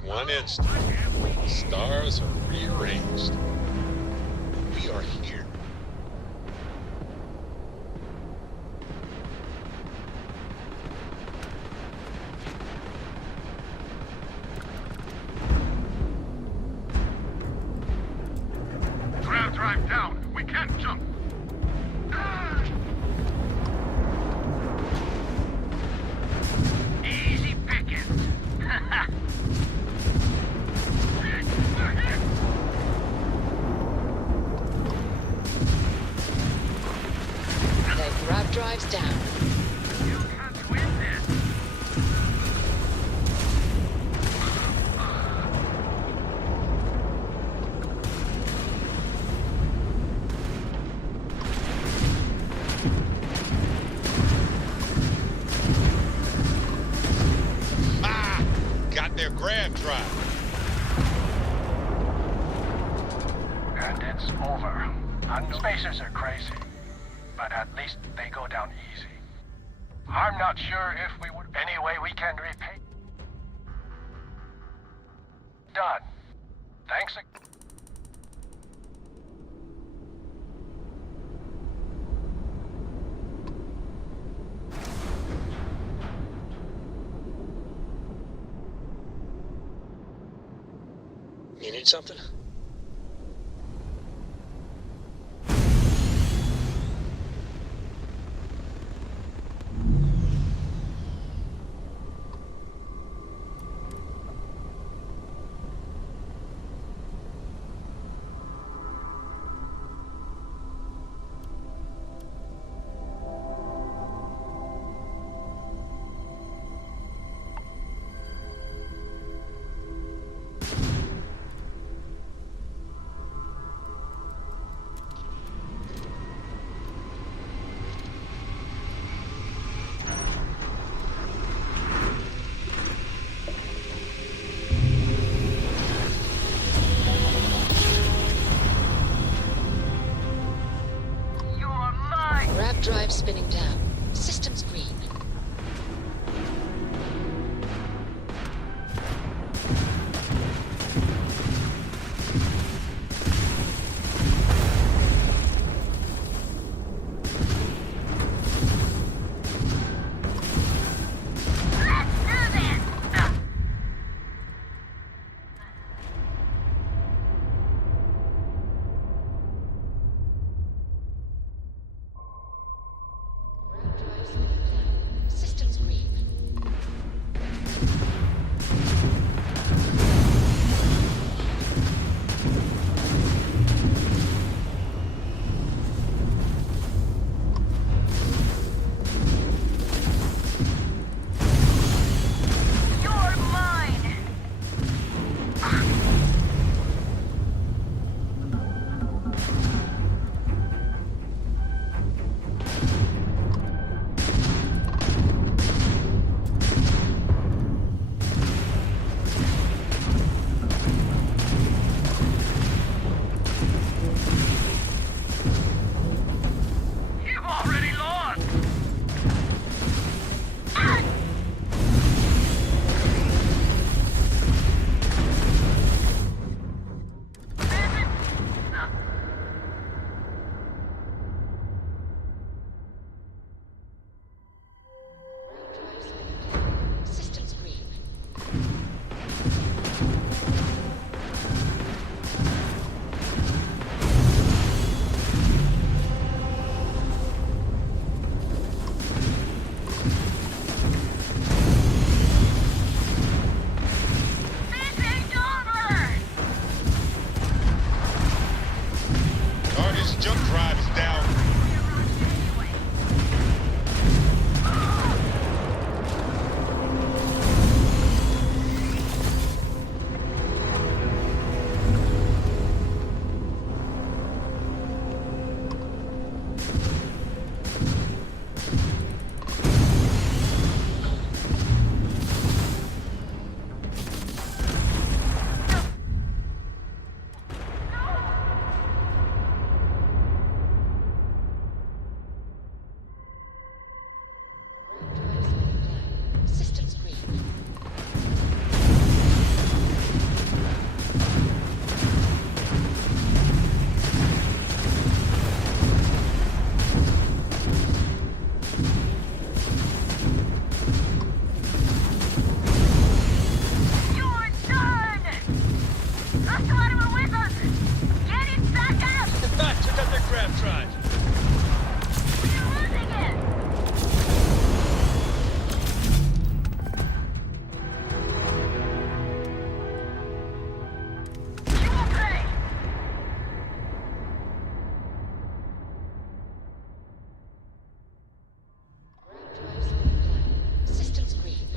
One instant, the stars are rearranged. We are here. Grav drive down. We can't jump. Easy pickings. Their grab drives down. You can't win this. Ah! Got their grab drive. And it's over. Unspacers are crazy, but at least they go down easy. I'm not sure if we would... Anyway, we can repay... Done. Thanks again. You need something? Grab drive spinning down. Systems green. jump drive is down. Systems green. You're done! The squad were with us! Get it back up! Took out their grab drive. You're losing it! You will pay! Systems green.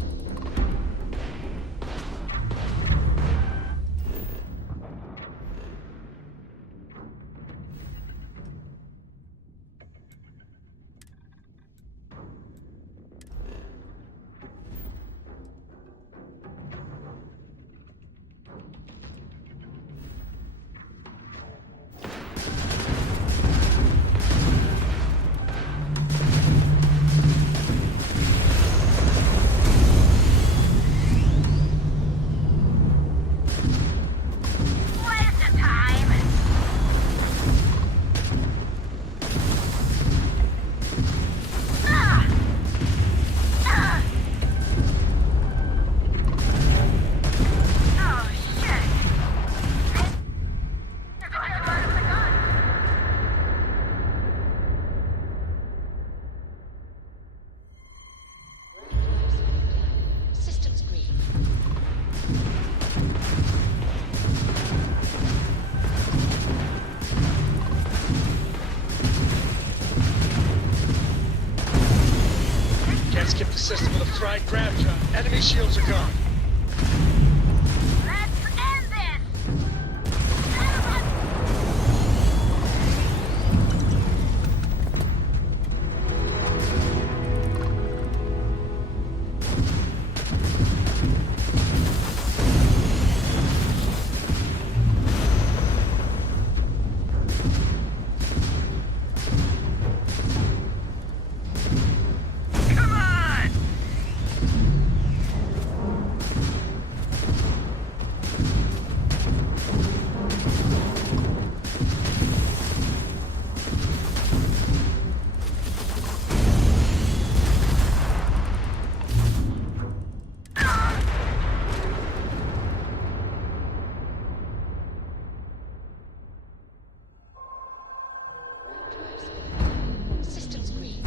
Waste of time! Ah! Ah! Oh, shit! You're going to run with the gun! Systems green. Can't skip the system with a fried grab drive. Enemy shields are gone. Let's end this! Come on! Systems green.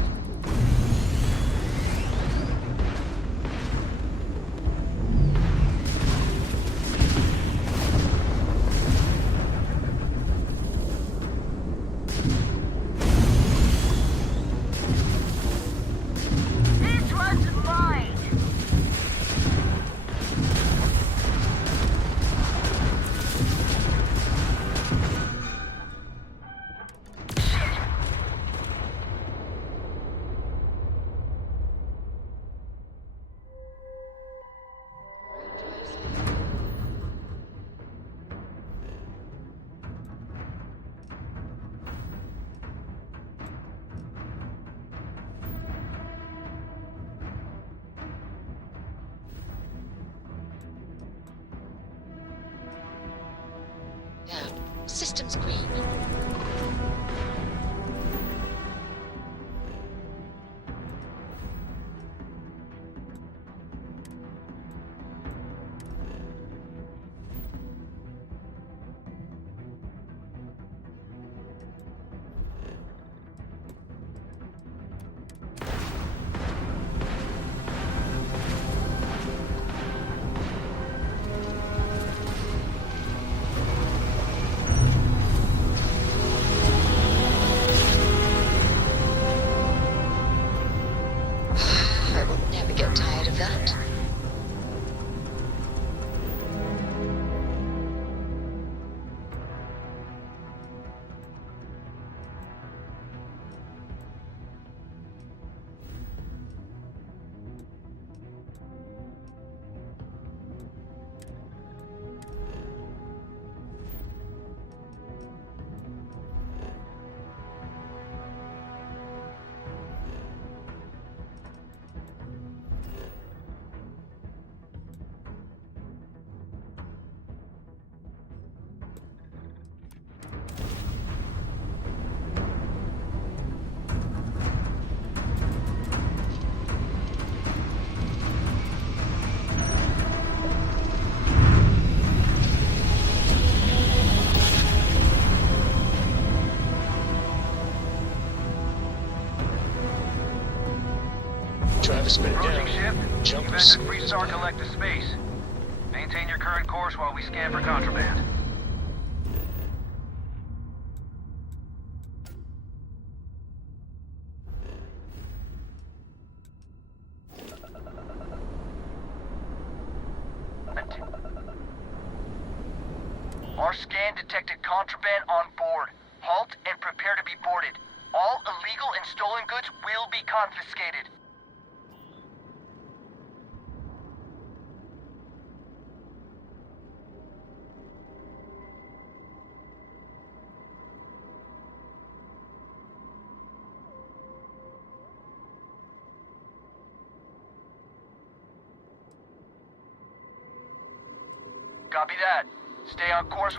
This was mine! Down. Systems green. to spin it Approaching down. ship. Jump You've is entered Freestar Collective space. Maintain your current course while we scan for contraband. Our scan detected contraband on board. Halt and prepare to be boarded. All illegal and stolen goods will be confiscated. Copy that. Stay on course.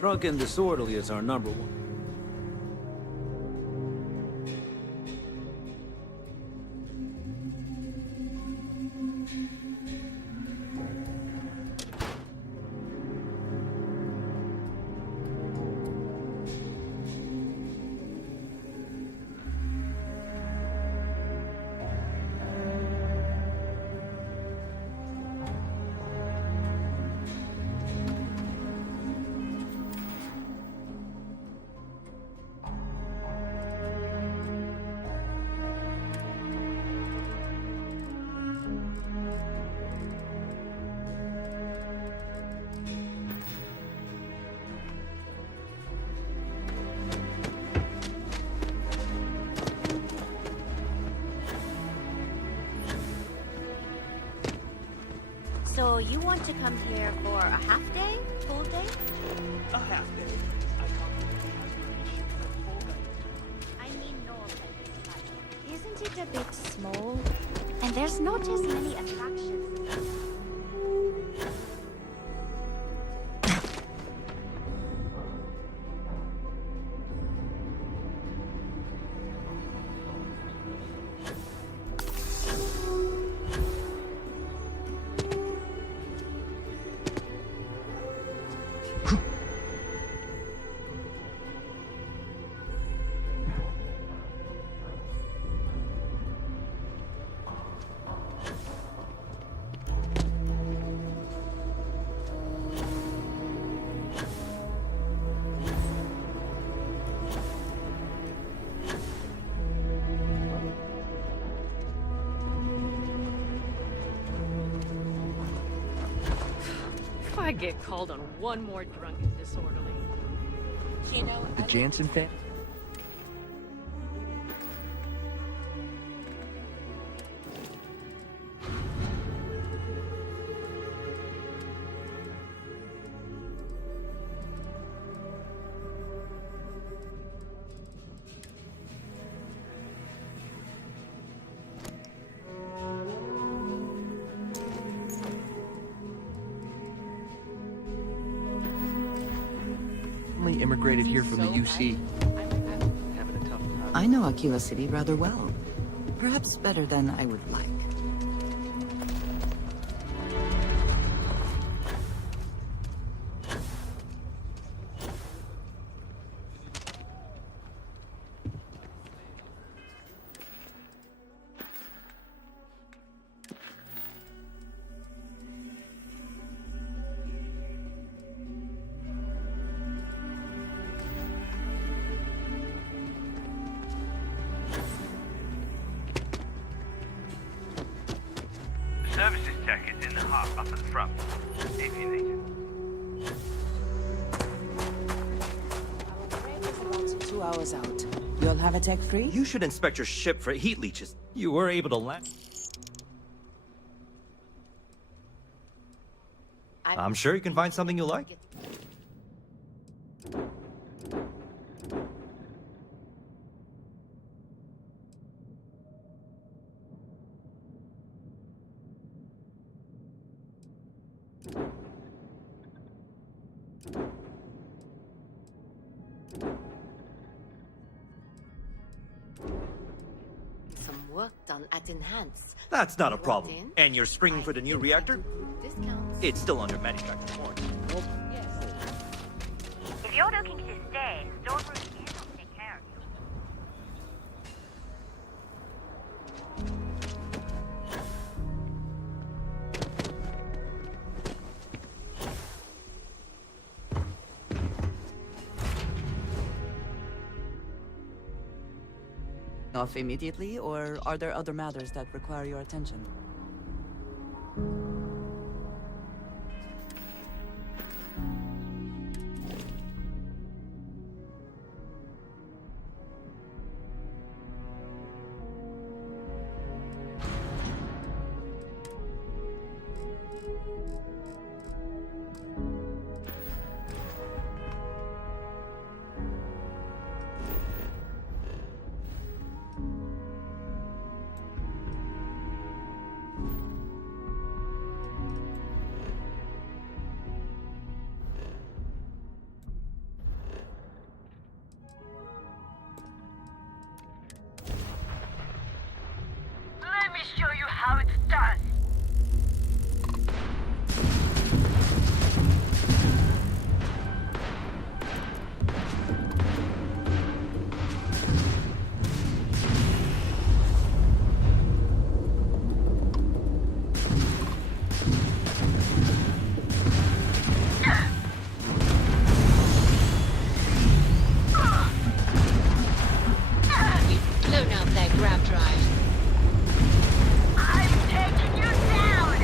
Drunk and disorderly is our number one. So you want to come here for a half day? Full day? A half day. I mean no offense, but isn't it a bit small? And there's not as many attractions. If I get called on one more drunk and disorderly. You know, The Jansen family? Immigrated here from the UC. Having a tough time. I know Aquila City rather well. Perhaps better than I would like. Services tech is in the hut up at the front, if you need it. Our break is about 2 hours out. You'll have a tech free? You should inspect your ship for heat leeches. You were able to land. I'm sure you can find something you like. Some work done at Enhance. That's not a You want problem. in? And you're springing for the new reactor? Discounts. It's still under manufacturer warranty. If you're looking to stay, Stormroom Inn will take care of you. Off immediately, or are there other matters that require your attention? Let me show you how it's done. You've blown out their grav drive. I'm taking you down!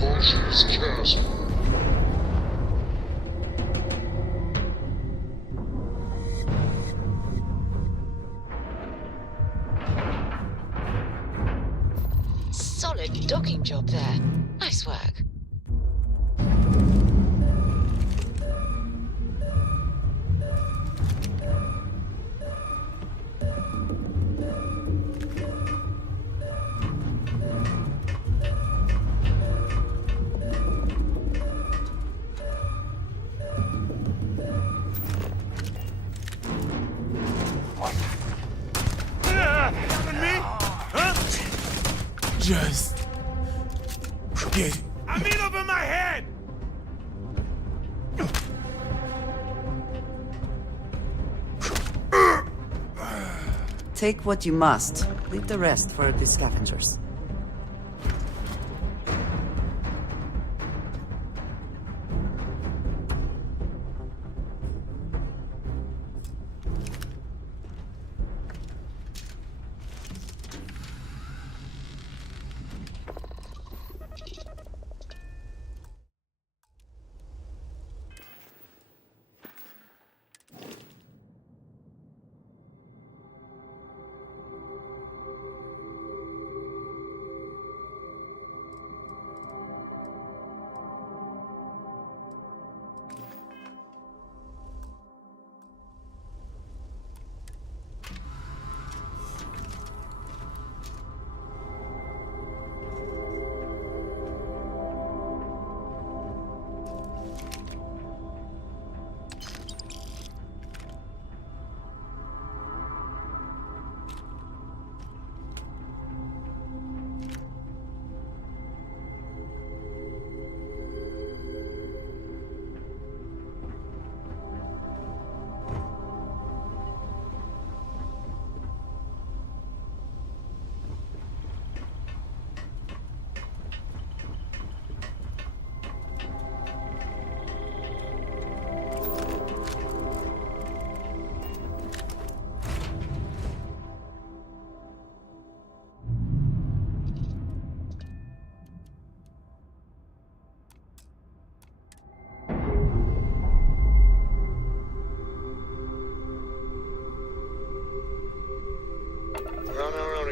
Compulsion's castle. Solid docking job there. Nice work. Just get it. I mean, over my head! Take what you must. Leave the rest for the scavengers.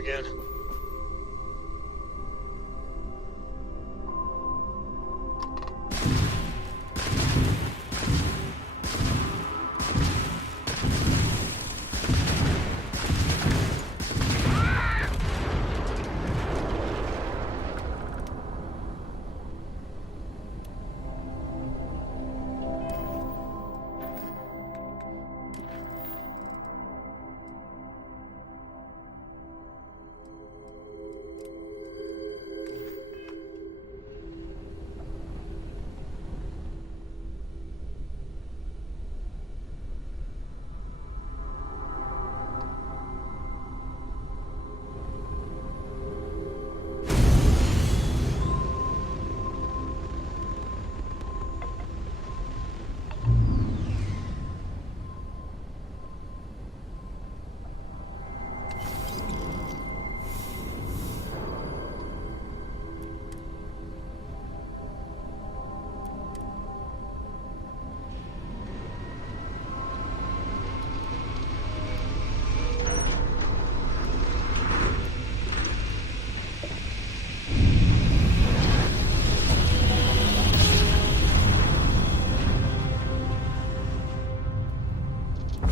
again.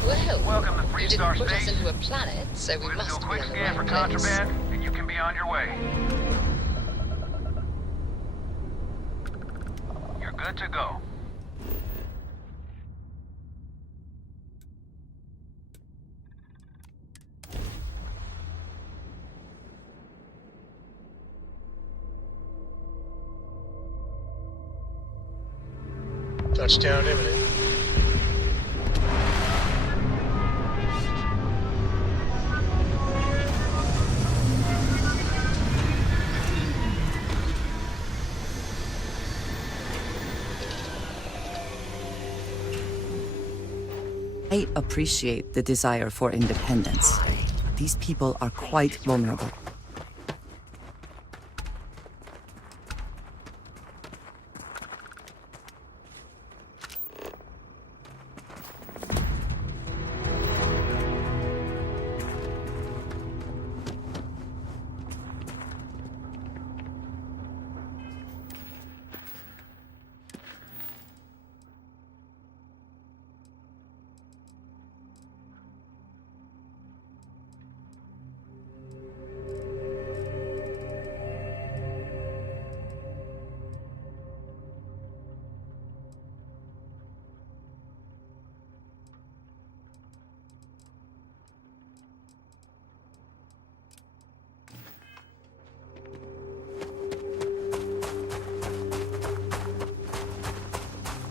Well, Welcome to you didn't put us Space. into a planet, so we We're gonna do must a be quick in the scan for right place. contraband, and you can be on your way. You're good to go. Touchdown imminent. I appreciate the desire for independence. These people are quite vulnerable.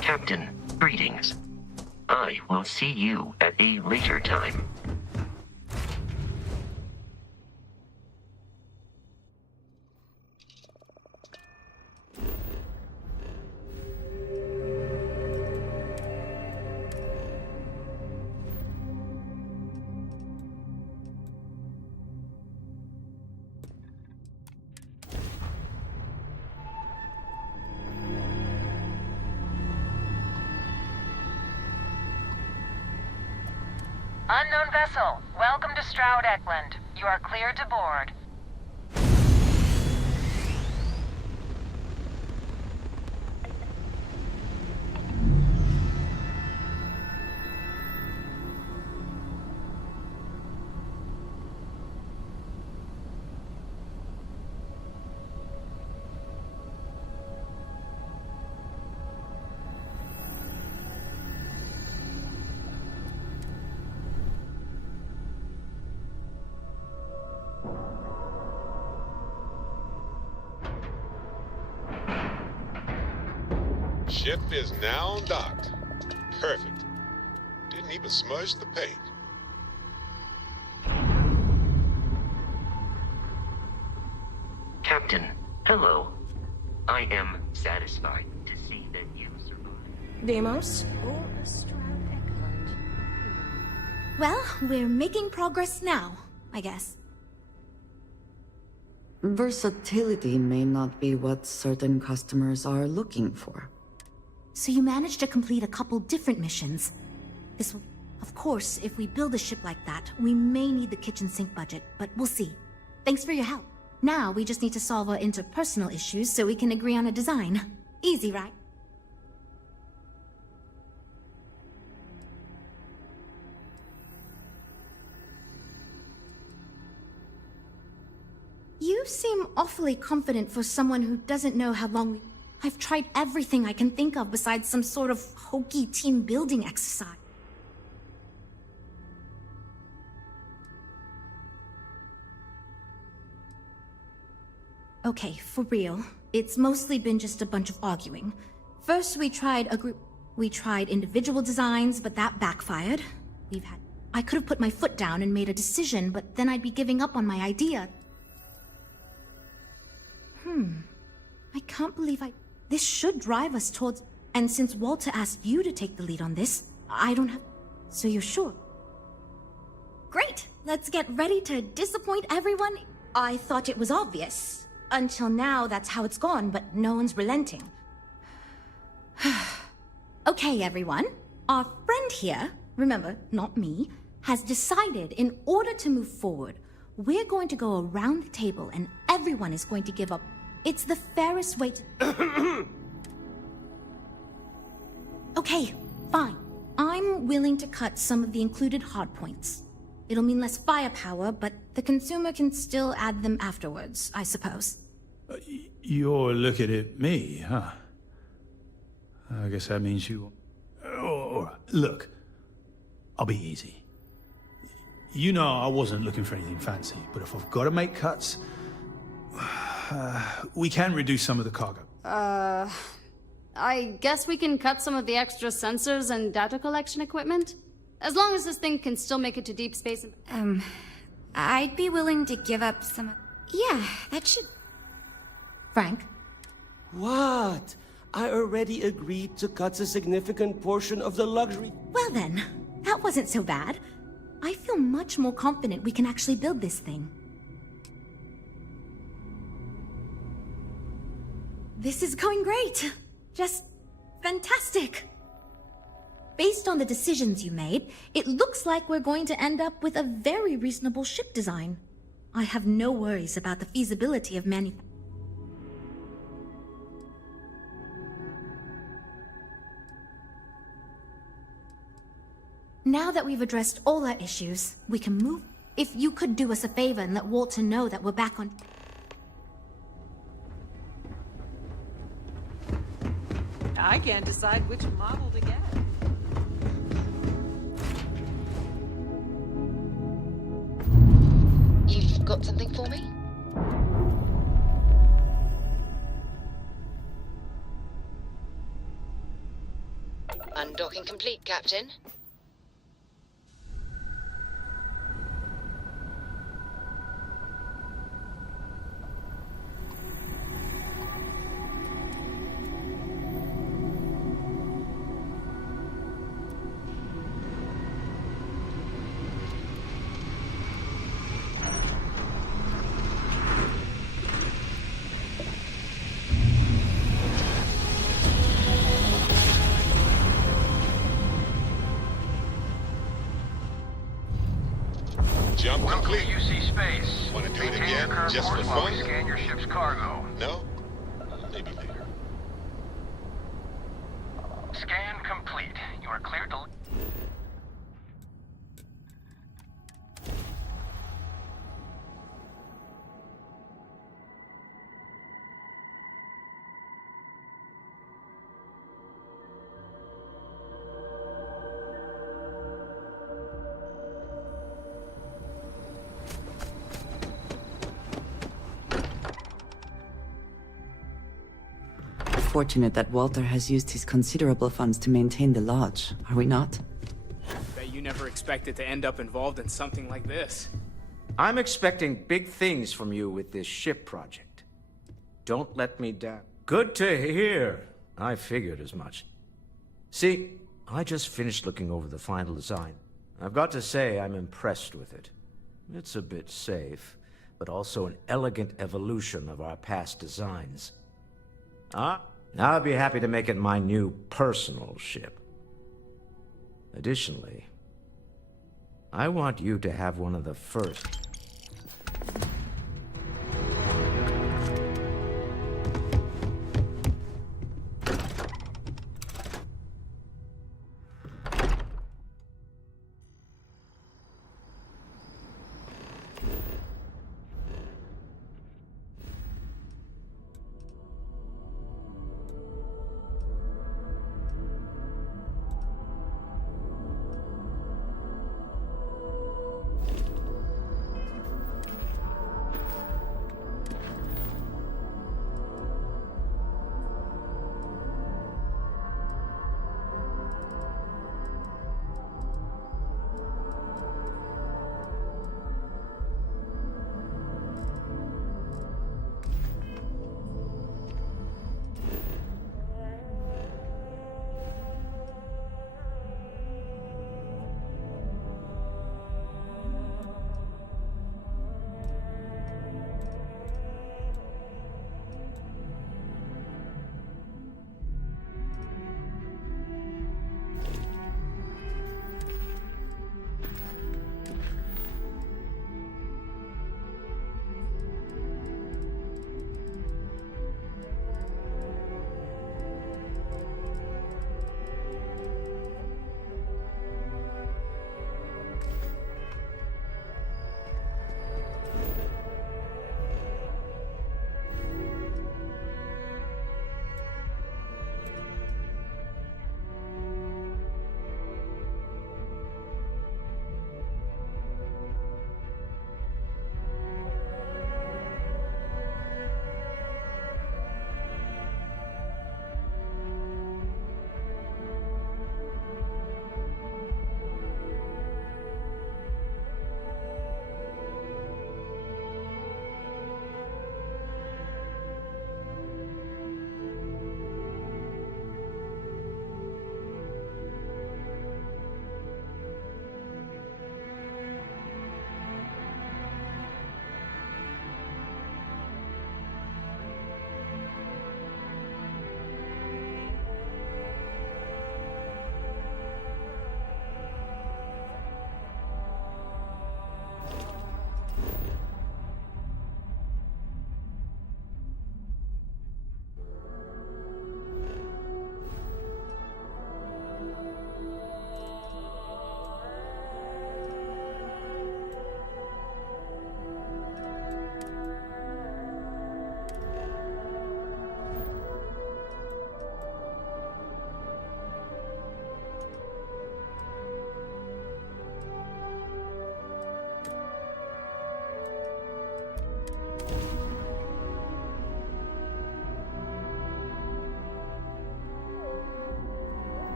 Captain, greetings. I will see you at a later time. Unknown vessel, welcome to Stroud Eklund. You are cleared to board. Ship is now docked. Perfect. Didn't even smudge the paint. Captain, hello. I am satisfied to see that you survived. Deimos? Well, we're making progress now, I guess. Versatility may not be what certain customers are looking for. So you managed to complete a couple different missions. This will... Of course, if we build a ship like that, we may need the kitchen sink budget, but we'll see. Thanks for your help. Now we just need to solve our interpersonal issues so we can agree on a design. Easy, right? You seem awfully confident for someone who doesn't know how long I've tried everything I can think of besides some sort of hokey team building exercise. Okay, for real. It's mostly been just a bunch of arguing. First, we tried individual designs, but that backfired. I could have put my foot down and made a decision, but then I'd be giving up on my idea. I can't believe this should drive us towards... And since Walter asked you to take the lead on this, I don't have... So you're sure? Great! Let's get ready to disappoint everyone. I thought it was obvious. Until now, that's how it's gone, but no one's relenting. Okay, everyone. Our friend here, remember, not me, has decided in order to move forward, we're going to go around the table and everyone is going to give up. It's the fairest way to... Okay, fine. I'm willing to cut some of the included hardpoints. It'll mean less firepower, but the consumer can still add them afterwards, I suppose. You're looking at me, huh? I guess that means you... Oh, look, I'll be easy. You know I wasn't looking for anything fancy, but if I've got to make cuts, we can reduce some of the cargo. I guess we can cut some of the extra sensors and data collection equipment? As long as this thing can still make it to deep space. I'd be willing to give up some... Yeah, that should... Frank? What? I already agreed to cut a significant portion of the luxury... Well then, that wasn't so bad. I feel much more confident we can actually build this thing. This is going great. Just fantastic. Based on the decisions you made, it looks like we're going to end up with a very reasonable ship design. I have no worries about the feasibility of manufacturing. Now that we've addressed all our issues, we can move. If you could do us a favor and let Walter know that we're back on... I can't decide which model to get. You've got something for me? Undocking complete, Captain. Jump Welcome complete. to UC Space. Want to do it Maintain again, your current just for course while we fun? scan your ship's cargo. No? Maybe later. Scan complete. You are cleared to... Fortunate that Walter has used his considerable funds to maintain the lodge, are we not? Bet you never expected to end up involved in something like this. I'm expecting big things from you with this ship project. Don't let me down. Good to hear. I figured as much. See, I just finished looking over the final design. I've got to say I'm impressed with it. It's a bit safe, but also an elegant evolution of our past designs. I'll be happy to make it my new personal ship. Additionally, I want you to have one of the first.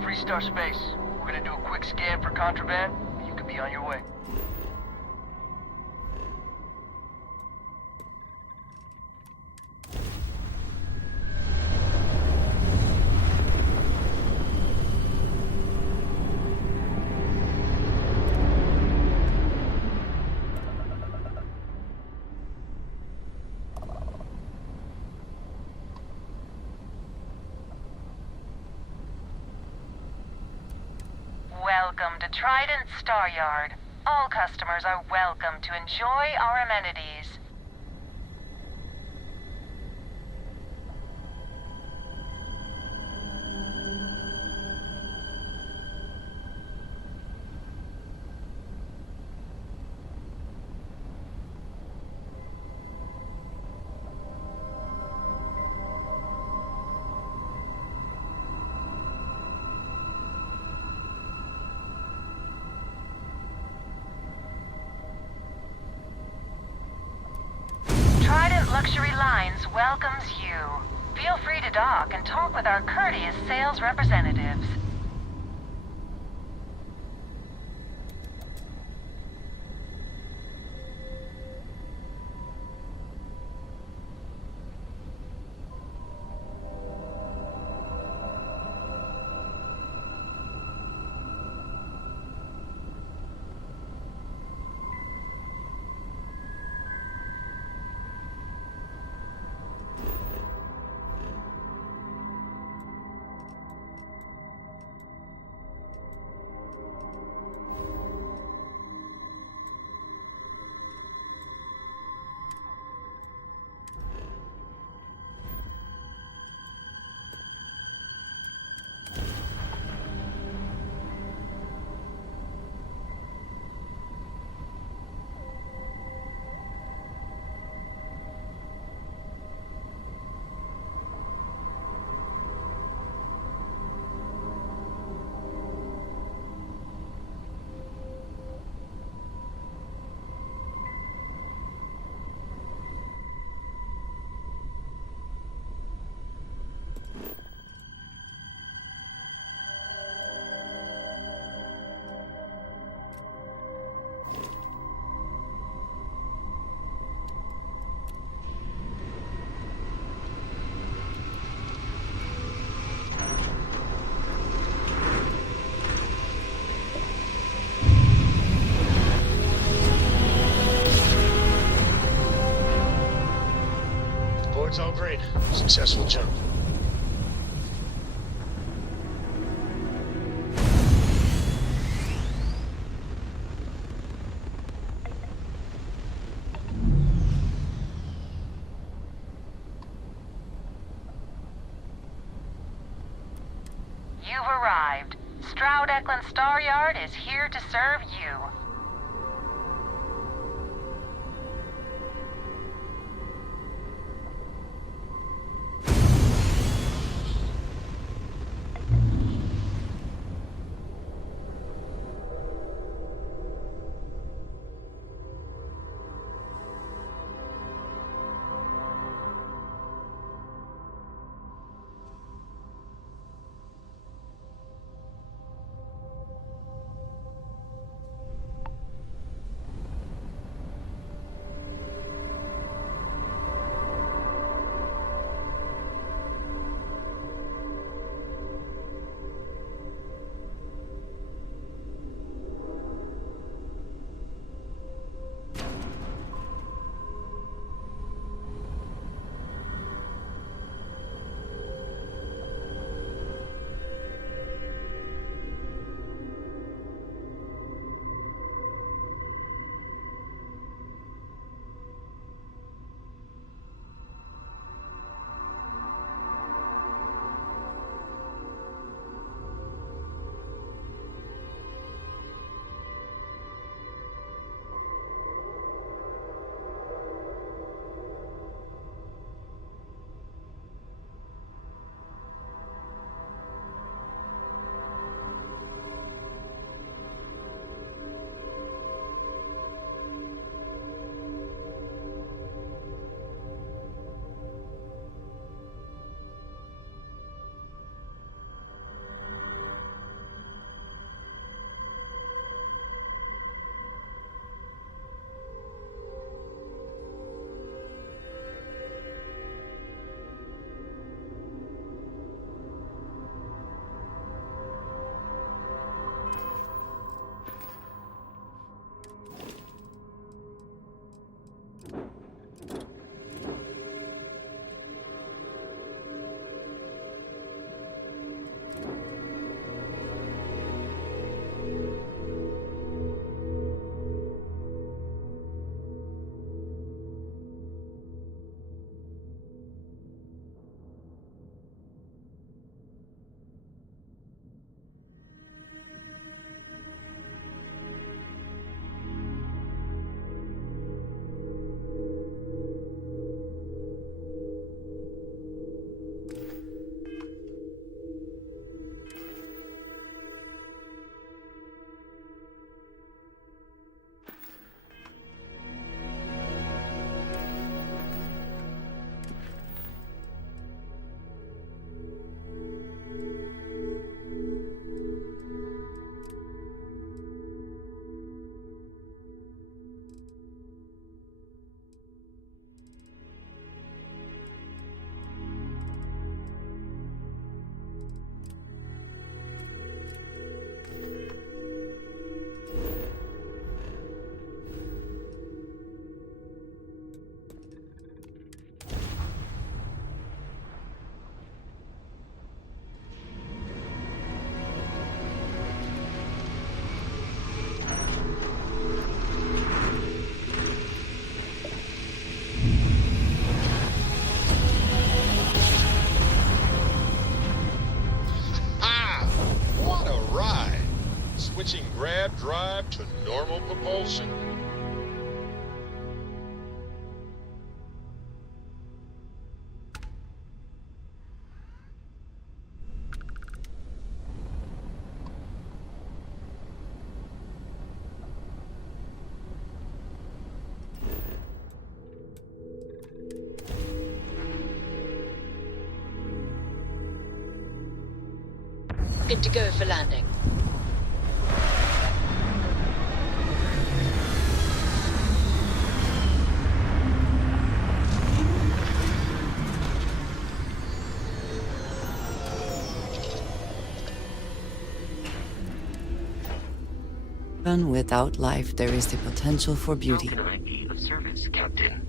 Freestar Space. We're gonna do a quick scan for contraband, and you can be on your way. Welcome to Trident Star Yard. All customers are welcome to enjoy our amenities. Trident Luxury Lines welcomes you. Feel free to dock and talk with our courteous sales representatives. Board's all green. Successful jump. You've arrived. Stroud Eklund Star Yard is here to serve you. Switching grab drive to normal propulsion. Good to go for landing. Even without life, there is the potential for beauty. How can I be of service, Captain?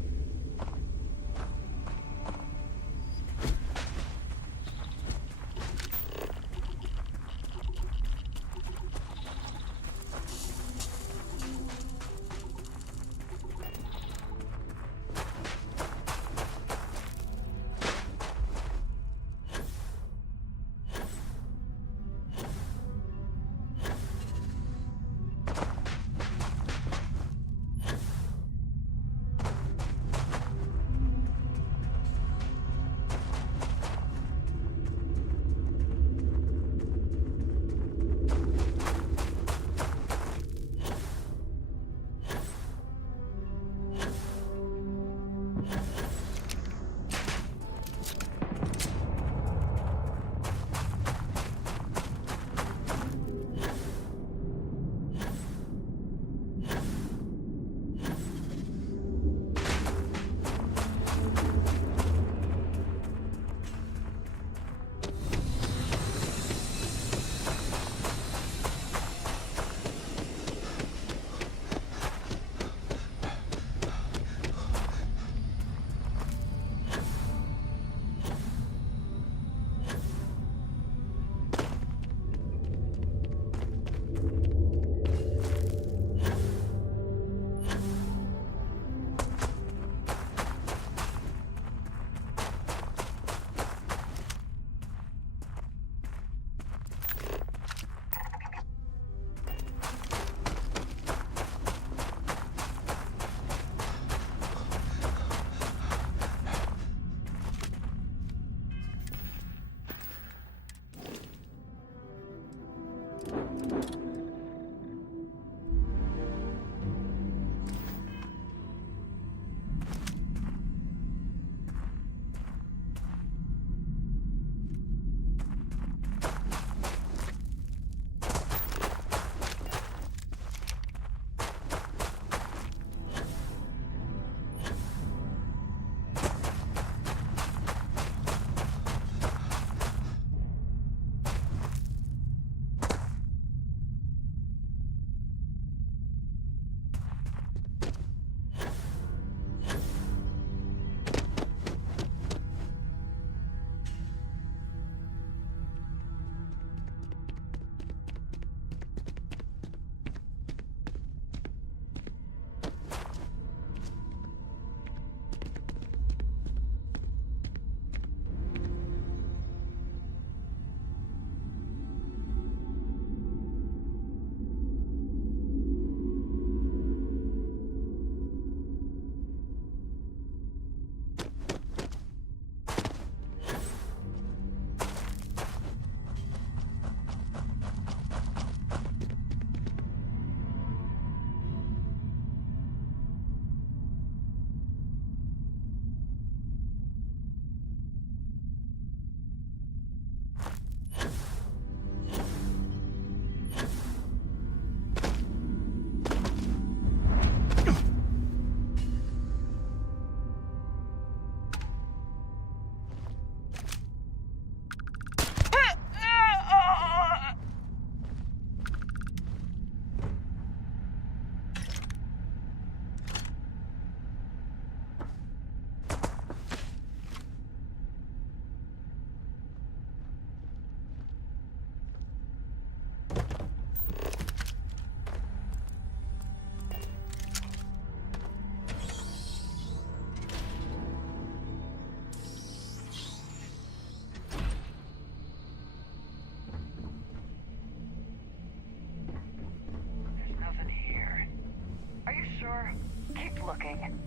looking.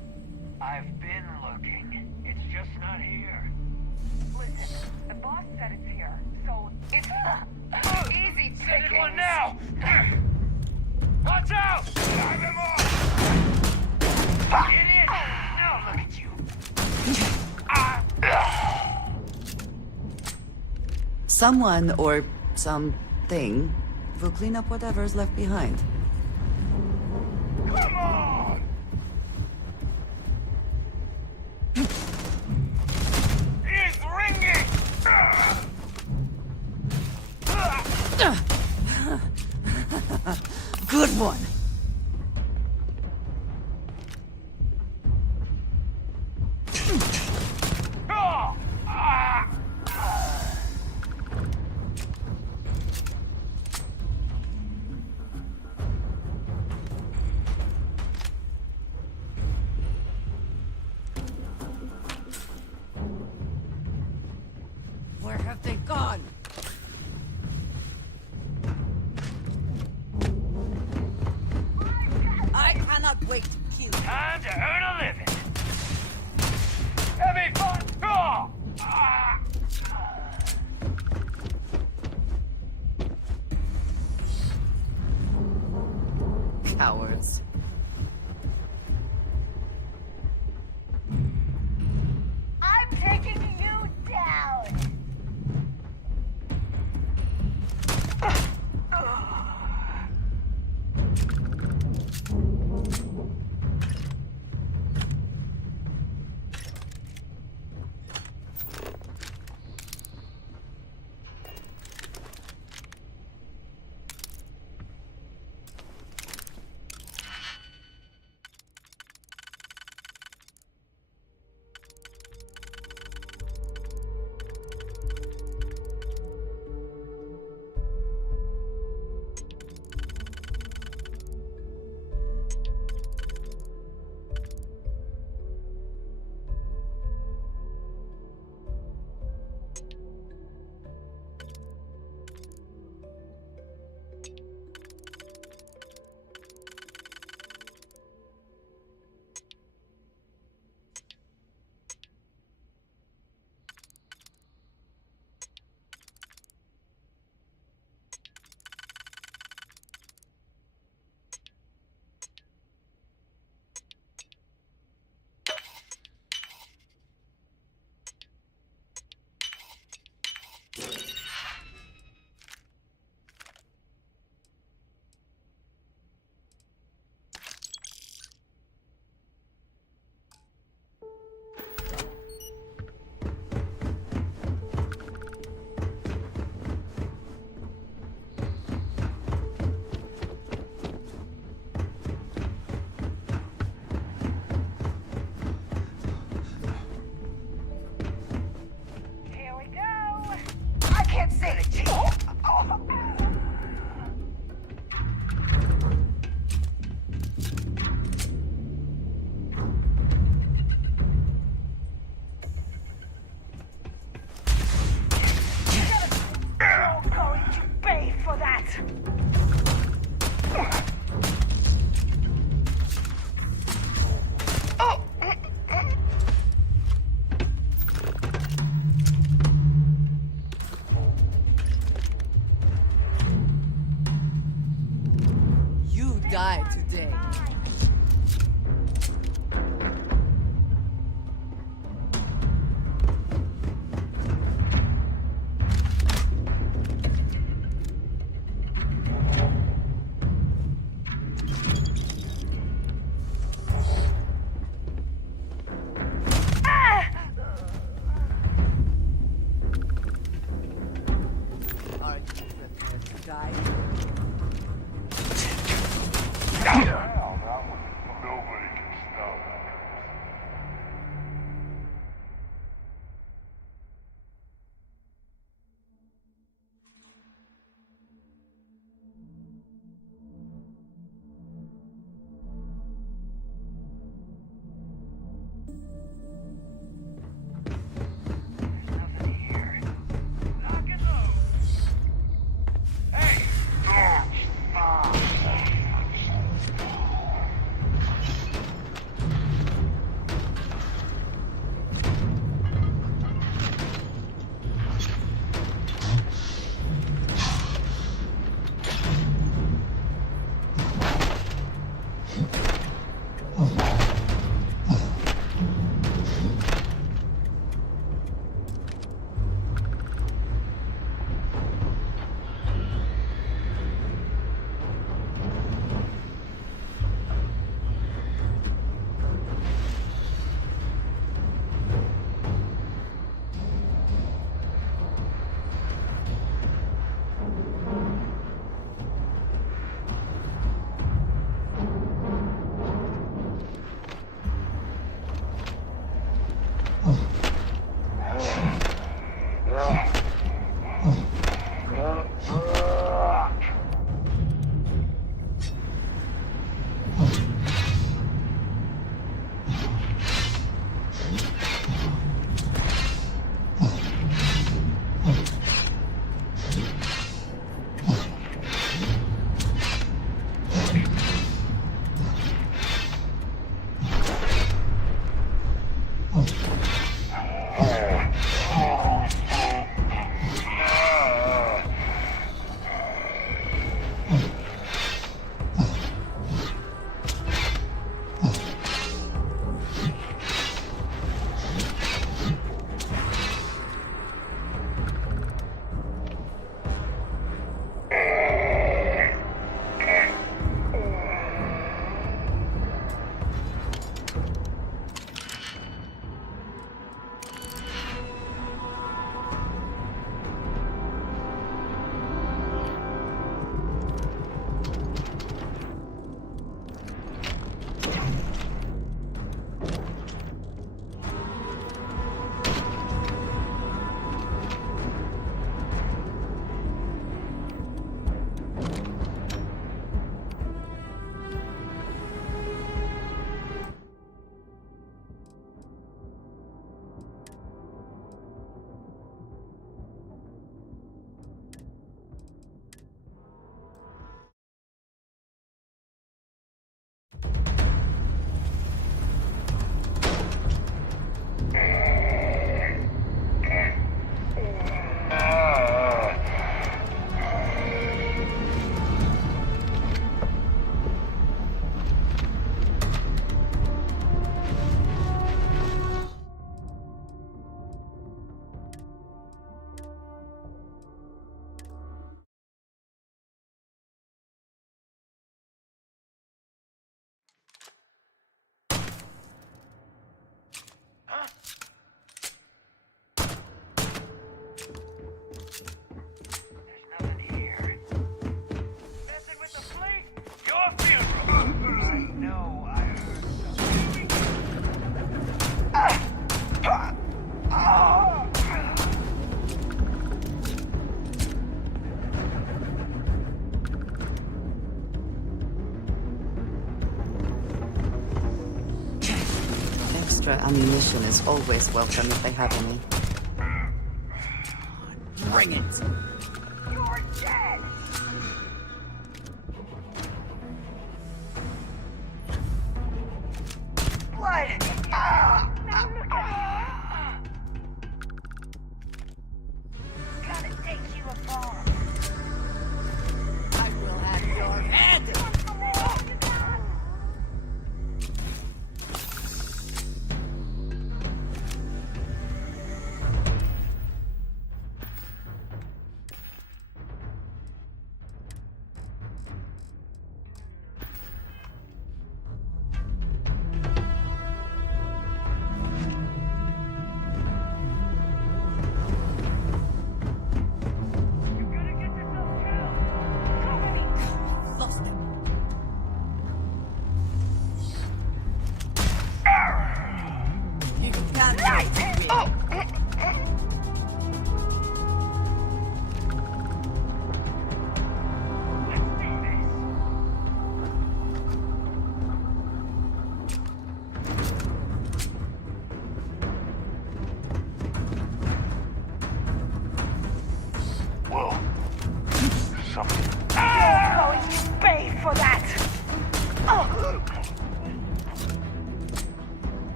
I've been looking. It's just not here. Listen, the boss said it's here, so it's easy Send pickings. it one now! Watch out! Drive him off! Idiot! Now look at you. Someone or something will clean up whatever's left behind. Come on! He's ringing! Good one. Where have they gone? I cannot wait to kill you. Time to earn a living. Heavy fun! Oh! Cowards. I'm taking you down. Here we go. I can't see. You're going to pay for that. You die today. Are you prepared to die? Extra ammunition is always welcome if they have any. Bring it! You're dead! Blood! Gotta take you apart. I will have your head!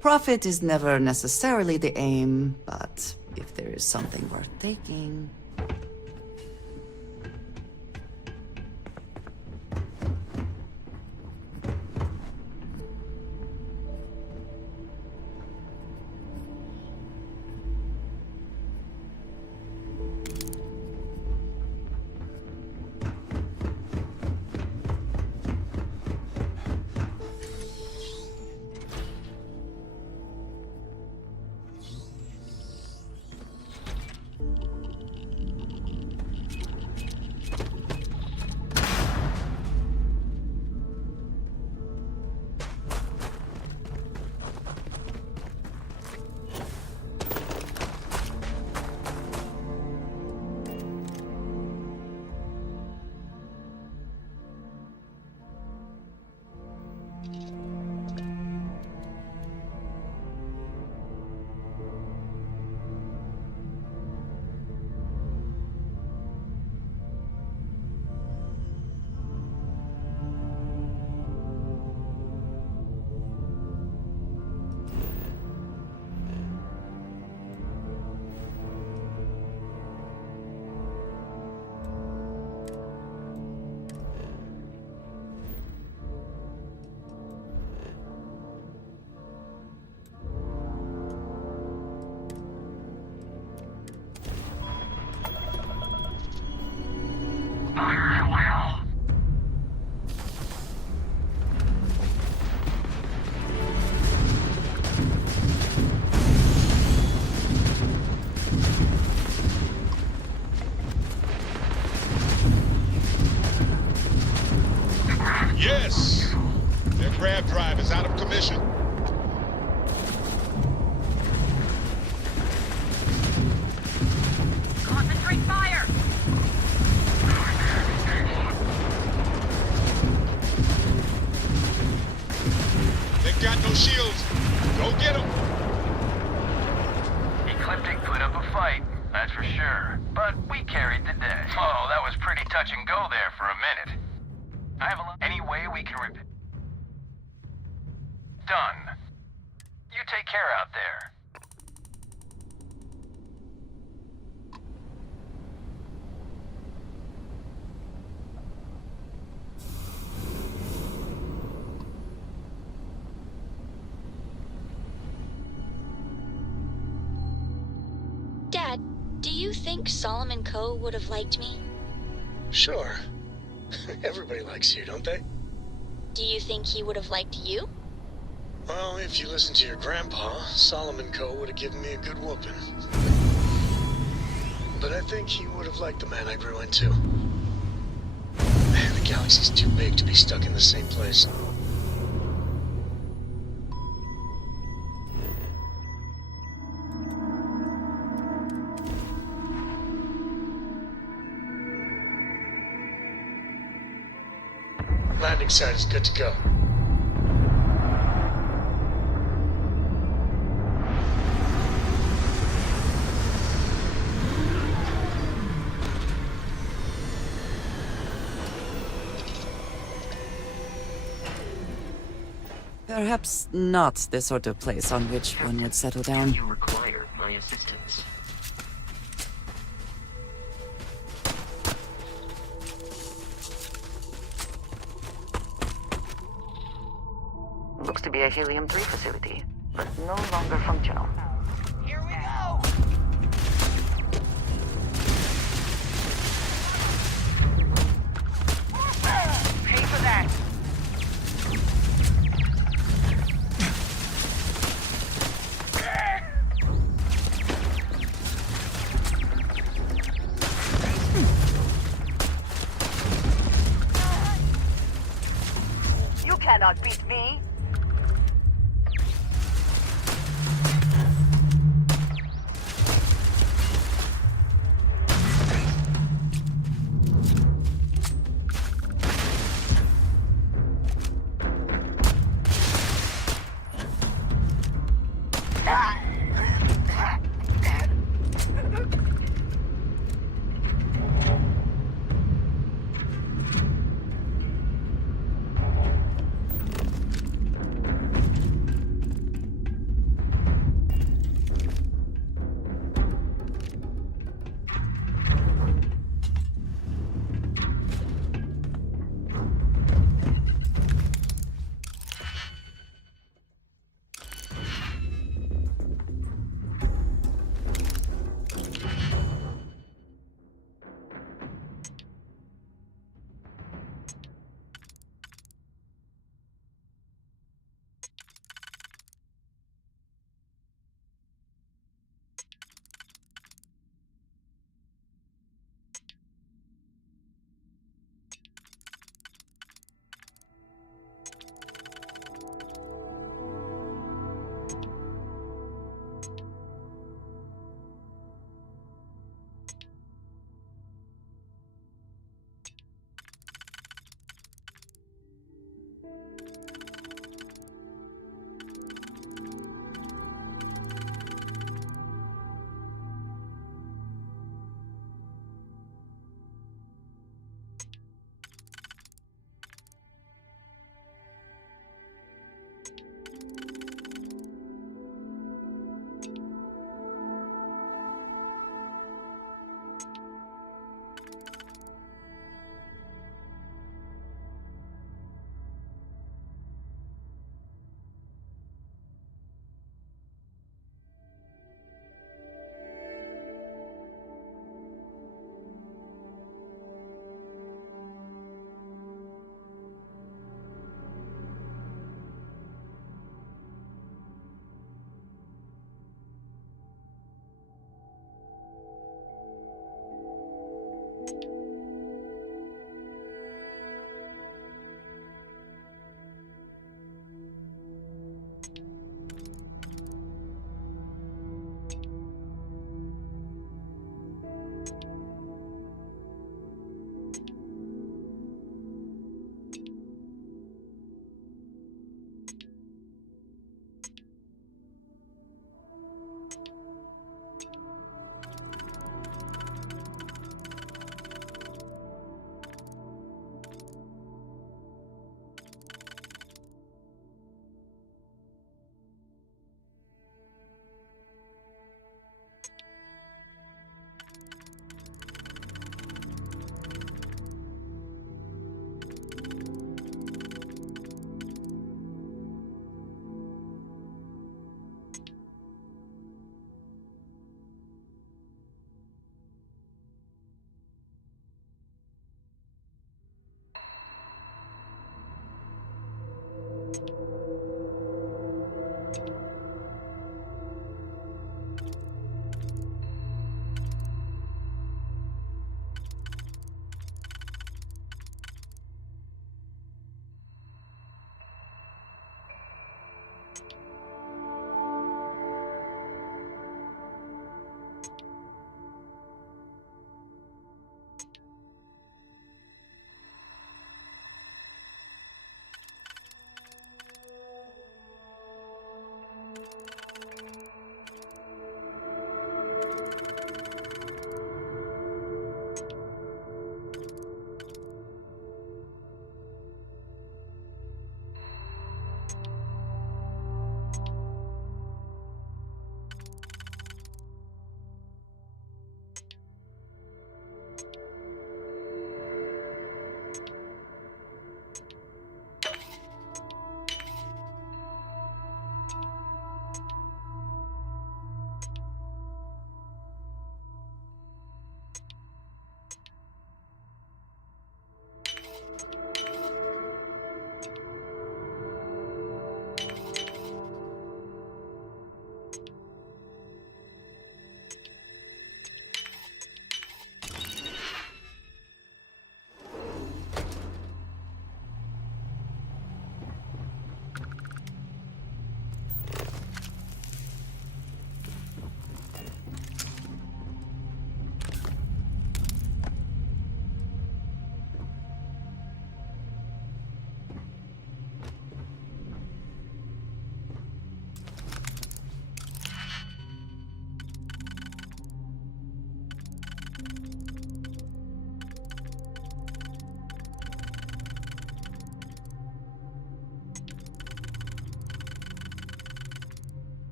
Profit is never necessarily the aim, but if there is something worth taking... Yes! Their grab drive is out of commission. Concentrate fire! They've got no shields. Go get them! Ecliptic put up a fight, that's for sure. But we carried the day. Oh, that was pretty touch and go there for a minute. I have any way we can repair. Done. You take care out there. Dad, do you think Solomon Coe would have liked me? Sure. Everybody likes you, don't they? Do you think he would have liked you? Well, if you listen to your grandpa, Solomon Coe would have given me a good whooping. But I think he would have liked the man I grew into. Man, the galaxy's too big to be stuck in the same place. Landing site is good to go. Perhaps not the sort of place on which one would settle down. You require my assistance. Looks to be a helium-3 facility, but no longer functional. Here we go! Pay for that! You cannot beat me!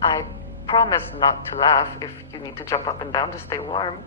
I promise not to laugh if you need to jump up and down to stay warm.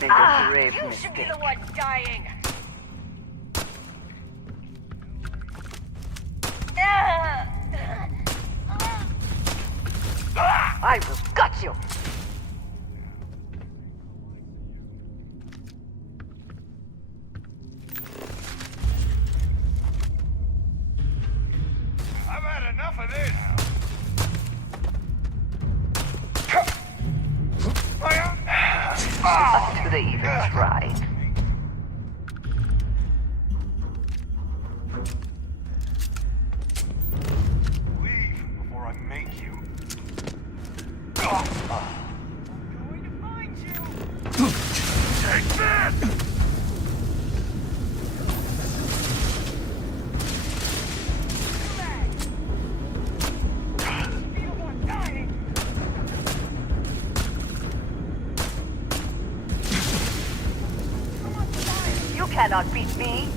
made a grave you mistake. should be the one dying. I will gut you. I've had enough of this. Up to they even tried. Leave before I make you. Take this! You cannot beat me.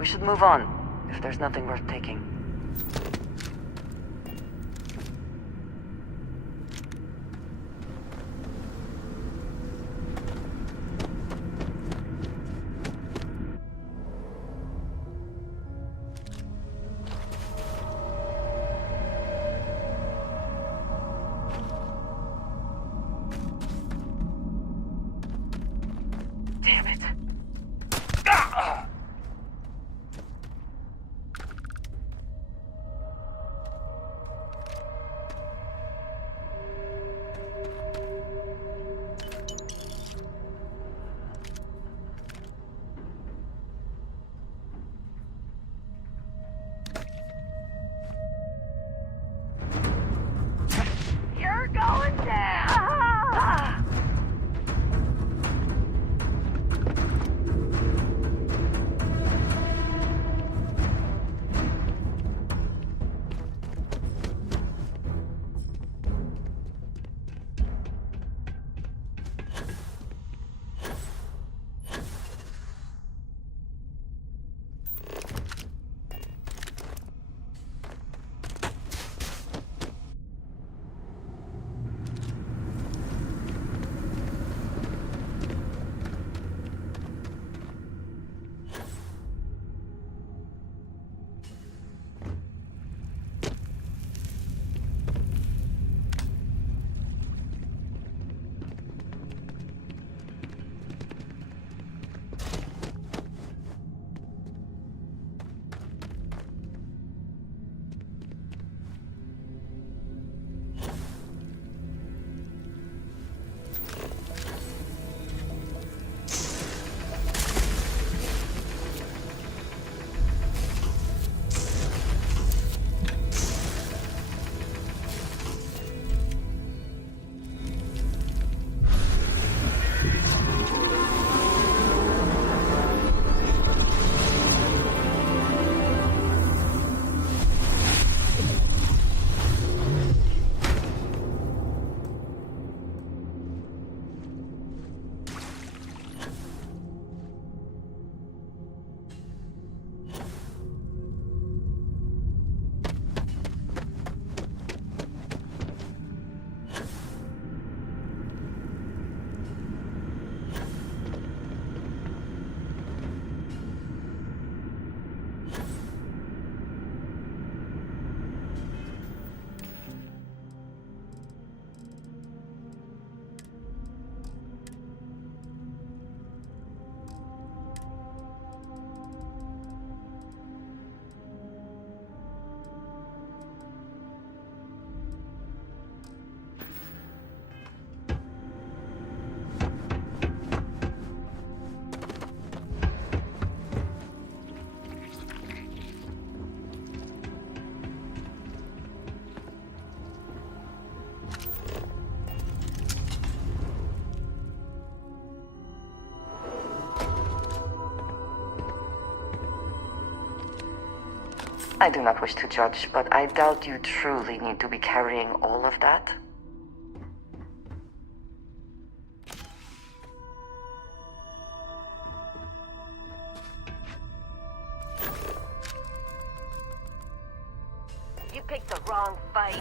We should move on, if there's nothing worth taking. Damn it. I do not wish to judge, but I doubt you truly need to be carrying all of that. You picked the wrong fight.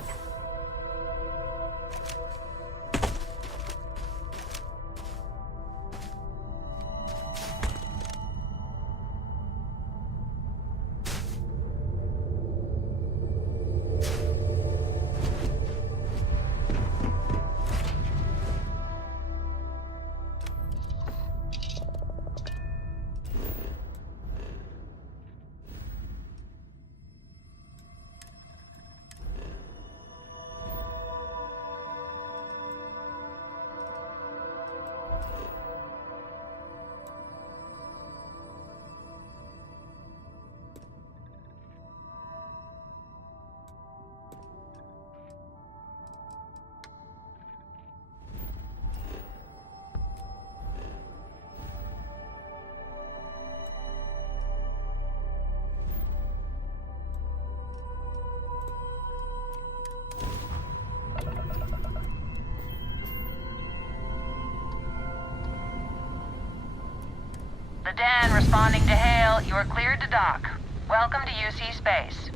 The Den responding to hail. You are cleared to dock. Welcome to UC Space.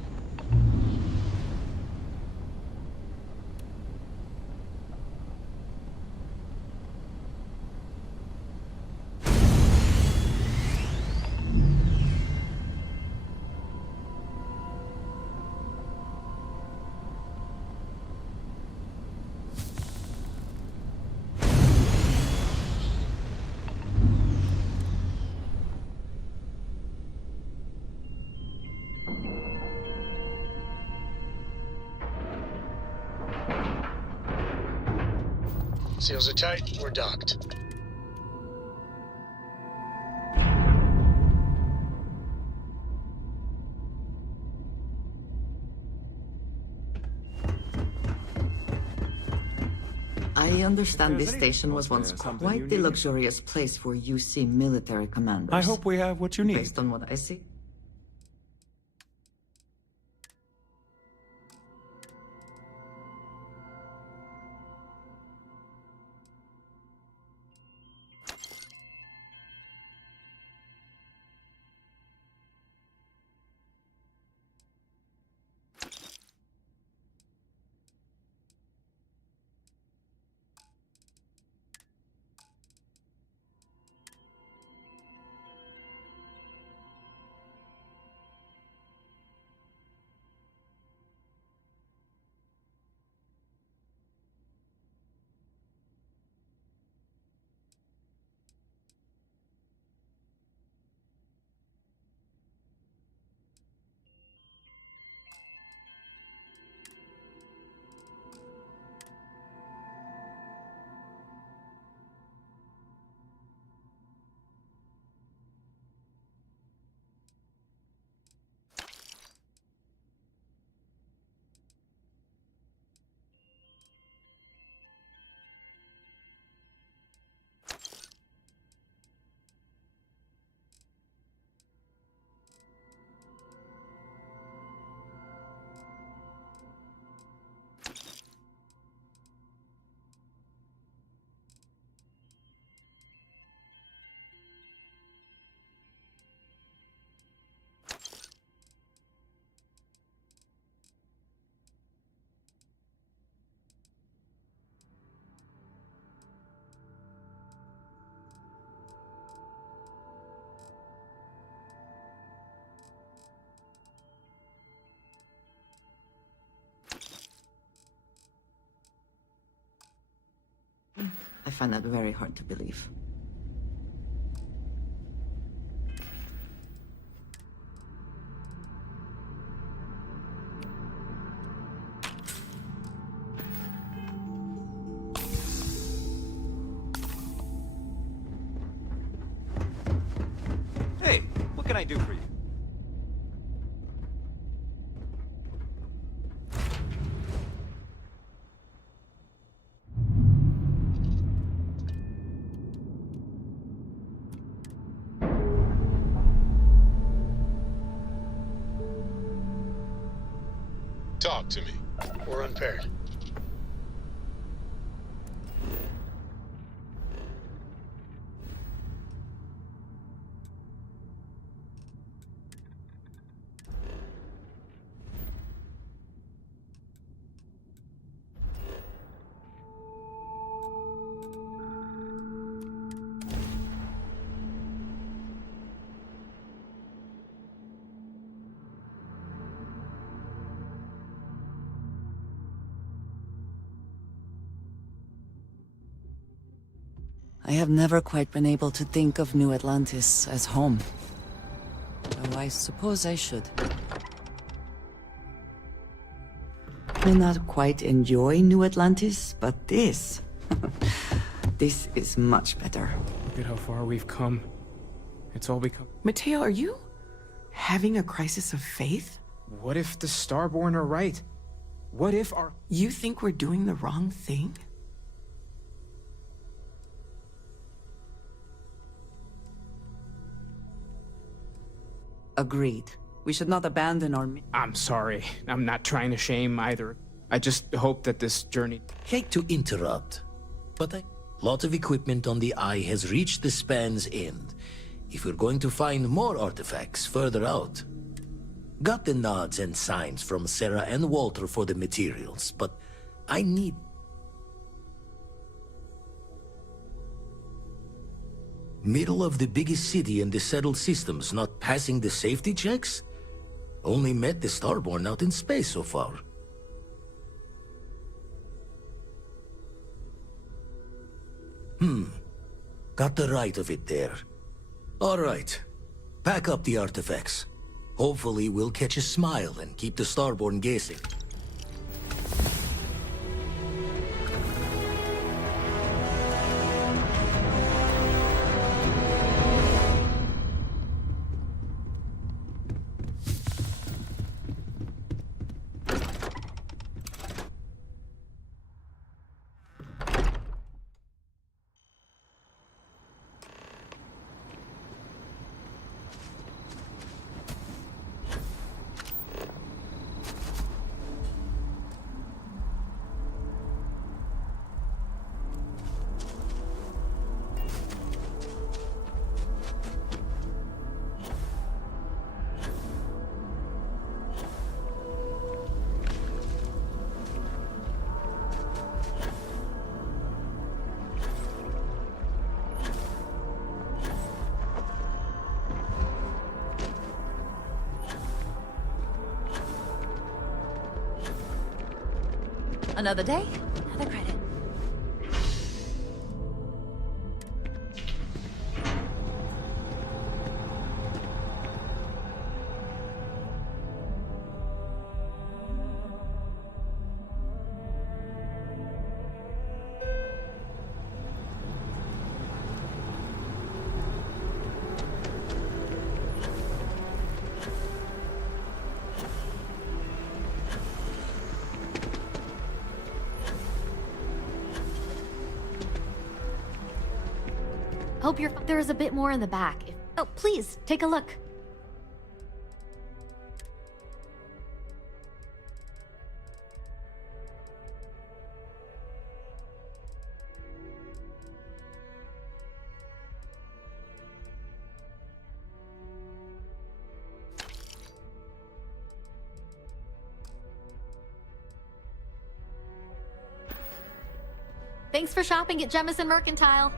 Seals are tight, we're docked. I understand this station was once quite the luxurious place for UC military commanders. I hope we have what you need. Based on what I see. I find that very hard to believe. Hey, what can I do for you? talk to me. We're unpaired. I have never quite been able to think of New Atlantis as home. Though I suppose I should. May not quite enjoy New Atlantis, but this... this is much better. Look at how far we've come. It's all become... Mateo, are you having a crisis of faith? What if the Starborn are right? What if our... You think we're doing the wrong thing? Agreed. We should not abandon our... I'm sorry. I'm not trying to shame either. I just hope that this journey... Hate to interrupt, but a lot of equipment on the Eye has reached the span's end. If we're going to find more artifacts further out... Got the nods and signs from Sarah and Walter for the materials, but I need... Middle of the biggest city in the settled systems, not passing the safety checks? Only met the Starborn out in space so far. Got the right of it there. All right. Pack up the artifacts. Hopefully we'll catch a smile and keep the Starborn guessing. Another day, another credit. Hope there is a bit more in the back. Oh, please, take a look. Thanks for shopping at Jemison Mercantile.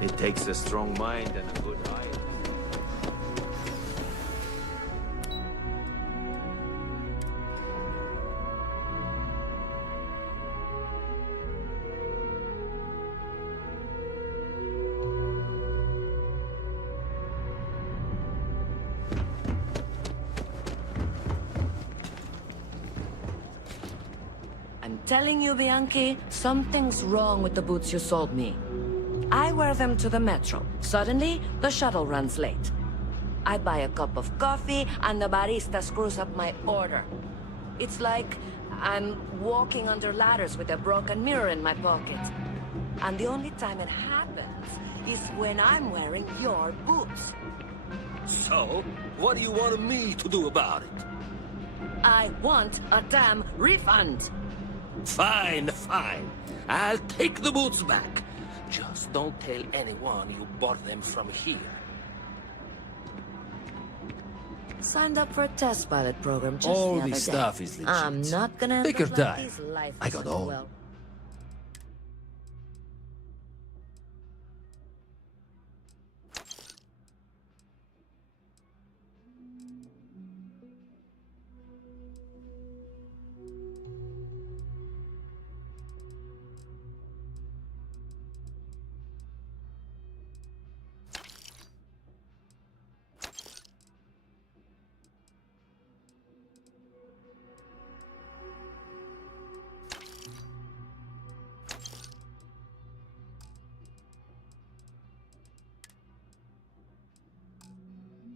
It takes a strong mind and a good eye. I'm telling you, Bianchi, something's wrong with the boots you sold me. I wear them to the metro. Suddenly, the shuttle runs late. I buy a cup of coffee, and the barista screws up my order. It's like I'm walking under ladders with a broken mirror in my pocket. And the only time it happens is when I'm wearing your boots. So, what do you want me to do about it? I want a damn refund! Fine, fine. I'll take the boots back. Just don't tell anyone you bought them from here. Signed up for a test pilot program just All the other this day. stuff is legit. I'm not gonna Take your end up like time. these life I got all. well.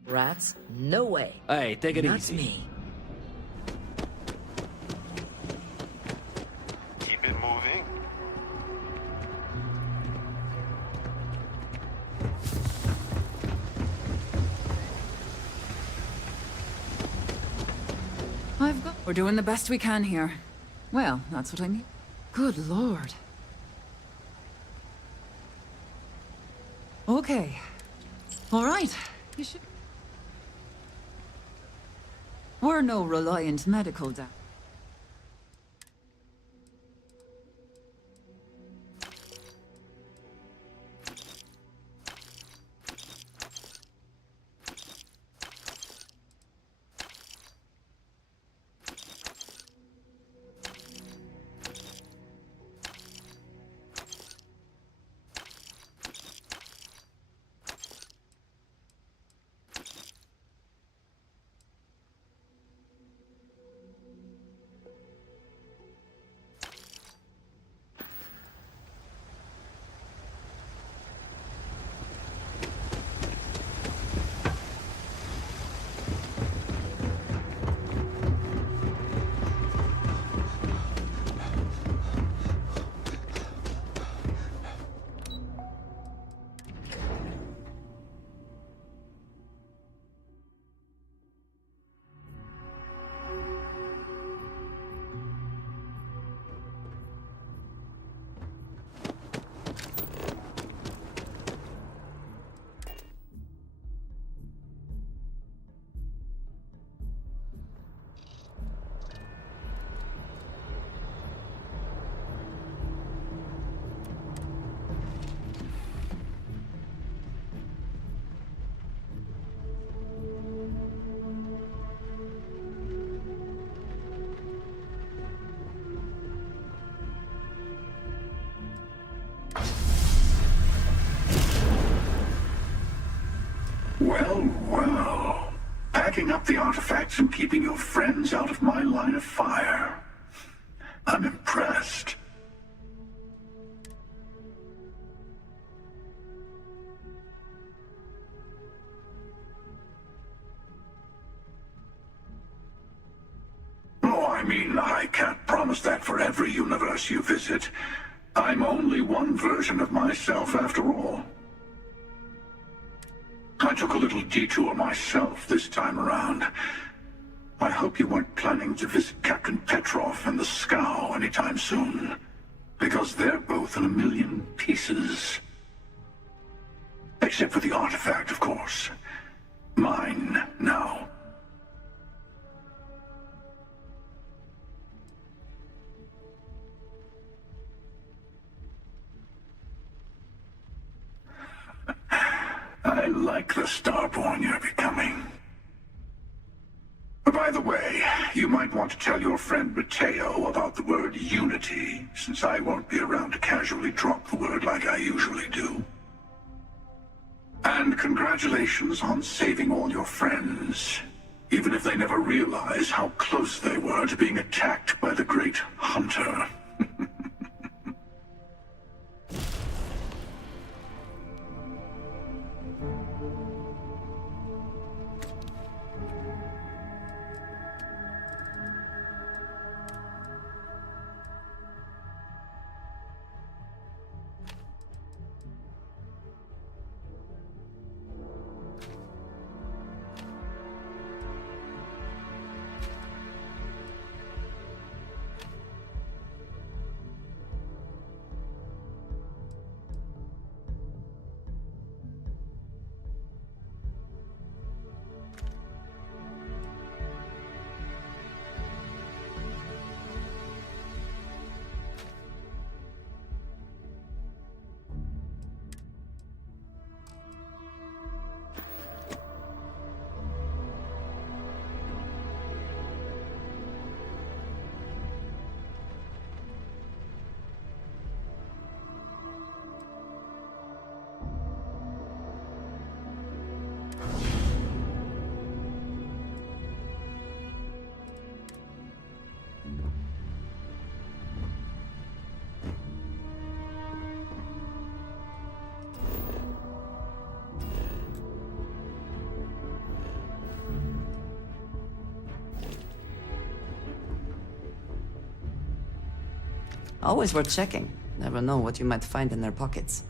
Rats? No way. Hey, take it Not easy. me. Keep it moving. We're doing the best we can here. Well, that's what I mean. Good lord. Okay. All right. You should... We're no reliant medical doctor. Well, well. Packing up the artifacts and keeping your friends out of my line of fire. I'm impressed. Oh, I mean, I can't promise that for every universe you visit. I'm only one version of myself after all. I took a little detour myself this time around. I hope you weren't planning to visit Captain Petrov and the Scow anytime soon, because they're both in a million pieces. Except for the artifact, of course. Mine now. a starborn you're becoming. By the way, you might want to tell your friend Mateo about the word unity, since I won't be around to casually drop the word like I usually do. And congratulations on saving all your friends, even if they never realize how close they were to being attacked by the Great Hunter. Always worth checking. Never know what you might find in their pockets.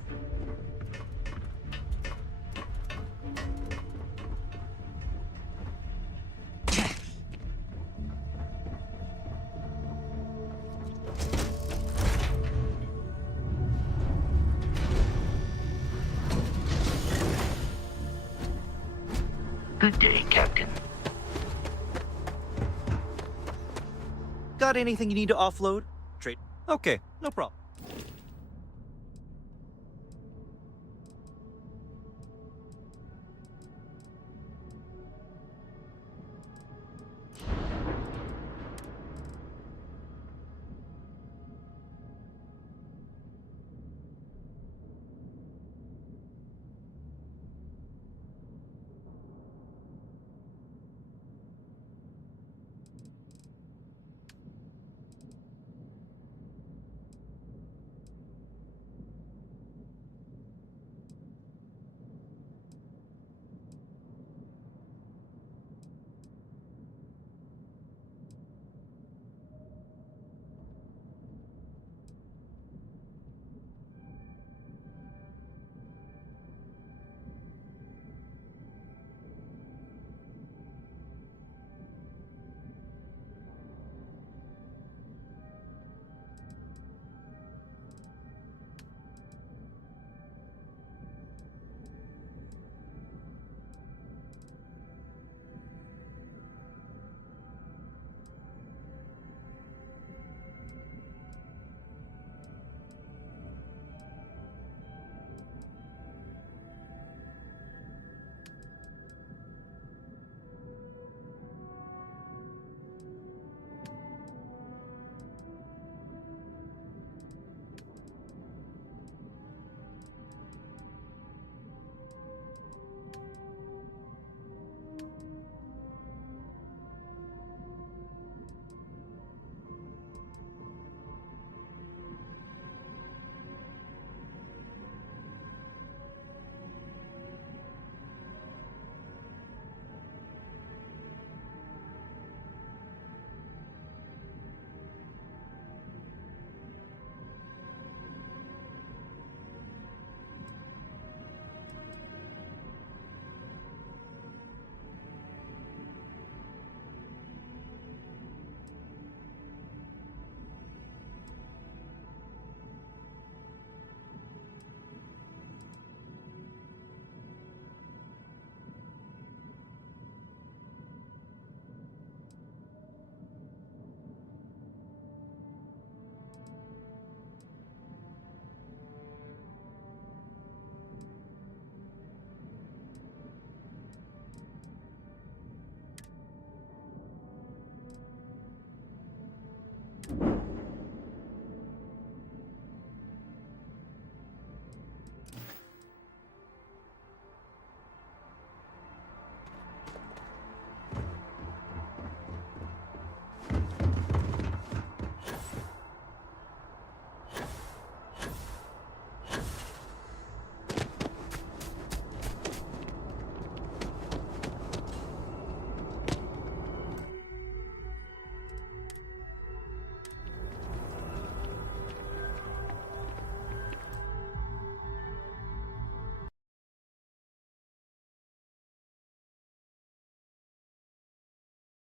Good day, Captain. Got anything you need to offload? Trade. Okay, no problem.